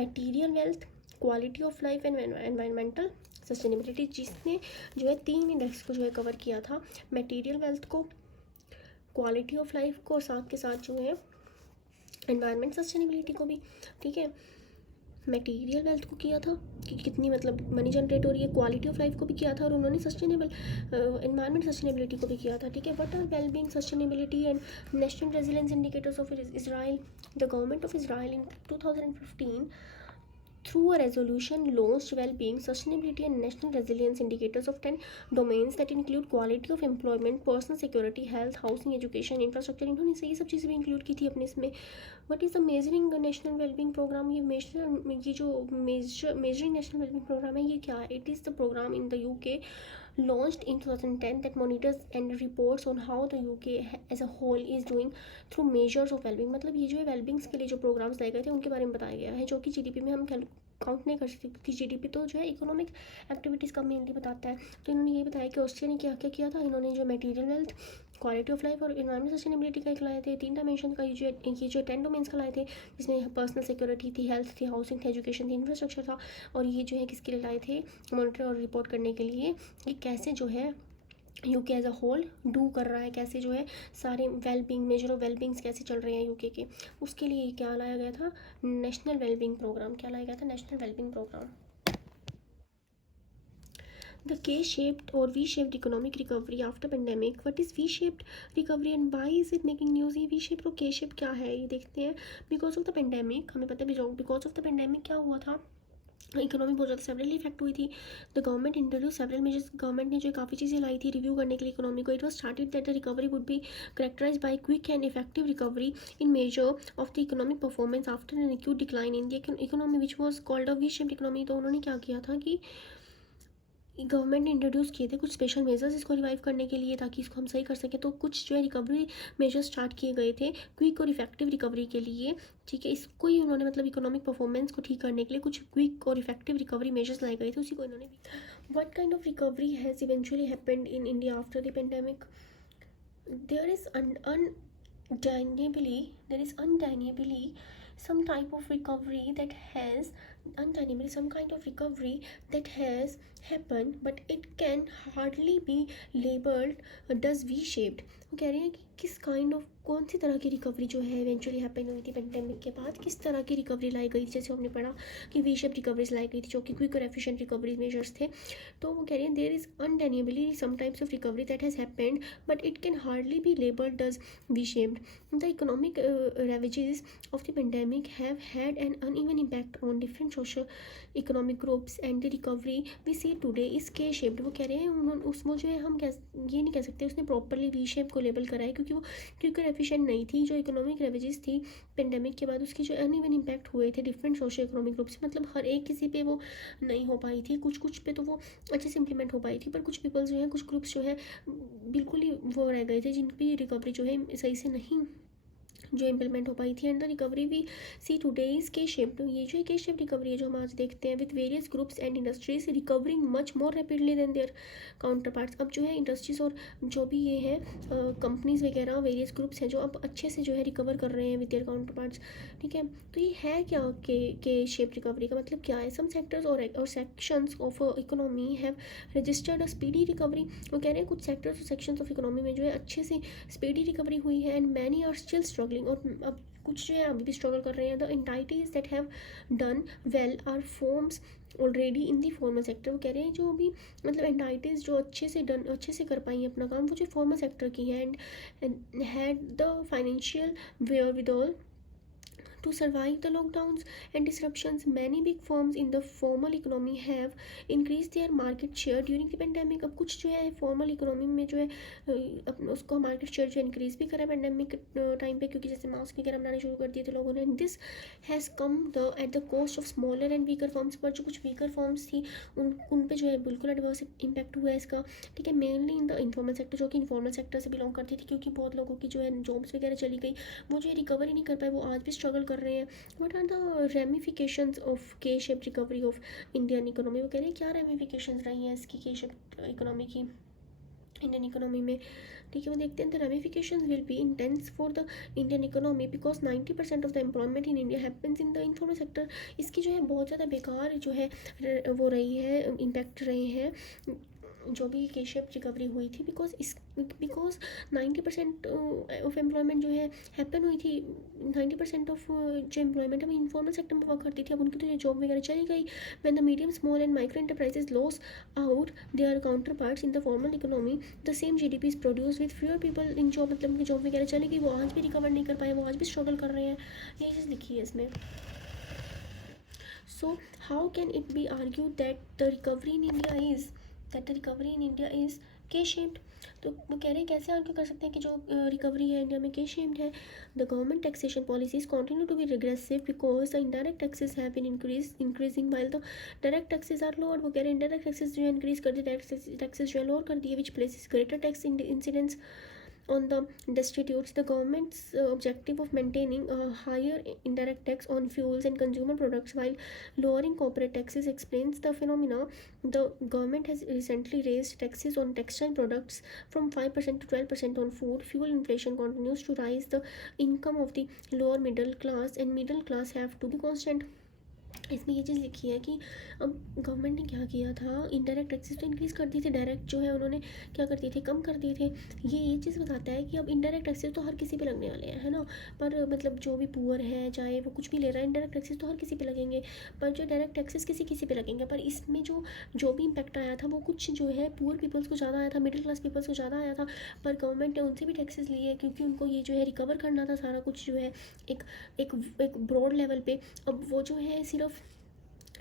material wealth, quality of life and environmental sustainability, जिसने जो है 3 इंडेक्स को जो है कवर किया था, मटेरियल वेल्थ को, क्वालिटी ऑफ लाइफ को, और साथ के साथ जो है एनवायरनमेंट सस्टेनेबिलिटी को भी। ठीक है, मटेरियल वेल्थ को किया था कि कितनी मतलब मनी जनरेट हो रही है, क्वालिटी ऑफ लाइफ को भी किया था, और उन्होंने सस्टेनेबल एनवायरनमेंट सस्टेनेबिलिटी को भी किया था। ठीक है, what are wellbeing, sustainability and national resilience indicators of Israel. The government of Israel in 2015 through a resolution launched well-being, sustainability and national resilience indicators of 10 domains that include quality of employment, personal security, health, housing, education, infrastructure। इन्होंने ये सब चीज़ें भी include की थी अपने इसमें। What is the measuring national wellbeing program, ये जो मेजरिंग नेशनल वेलबींग प्रोग्राम है ये क्या है, it is the program in the UK launched in 2010 that monitors and reports on how the UK as a whole is doing through measures of well-being। मतलब ये जो है वेलबींग्स के लिए जो प्रोग्राम्स लाए गए थे उनके बारे में बताया गया है, जो कि GDP में हम काउंट नहीं कर सकते, क्योंकि GDP तो जो है इकोनॉमिक एक्टिविटीज़ का मेनली बताता है। तो इन्होंने ये बताया कि ऑस्ट्रिया ने क्या क्या किया था, इन्होंने जो material wealth, quality of life और इन्वायरमेंट सस्टेनेबिलिटी का एक लाए थे, 3 डायमेंशन का ये जो 10 डोमेन्स का लाए थे, जिसमें पर्सनल सिक्योरिटी थी, हेल्थ थी, हाउसिंग थी, एजुकेशन थी, इंफ्रास्ट्रक्चर था। और ये जो है किसके लिए लाए थे, मॉनिटर और रिपोर्ट करने के लिए कि कैसे जो है UK as a whole do कर रहा है, कैसे जो है सारे वेलबींग मेजर ऑफ वेलबींग्स कैसे चल रहे हैं UK के, उसके लिए क्या लाया गया था, नेशनल वेलबींग प्रोग्राम। क्या लाया गया था, national wellbeing program. The K-shaped or V-shaped economic recovery after pandemic. What is V-shaped recovery and why is it making news? ये V-shaped और K-shaped क्या है ये देखते हैं। Because of the pandemic, हमें पता है because of the pandemic क्या हुआ था, इकोनॉमी बहुत ज़्यादा सेवरली इफेक्ट हुई थी। The government introduce several measures, government ने जो काफ़ी चीज़ें लाई थी रिव्यू करने के लिए इकोनॉमी को। It was started that the recovery would be characterise by quick and effective recovery in measure of the economic performance after an acute decline in the economy which was called a V shaped economy. तो उन्होंने क्या किया था कि government ने introduce किए थे कुछ स्पेशल मेजर्स इसको रिवाइव करने के लिए, ताकि इसको हम सही कर सकें। तो कुछ जो है रिकवरी मेजर्स स्टार्ट किए गए थे क्विक और इफेक्टिव रिकवरी के लिए। ठीक है, इसको ही उन्होंने मतलब इकोनॉमिक परफॉर्मेंस को ठीक करने के लिए कुछ क्विक और इफेक्टिव रिकवरी मेजर्स लाए गए थे, उसी को इन्होंने भी। What kind of recovery has eventually happened in India after the pandemic. There is undeniably some type of recovery that has undeniably some kind of recovery that has happened, but it can hardly be labeled does V-shaped। वो कह रहे हैं कि किस kind of कौन सी तरह की recovery जो है इवेंचुअली हैपन हुई थी पेंडेमिक के बाद, किस तरह की रिकवरी लाई गई थी। जैसे हमने पढ़ा कि वी शेप रिकवरीज लाई गई थी जो कि क्विक और एफिशिएंट रिकवरी मेजर्स थे। तो वो कह रहे हैं there is undeniably some types of recovery that has happened but it can hardly be labelled as V shaped. The economic ravages of the pandemic have had an uneven impact on different socio economic groups and the recovery we see today is K shaped। वो कह रहे हैं उसमें जो है हम ये नहीं कह सकते उसने प्रॉपरली वी शेप को लेबल करा है, क्योंकि वो क्विक और एफिशिएंट नहीं थी। जो इकोनॉमिक रेवेजेस थी पेंडेमिक के बाद उसके जो अनइवन इम्पैक्ट हुए थे डिफरेंट सोशियो इकोनॉमिक ग्रुप्स, मतलब हर एक किसी पे वो नहीं हो पाई थी, कुछ पे तो वो अच्छे से इंप्लीमेंट हो पाई थी, पर कुछ पीपल्स जो है कुछ ग्रुप्स जो है बिल्कुल ही वो रह गए थे जिनकी रिकवरी जो है सही से नहीं जो इम्प्लीमेंट हो पाई थी। And the recovery we see today is K shaped. ये जो है के शेप रिकवरी है जो हम आज देखते हैं with various groups and industries recovering much more rapidly than their counterparts. अब जो है इंडस्ट्रीज और जो भी ये है कंपनीज वगैरह वेरियस ग्रुप्स हैं जो अब अच्छे से जो है रिकवर कर रहे हैं विद देयर काउंटर पार्ट्स। ठीक है, तो ये है क्या के शेप रिकवरी का मतलब क्या है। सम सेक्टर्स और sections of economy have registered a speedy recovery. वो कह रहे हैं कुछ सेक्टर्स और सेक्शंस ऑफ इकोनॉमी में जो है अच्छे से स्पीडी रिकवरी हुई है and many are still struggling. और अब कुछ जो है अभी भी स्ट्रगल कर रहे हैं। The entities that have done well are firms already in the formal sector. वो कह रहे हैं जो भी मतलब एंटाइटीज जो अच्छे से कर पाई हैं अपना काम वो जो फॉर्मल सेक्टर की है and had the financial wherewithal To survive the lockdowns and disruptions, many big firms in the formal economy have increased their market share during the pandemic. अब कुछ जो है फॉर्मल इकोनॉमी में जो है उसको मार्केट शेयर जो increase भी करा है पेंडेमिक टाइम पे, क्योंकि जैसे मास्क वगैरह बनाने शुरू कर दिए थे लोगों ने. This has come the at the cost of smaller and weaker forms. पर जो कुछ वीकर फॉर्म्स थी उन पे जो है बिल्कुल एडवर्स इम्पैक्ट हुआ है इसका. ठीक है, mainly in the informal sector, जो कि इन्फॉर्मल सेक्टर से बिलोंग करती थी, क्योंकि बहुत लोगों की जो है जॉब्स वगैरह चली गई, वो जो है रिकवर ही नहीं कर पाए, वो आज भी स्ट्रगल कर रहे हैं. What are the ramifications of K shape recovery of Indian economy. वो कह रहे हैं क्या रेमिफिकेशंस रही हैं इसकी के शेप इकोनॉमी की इंडियन इकोनॉमी में. ठीक है, वो देखते हैं. The ramifications will be intense for the Indian economy because 90% of the employment in India happens in the informal sector. इसकी जो है बहुत ज़्यादा बेकार जो है वो रही है, इम्पैक्ट रहे हैं जो भी के शेप रिकवरी हुई थी, बिकॉज 90% ऑफ एम्प्लॉयमेंट जो है हैपन हुई थी. 90% ऑफ जो एम्प्लॉयमेंट है वो इन्फॉर्मल सेक्टर में वर्क करती थी, अब उनकी तो जॉब वगैरह चली गई. When the medium small and micro enterprises lost out their counterparts in the formal economy, the same GDP is produce with fewer people in job. मतलब उनकी जॉब वगैरह चली गई, वो आज भी रिकवर नहीं कर पाए, वो आज भी स्ट्रगल कर रहे हैं. ये चीज़ लिखी है इसमें. So how can it be argued that the recovery in India is K-shaped? तो वो कह रहे हैं कैसे आर्ग्यू कर सकते हैं कि जो रिकवरी है इंडिया में के शेप्ड है. The government taxation policies continue to be regressive because the indirect taxes have been increasing while the direct taxes are lower. वो कह रहे हैं इंडायरेक्ट टैक्सेस जो है इंक्रीज कर दिए, डायरेक्ट टैक्सेस जो है लोअर कर दिए, which places greater tax incidence on the destitutes. The government's objective of maintaining a higher indirect tax on fuels and consumer products while lowering corporate taxes explains the phenomena. The government has recently raised taxes on textile products from 5% to 12% on food. Fuel inflation continues to rise the income of the lower middle class, and middle class have to be constant. इसमें ये चीज़ लिखी है कि अब government ने क्या किया था, इनडायरेक्ट टैक्सेस तो इंक्रीज़ कर दिए थे, डायरेक्ट जो है उन्होंने क्या कर दिए थे, कम कर दिए थे. ये चीज़ बताता है कि अब इनडायरेक्ट टैक्सेस तो हर किसी पे लगने वाले हैं, है ना. पर मतलब जो भी पुअर है, चाहे वो कुछ भी ले रहा है, इनडायरेक्ट टैक्सेस तो हर किसी पे लगेंगे. पर जो डायरेक्ट टैक्सेस किसी पे लगेंगे. पर इसमें जो भी इम्पैक्ट आया था वो कुछ जो है पुअर पीपल्स को ज़्यादा आया था, मिडिल क्लास पीपल्स को ज़्यादा आया था. पर गवर्नमेंट ने उनसे भी टैक्सेस लिए, क्योंकि उनको ये जो है रिकवर करना था सारा कुछ जो है एक ब्रॉड लेवल पे. अब वो जो है सिर्फ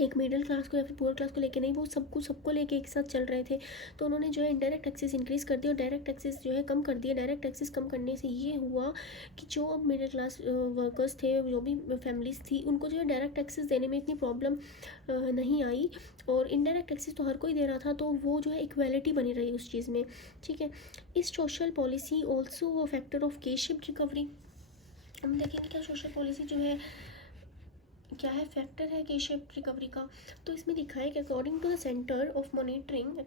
एक मिडिल क्लास को या फिर पुअर क्लास को लेके नहीं, वो सबको लेके एक साथ चल रहे थे. तो उन्होंने जो है इंडायरेक्ट टैक्सेस इंक्रीज़ कर दिए और डायरेक्ट टैक्सेस जो है कम कर दिए. डायरेक्ट टैक्सेस कम करने से ये हुआ कि जो अब मिडिल क्लास वर्कर्स थे, जो भी फैमिलीज थी, उनको जो है डायरेक्ट टैक्सेस देने में इतनी प्रॉब्लम नहीं आई. और इनडायरेक्ट टैक्सेस तो हर कोई दे रहा था, तो वो जो है इक्वालिटी बनी रही उस चीज़ में. ठीक है, इस social policy also a factor of के शेप्ड रिकवरी. हम देखेंगे क्या सोशल पॉलिसी जो है क्या है, फैक्टर है के शेप रिकवरी का. तो इसमें लिखा है कि according to the centre of monitoring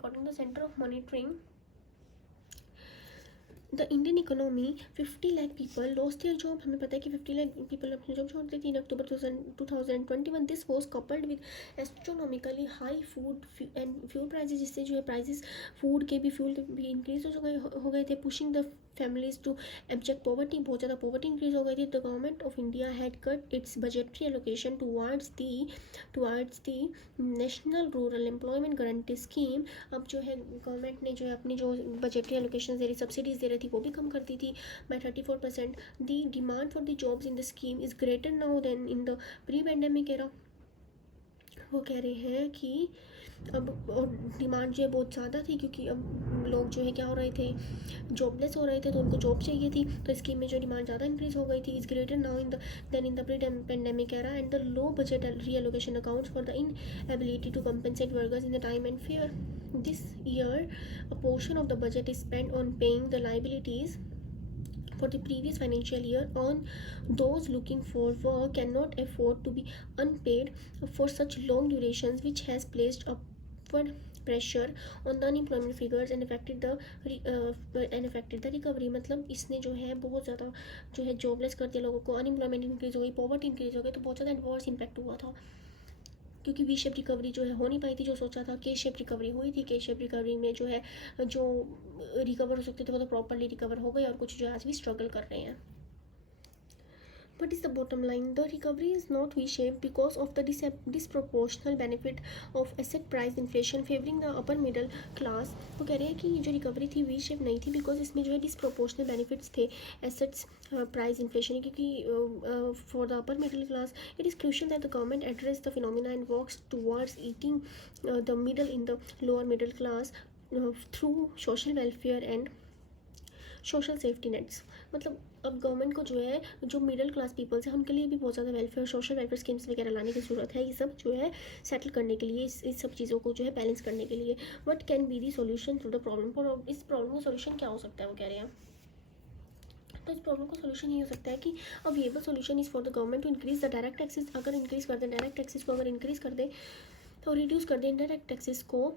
the Indian economy 50 lakh people lost their job. हमें पता है कि 50 लाख पीपल अपनी जॉब छोड़ दी 3 October 2021. This was coupled with astronomically high food and fuel prices, जिससे जो है प्राइजेस फ्यूल के भी इंक्रीज हो गए थे, pushing the families to abject poverty. बहुत ज़्यादा पॉवर्टी इंक्रीज हो गई थी. The government of India had cut its budgetary allocation towards the national rural employment guarantee scheme. अब जो है गवर्नमेंट ने जो है अपनी जो बजटरी एलोकेशन दे रही, सब्सिडीज़ दे रही थी, वो भी कम कर दी थी by 34%. The demand for the jobs in the scheme is greater now than in the pre pandemic era. वो कह रहे हैं कि अब और डिमांड जो है बहुत ज़्यादा थी, क्योंकि अब लोग जो है क्या हो रहे थे, जॉबलेस हो रहे थे, तो उनको जॉब चाहिए थी. तो स्कीम में जो डिमांड ज़्यादा इंक्रीज हो गई थी. Is greater now in the pre pandemic era and the low budget reallocation accounts for the inability to compensate workers in the time and fair. This year a portion of the budget is spent on paying the liabilities for the previous financial year on those looking for work cannot afford to be unpaid for such long durations, which has placed upward pressure on the unemployment figures and affected the recovery. मतलब इसने जो है बहुत ज़्यादा जो है jobless कर दिया लोगों को, अनएम्प्लॉयमेंट इंक्रीज हो गई, पॉवर्टी इंक्रीज हो गई, तो बहुत ज़्यादा एडवर्स इम्पैक्ट हुआ था, क्योंकि वी शेप रिकवरी जो है हो नहीं पाई थी जो सोचा था. के शेप रिकवरी हुई थी. के शेप रिकवरी में जो है जो रिकवर हो सकते थे वो तो प्रॉपरली रिकवर हो गए, और कुछ जो आज भी स्ट्रगल कर रहे हैं. What is the bottom line? The recovery is not V-shaped because of the disproportional benefit of asset price inflation favoring the upper middle class. वो कह रहे हैं कि जो रिकवरी थी वी शेप नहीं थी बिकॉज इसमें जो है डिसप्रोपोर्शनल बेनिफिट्स थे एसेट्स प्राइस इन्फ्लेशन, क्योंकि for the upper middle class it is crucial that the government address the phenomena and works towards eating the middle in the lower middle class through social welfare and social safety nets. मतलब अब government को जो है जो middle class peoples हैं उनके लिए भी बहुत ज़्यादा वेलफेयर सोशल वेलफेयर स्कीम्स वगैरह लाने की ज़रूरत है. ये सब जो है सेटल करने के लिए इस सब चीज़ों को जो है बैलेंस करने के लिए. What can be the solution to the problem. और इस प्रॉब्लम का सॉल्यूशन क्या हो सकता है वो कह रहे हैं. तो इस प्रॉब्लम का सॉल्यूशन ये हो सकता है कि available solution is for the government to increase the direct taxes. अगर इंक्रीज कर दें डायरेक्ट टैक्सेस को, अगर इंक्रीज कर दें तो रिड्यूस कर दें इनडायरेक्ट टैक्सेस को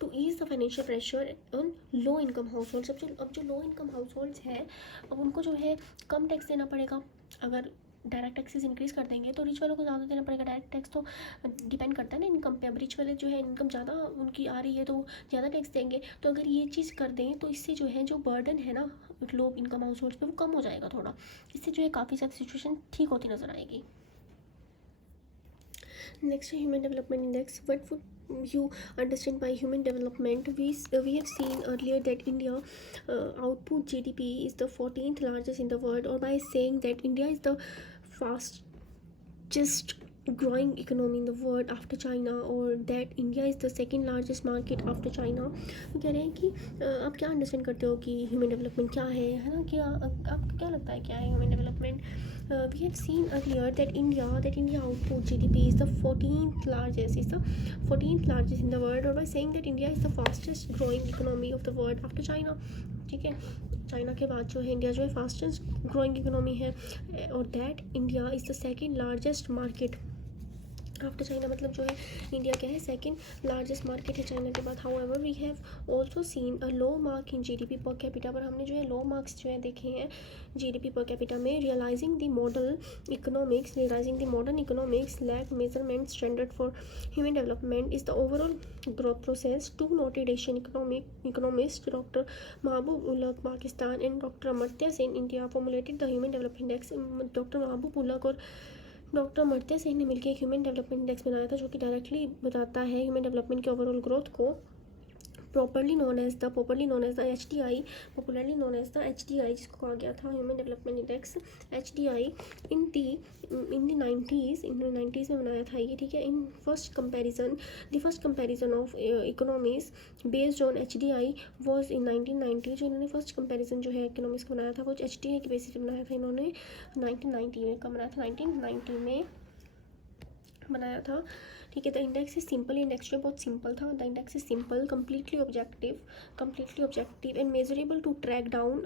to ease the financial pressure on low income households. अब जो लो इनकम हाउस होल्ड्स हैं अब उनको जो है कम टैक्स देना पड़ेगा. अगर डायरेक्ट टैक्सेस इंक्रीज़ कर देंगे तो रिच वालों को ज़्यादा देना पड़ेगा. डायरेक्ट टैक्स तो डिपेंड करता है ना इनकम पे. अब रिच वाले जो है इनकम ज़्यादा उनकी आ रही है तो ज़्यादा टैक्स देंगे. तो अगर ये चीज़ कर दें तो इससे जो है जो बर्डन है ना लो इनकम हाउस होल्ड्स पे वो कम हो जाएगा थोड़ा. इससे जो है काफ़ी ज़्यादा सिचुएशन ठीक होती नज़र आएगी. Next, human development index. What would you understand by human development? We have seen earlier that India output GDP is the 14th largest in the world, or by saying that India is the fastest growing economy in the world after China, or that India is the second largest market after China. तो कह रहे हैं कि आप क्या understand करते हो कि ह्यूमन डेवलपमेंट क्या है ना. क्या आपको क्या लगता है क्या है human development. We have seen earlier that India output GDP is the 14th largest in the world, or by saying that India is the fastest growing economy of the world after China. ठीक है, China के बाद जो है India जो है fastest growing economy है, और that India is the second largest market after China. मतलब जो है इंडिया क्या है सेकेंड लार्जेस्ट मार्केट है चाइना के बाद. However we have also seen a low mark in GDP per capita. पर हमने जो है लो मार्क्स जो है देखे हैं जीडीपी पर कैपिटा में. Realising the modern economics lack measurement standard for human development is the overall growth process. Two noted Asian economist doctor Mahbub ul Haq Pakistan and doctor Amartya Sen India formulated the human development index. Doctor Mahbub ul Haq और doctor Amartya Sen ने मिलकर एक human development index बनाया था जो कि directly बताता है ह्यूमन डेवलपमेंट के ओवरऑल ग्रोथ को. popularly known as the HDI, जिसको कहा गया था human development index HDI. In the 90s में बनाया था ये. ठीक है, in the first comparison of economies based on HDI was in 1990. जो इन्होंने फर्स्ट कंपैरिजन जो है इकोनॉमीज का बनाया था वो HDI की बेसिस पे बनाया था इन्होंने 1990 में. कब बनाया था 1990 में बनाया था. ठीक है, the index is simple. Index जो बहुत सिंपल था. The index is simple, completely objective and measurable to track down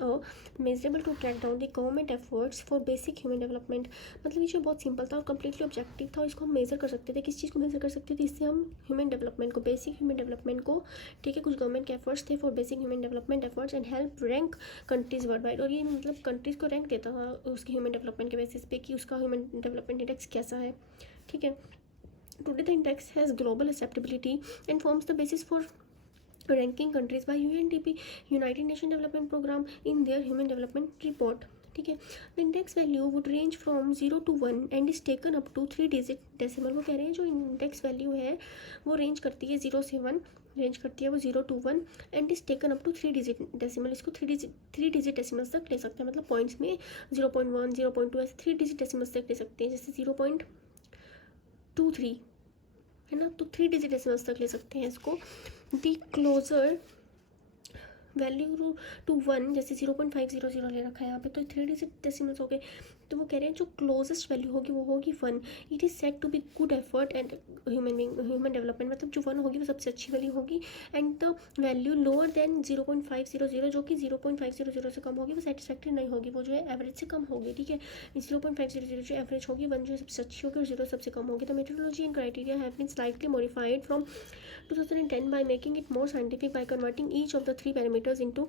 the government efforts for basic human development. मतलब ये जो बहुत सिंपल था और कम्प्लीटली ऑब्जेक्टिव था और इसको हम मेज़र कर सकते थे. किस चीज़ को मेज़र कर सकते थे. इससे हम ह्यूमन डेवलपमेंट को, बेसिक ह्यूमन डेवलपमेंट को. ठीक है, कुछ गवर्नमेंट के एफर्ट्स थे for basic human development efforts and help rank countries world wide. और ये मतलब कंट्रीज़ को रैंक देता था उसके ह्यूमन डेवलपमेंट के बेसिस पे कि उसका ह्यूमन डेवलपमेंट इंडेक्स कैसा है. ठीक है, today the index has global acceptability and forms the basis for ranking countries by UNDP, United Nations Development Program, in their human development report. ठीक है, the index value would range from 0 to 1 and is taken up to 3 digit decimal. वो कह रहे हैं जो index value है वो range करती है 0 से 1, रेंज करती है वो 0 to 1 and is taken up to 3 digit decimal. इसको 3 डिजिट डेसिमल्स तक ले सकते हैं. मतलब पॉइंट्स में 0.1 0.2 ऐसे 3 डिजिट डेसिमल्स तक ले सकते हैं. जैसे 0.23 है ना, तो 3 डिजिट डेसिमल्स तक ले सकते हैं इसको. दी क्लोजर वैल्यू टू 1 जैसे 0.500 ले रखा है यहाँ पे, तो 3 डिजिट डेसिमल्स हो गए. तो वो कह रहे हैं जो क्लोजेस्ट वैल्यू होगी वो होगी 1. It is set to be good effort and human development. मतलब जो 1 होगी वो सबसे अच्छी वैल्यू होगी. And the value lower than 0.500 जो कि 0.500 से कम होगी वो सेटिस्फैक्ट्री नहीं होगी, वो जो है एवरेज से कम होगी. ठीक है, 0.500 जो एवरेज होगी, 1 जो है सबसे अच्छी होगी और 0 सबसे कम होगी. The methodology and criteria have been slightly modified from 2010 by making it more scientific by converting each of the 3 parameters into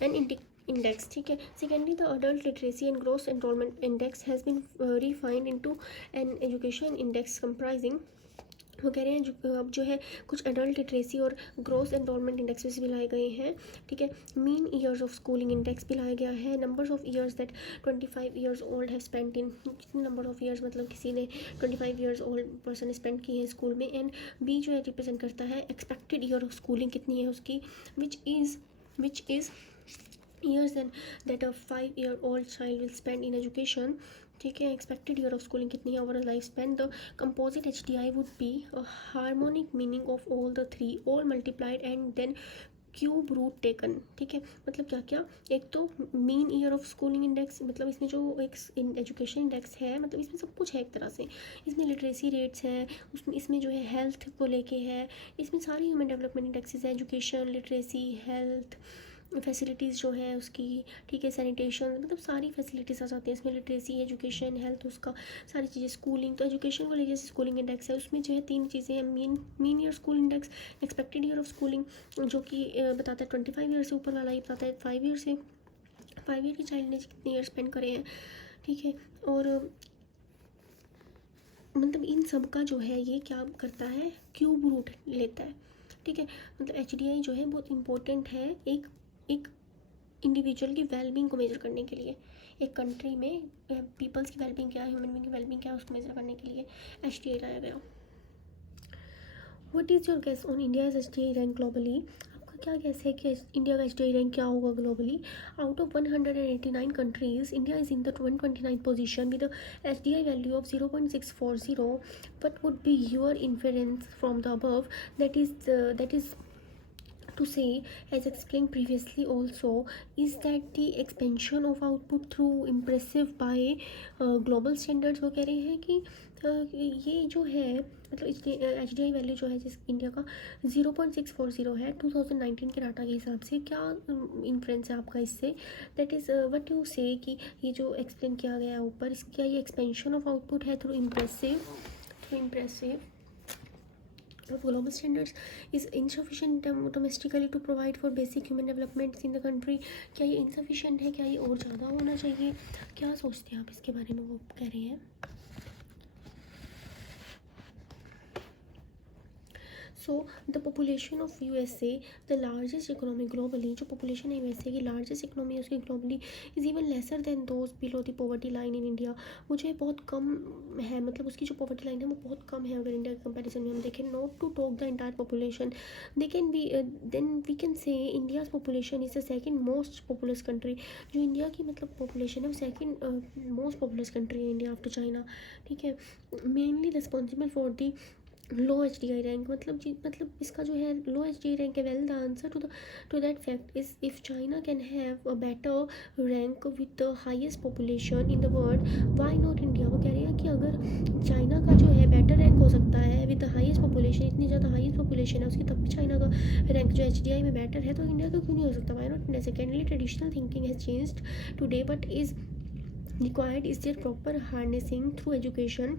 an index. ठीक है, secondly the adult literacy and gross enrollment index has been refined into an education index comprising वो कह रहे हैं अब जो है कुछ एडल्ट लिटरेसी और ग्रोस एनरोलमेंट इंडेक्सेस भी लाए गए हैं, ठीक है। Mean years of schooling index भी लाया गया है। Numbers of years that 25 years old have spent in, कितने नंबर ऑफ ईयर्स मतलब किसी ने 25 ईयर्स ओल्ड पर्सन स्पेंड किए हैं स्कूल में। एंड बी जो है रिप्रेजेंट करता है एक्सपेक्टेड ईयर ऑफ स्कूलिंग कितनी है उसकी, which is years then that a 5-year-old child will spend in education, ठीक है। एक्सपेक्टेड ईयर ऑफ स्कूलिंग कितनी है overall life span. The composite HDI would be a harmonic meaning of all the three, all multiplied and then cube root taken, ठीक है। मतलब क्या क्या, एक तो mean year of schooling index, मतलब इसमें जो एक एजुकेशन इंडेक्स है, मतलब इसमें सब कुछ है एक तरह से। इसमें लिटरेसी रेट्स हैं, उसमें इसमें जो है हेल्थ को लेके है, इसमें सारी ह्यूमन डेवलपमेंट इंडेक्सेस है, एजुकेशन, लिटरेसी, हेल्थ, फैसिलिटीज़ जो है उसकी, ठीक है, सैनिटेशन, मतलब सारी फैसिलिटीज़ आ जाती हैं इसमें। लिटरेसी, एजुकेशन, हेल्थ, उसका सारी चीज़ें, स्कूलिंग, तो एजुकेशन को लेकर स्कूलिंग इंडेक्स है, उसमें जो है 3 चीज़ें हैं। Mean year school index, expected year of schooling जो कि बताता है 25 ईयर से ऊपर वाला, ये बताता है 5 ईयर से 5 ईयर की चाइल्ड ने कितने ईयर स्पेंड करे हैं, ठीक है। और मतलब इन सब का जो है ये क्या करता है, क्यूब रूट लेता है, ठीक है। मतलब HDI जो है बहुत इंपॉर्टेंट है एक इंडिविजुअल की वेलबींग को मेजर करने के लिए, एक कंट्री में पीपल्स की वेलबींग क्या है, ह्यूमन बींग की वेलबींग क्या है, उसको मेजर करने के लिए HDI लाया गया। What is your guess on India's HDI rank globally, आपका क्या गेस है कि इंडिया का HDI रैंक क्या होगा globally. Out of 189 countries India is in the 129 position with HDI value of 0.640। What would be your inference from the above, that is to say, as explained previously also, is that the expansion of output through impressive by global standards, वो कह रहे हैं कि ये जो है मतलब HDI value जो है जिस इंडिया का 0.640 है 2019 के डाटा के हिसाब से, क्या इन्फ्रेंस है आपका इससे। दैट इज़ व्हाट यू से कि ये जो एक्सप्लेन किया गया है ऊपर, क्या ये एक्सपेंशन ऑफ आउटपुट है through impressive of global standards is insufficient domestically to provide for basic human developments in the country। क्या ये insufficient है, क्या ये और ज़्यादा होना चाहिए, क्या सोचते हैं आप इसके बारे में, वो कह रहे हैं। So the population of USA, the largest economy globally, जो पॉपुलेशन है USA की लार्जेस्ट इकोनॉमी है उसकी globally, is even lesser than those below the poverty line in India. वो जो है बहुत कम है, मतलब उसकी जो पॉवर्टी लाइन है वो बहुत कम है अगर इंडिया के कंपैरिजन में हम देखें। Not to talk the entire population, they can be then we can say India's population is the second most populous country. जो इंडिया की मतलब पॉपुलेशन है वो सेकेंड मोस्ट पॉपुलस कंट्री है इंडिया आफ्टर चाइना, ठीक है। Mainly responsible for the low HDI rank, मतलब इसका जो है लो HDI रैंक है। Well the answer to that fact is if China can have a better rank with the highest population in the world, why not India. वो कह रहे हैं कि अगर चाइना का जो है बेटर रैंक हो सकता है विद द हाईएस्ट पॉपुलेशन, इतनी ज़्यादा हाईएस्ट पॉपुलेशन है उसकी, तब भी चाइना का रैंक जो HDI में बेटर है, तो इंडिया का क्यों नहीं हो सकता, why not India. Secondly traditional thinking has changed today but is required is there proper harnessing through education.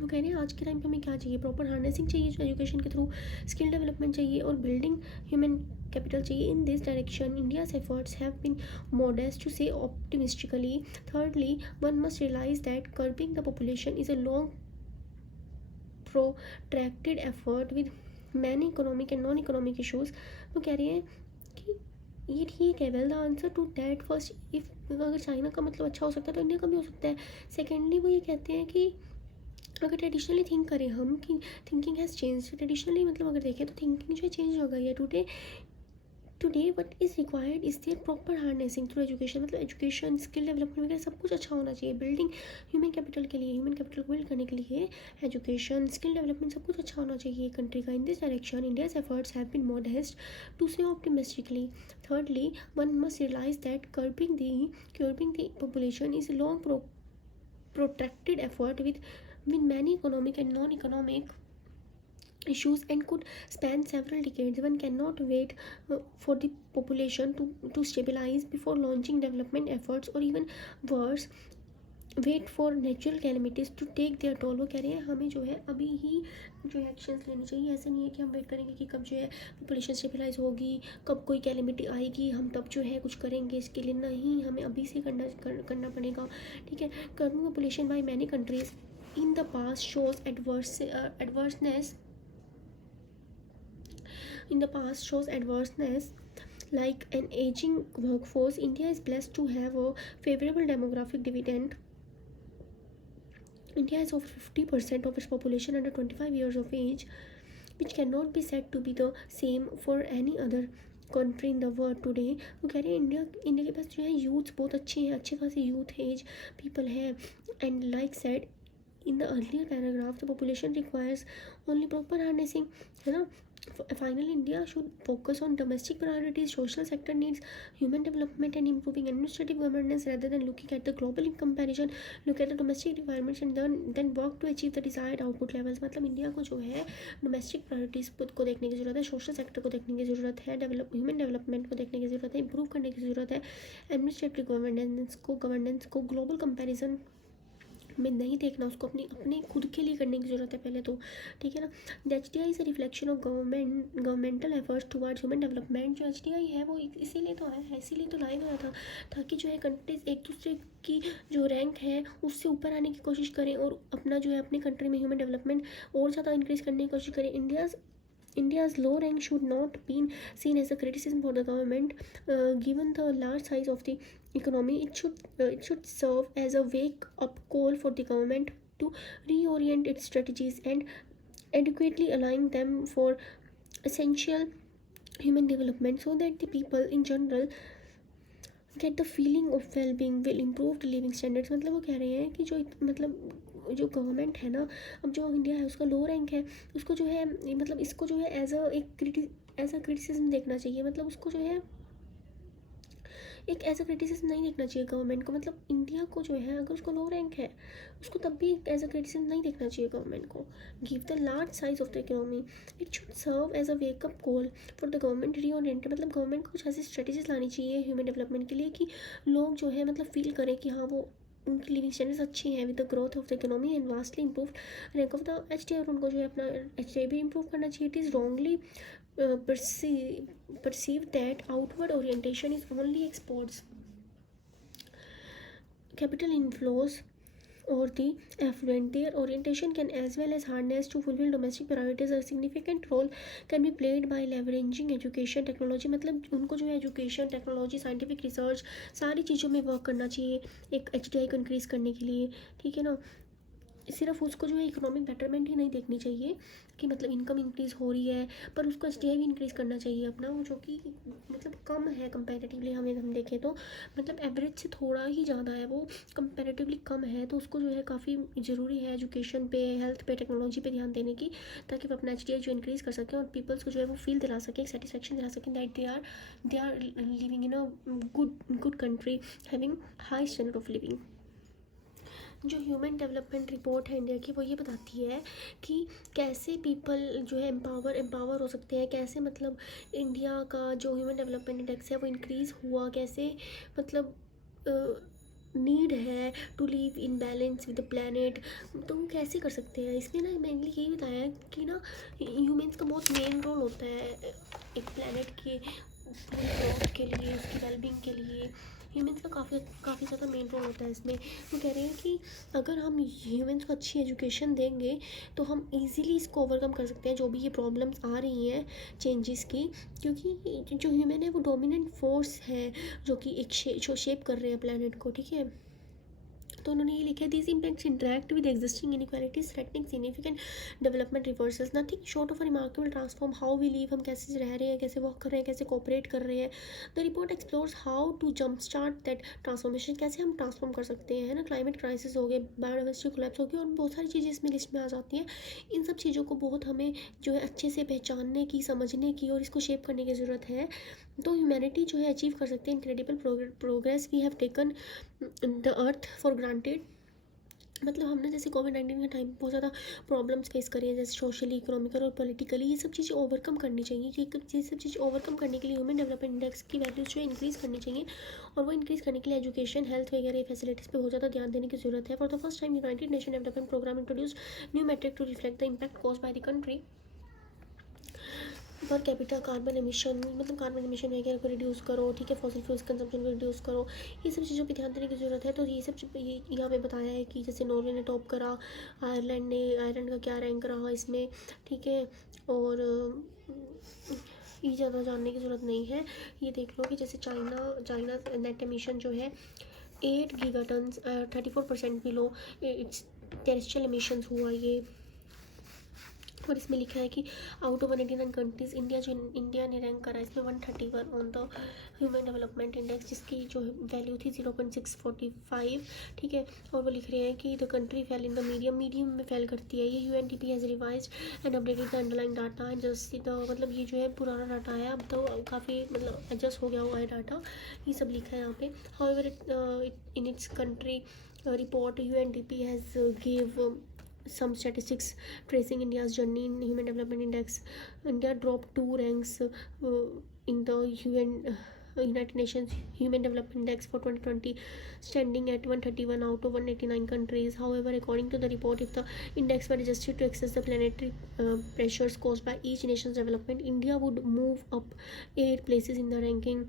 वो कह रहे हैं आज के टाइम पे हमें क्या चाहिए, प्रॉपर हार्नेसिंग चाहिए जो एजुकेशन के थ्रू, स्किल डेवलपमेंट चाहिए और बिल्डिंग ह्यूमन कैपिटल चाहिए। In this direction India's efforts have been modest to say optimistically. Thirdly one must realise that curbing the population is a long protracted effort with many economic and non economic issues. वो कह रहे हैं कि ये ठीक है। Well the answer to that first, if अगर China का मतलब अच्छा हो सकता है तो इंडिया का भी हो सकता है। सेकेंडली वो ये कहते हैं कि अगर ट्रेडिशनली थिंक करें हम कि थिंकिंग हैज़ चेंज, ट्रेडिशनली मतलब अगर देखें तो थिंकिंग जो है चेंज हो गई है। Today what is required is there proper harnessing through education, मतलब एजुकेशन, स्किल डेवलपमेंट वगैरह सब कुछ अच्छा होना चाहिए। बिल्डिंग ह्यूमन कैपिटल के लिए, ह्यूमन कैपिटल को बिल्ड करने के लिए एजुकेशन, स्किल डेवलपमेंट सब कुछ अच्छा होना चाहिए कंट्री का। In this direction India's efforts have been modest to say optimistically. Thirdly one must realise that curbing the population is long protracted effort with many economic and non-economic issues and could span several decades. One cannot wait for the population to stabilize before launching development efforts, or even worse, wait for natural calamities to take their toll. वो कह रहे हैं हमें जो है अभी ही जो है एक्शंस लेने चाहिए। ऐसा नहीं है कि हम वेट करेंगे कि कब जो है पॉपुलेशन स्टेबलाइज होगी, कब कोई कैलमिटी आएगी हम तब जो है कुछ करेंगे इसके लिए, नहीं, हमें अभी से करना पड़ेगा, ठीक है। Curbing population by many countries in the past shows adverseness in the past shows adverseness like an aging workforce. India is blessed to have a favorable demographic dividend. India has over 50% of its population under 25 years of age, which cannot be said to be the same for any other country in the world today. वो कह रहे हैं India के पास जो है youth बहुत अच्छे हैं, अच्छे खासे यूथ एज पीपल हैं. And like said in the earlier paragraph the population requires only proper harnessing, है ना. Finally, India should focus on domestic priorities, social sector needs, human development, and improving administrative governance rather than looking at the global comparison. Look at the domestic requirements and then work to achieve the desired output levels. मतलब India को जो है domestic priorities को देखने की ज़रूरत है, social sector को देखने की ज़रूरत है, ह्यूमन डेवलपमेंट को देखने की ज़रूरत है, इंप्रूव करने की ज़रूरत है, एडमिनिस्ट्रेटिव गवर्नेंस को ग्लोबल कंपेरिजन में नहीं देखना, उसको अपने खुद के लिए करने की ज़रूरत है पहले तो, ठीक है ना. The HDI is a reflection of governmental efforts towards human development. जो HDI है वो इसीलिए तो है, इसीलिए तो लाया गया था ताकि जो है कंट्रीज एक दूसरे की जो रैंक है उससे ऊपर आने की कोशिश करें और अपना जो है अपनी कंट्री में ह्यूमन डेवलपमेंट और ज़्यादा इंक्रीज़ करने की कोशिश करें. India's low rank should not be seen as a criticism for the government. Given the large size of the economy, it should serve as a wake-up call for the government to reorient its strategies and adequately align them for essential human development so that the people in general get the feeling of well-being, will improve the living standards. मतलब वो कह रहे हैं कि जो government है ना, अब जो इंडिया है उसका लो रैंक है, उसको जो है मतलब इसको जो है एज अ क्रिटिसिज्म देखना चाहिए. मतलब उसको जो है एक एज अ क्रिटिसिज्म नहीं देखना चाहिए गवर्नमेंट को. मतलब इंडिया को जो है अगर उसको लो रैंक है उसको तब भी एज अ क्रिटिसिज्म नहीं देखना चाहिए गवर्नमेंट को. Give the large size of the economy, it should serve as a wake up call for the government reorient. मतलब गवर्नमेंट को कुछ ऐसी स्ट्रेटेजीज लानी चाहिए ह्यूमन डेवलपमेंट के लिए कि लोग जो है मतलब फील करें कि हाँ वो उनकी लिविंग स्टैंडर्ड्स अच्छी हैं with the growth of the economy and vastly improve rank of the HDI. और उनको जो है अपना HDI भी इम्प्रूव करना चाहिए. It is wrongly perceive that outward orientation is only exports, capital inflows or the affluent. Their orientation can as well as hardness to fulfill domestic priorities. A significant role can be played by leveraging education technology. मतलब उनको जो है education technology scientific research सारी चीज़ों में work करना चाहिए एक HDI को इंक्रीज़ करने के लिए, ठीक है ना. सिर्फ उसको जो है इकोनॉमिक बेटरमेंट ही नहीं देखनी चाहिए कि मतलब इनकम इंक्रीज़ हो रही है, पर उसको HDI भी इंक्रीज़ करना चाहिए अपना, वो जो कि मतलब कम है कंपैरेटिवली. हम देखें तो मतलब एवरेज से थोड़ा ही ज़्यादा है, वो कंपैरेटिवली कम है. तो उसको जो है काफ़ी ज़रूरी है एजुकेशन पे, हेल्थ पे, टेक्नोलॉजी पे ध्यान देने की, ताकि वो अपना HDI जो इंक्रीज़ कर सकें और पीपल्स को जो है वो फील दिला सकें, सेटिस्फेक्शन दिला सकें that they are living in a good country having high standard of living. जो ह्यूमन डेवलपमेंट रिपोर्ट है इंडिया की वो ये बताती है कि कैसे पीपल जो है एम्पावर हो सकते हैं, कैसे मतलब इंडिया का जो ह्यूमन डेवलपमेंट इंडेक्स है वो इंक्रीज़ हुआ, कैसे मतलब नीड है to live in balance with the planet. तो वो कैसे कर सकते हैं इसमें ना मेनली यही बताया है कि ना ह्यूमंस का बहुत मेन रोल होता है एक प्लानट के ग्रोथ के लिए, उसकी वेलबींग के लिए. ह्यूमंस का काफ़ी ज़्यादा मेन रोल होता है इसमें. वो कह रहे हैं कि अगर हम ह्यूमंस को अच्छी एजुकेशन देंगे तो हम इजीली इसको ओवरकम कर सकते हैं जो भी ये प्रॉब्लम्स आ रही हैं चेंजेस की, क्योंकि जो ह्यूमन है वो डोमिनेंट फोर्स है जो कि एक शेप कर रहे हैं प्लानट को, ठीक है. तो उन्होंने ये लिखा है this impacts interact with existing inequalities threatening significant development reverses. Nothing short of a remarkable transform how we live. हम कैसे रह रहे हैं, कैसे वर्क कर रहे हैं, कैसे कोऑपरेट कर रहे हैं. The report explores how to jump start that transformation. कैसे हम ट्रांसफॉर्म कर सकते हैं, है ना. क्लाइमेट क्राइसिस हो गए, बायोडाइवर्सिटी कोलैप्स हो गई और बहुत सारी चीज़ें इसमें लिस्ट में आ जाती हैं. इन सब चीज़ों को बहुत हमें जो है अच्छे से पहचानने की, समझने की और इसको शेप करने की ज़रूरत है. तो ह्यूमैनिटी जो है अचीव कर सकते हैं incredible progress. We have taken the earth for granted. मतलब हमने जैसे कोविड-19 के टाइम बहुत ज़्यादा प्रॉब्लम्स फेस करी हैं, जैसे सोशली, इकोनॉमिकल और पॉलिटिकली. ये सब चीज़ें ओवरकम करनी चाहिए. ये सब चीज़ें ओवरकम करने के लिए ह्यूमन डेवलपमेंट इंडेक्स की वैल्यूज़ जो है इंक्रीज़ करनी चाहिए. और वो इंक्रीज़ करने के लिए एजुकेशन, हेल्थ वगैरह फैसिलिटीज़ पे बहुत ज़्यादा ध्यान देने की ज़रूरत है. For the first time United Nation development program introduce new metric to reflect the impact caused by the country. Per capita carbon emission, मतलब कार्बन एमिशन वगैरह को रिड्यूस करो, ठीक है, फॉसिल फ्यूल्स कंजम्पशन को रिड्यूस करो, ये सब चीज़ों पे ध्यान देने की ज़रूरत है। तो ये सब ये यहाँ पे बताया है कि जैसे नॉर्वे ने टॉप करा, आयरलैंड का क्या रैंक रहा इसमें, ठीक है। और ये ज़्यादा जानने की ज़रूरत नहीं है। ये देख लो कि जैसे चाइना नेट एमिशन जो है 8 gigaton, 34% below it's terrestrial emissions हुआ ये। और इसमें लिखा है कि आउट ऑफ 189 कंट्रीज़ इंडिया ने रैंक करा इसमें 131 on the human development index, जिसकी जो वैल्यू थी 0.645, ठीक है। और वो लिख रहे हैं कि the country fail in the medium में फेल करती है ये। UNDP has revise and updated the underlying data and just the, मतलब ये जो है पुराना डाटा है, अब तो काफ़ी मतलब एडजस्ट हो गया हुआ है डाटा, ये सब लिखा है यहाँ पे। However in its country report, UNDP has gave some statistics tracing India's journey in Human Development Index. India dropped 2 ranks in the United Nations Human Development Index for 2020, standing at 131 out of 189 countries. However, according to the report, if the index were adjusted to access the planetary pressures caused by each nation's development, India would move up 8 places in the ranking.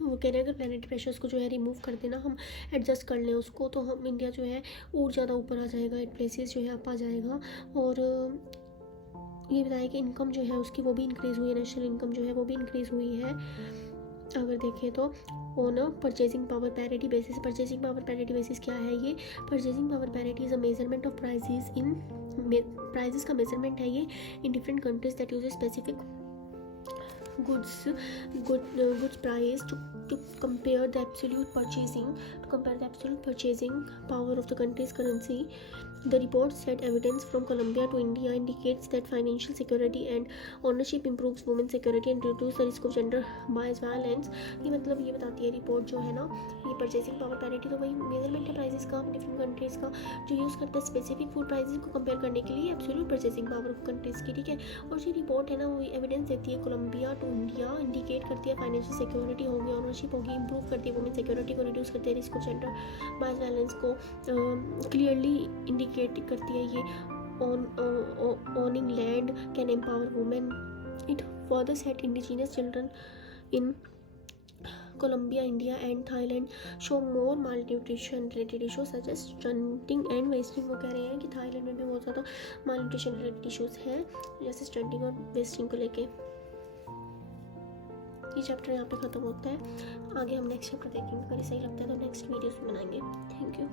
वो कह रहे हैं अगर planetary pressures को जो है remove कर देना, हम एडजस्ट कर लें उसको, तो हम इंडिया जो है और ज़्यादा ऊपर आ जाएगा, 8 प्लेसेस जो है अप आ जाएगा। और ये बताया कि इनकम जो है उसकी वो भी इंक्रीज़ हुई है, नेशनल इनकम जो है वो भी इंक्रीज़ हुई है। अगर देखें तो on purchasing power parity basis. Purchasing power parity basis क्या है ये? Purchasing power parity is a measurement of prices का मेजरमेंट है ये in different countries that use specific goods price to compare the absolute purchasing power of the country's currency. The report said evidence from Colombia to India indicates that financial security and ownership improves women's security and reduce the risk of gender bias violence. ये मतलब ये बताती है report जो है ना, ये purchasing power parity तो वही मेजरमेंट है प्राइसेस का डिफरेंट कंट्रीज का, जो यूज़ करता है स्पेसिफिक फूड प्राइसेस को कंपेयर करने के लिए absolute purchasing power of countries की, ठीक है। और जो रिपोर्ट है ना वो एविडेंस देती है कोलंबिया टू इंडिया, इंडिकेट करती है फाइनेंशियल सिक्योरिटी होगी, ऑनरशिप होगी, इंप्रूव करती है वुमेन सिक्योरिटी को, रिड्यूस करती है risk of gender bias violence को, क्लियरली इंडिकेट करती है ये। owning land can empower women. It further set indigenous children in Colombia, India and Thailand show more malnutrition related issues such as stunting and wasting। वो कह रहे हैं कि Thailand में भी बहुत ज़्यादा malnutrition related issues हैं, जैसे स्टंटिंग और वेस्टिंग को लेके। ये चैप्टर यहाँ पे ख़त्म होता है, आगे हम नेक्स्ट चैप्टर देखेंगे। अगर ये सही लगता है तो नेक्स्ट वीडियोस बनाएंगे। Thank you.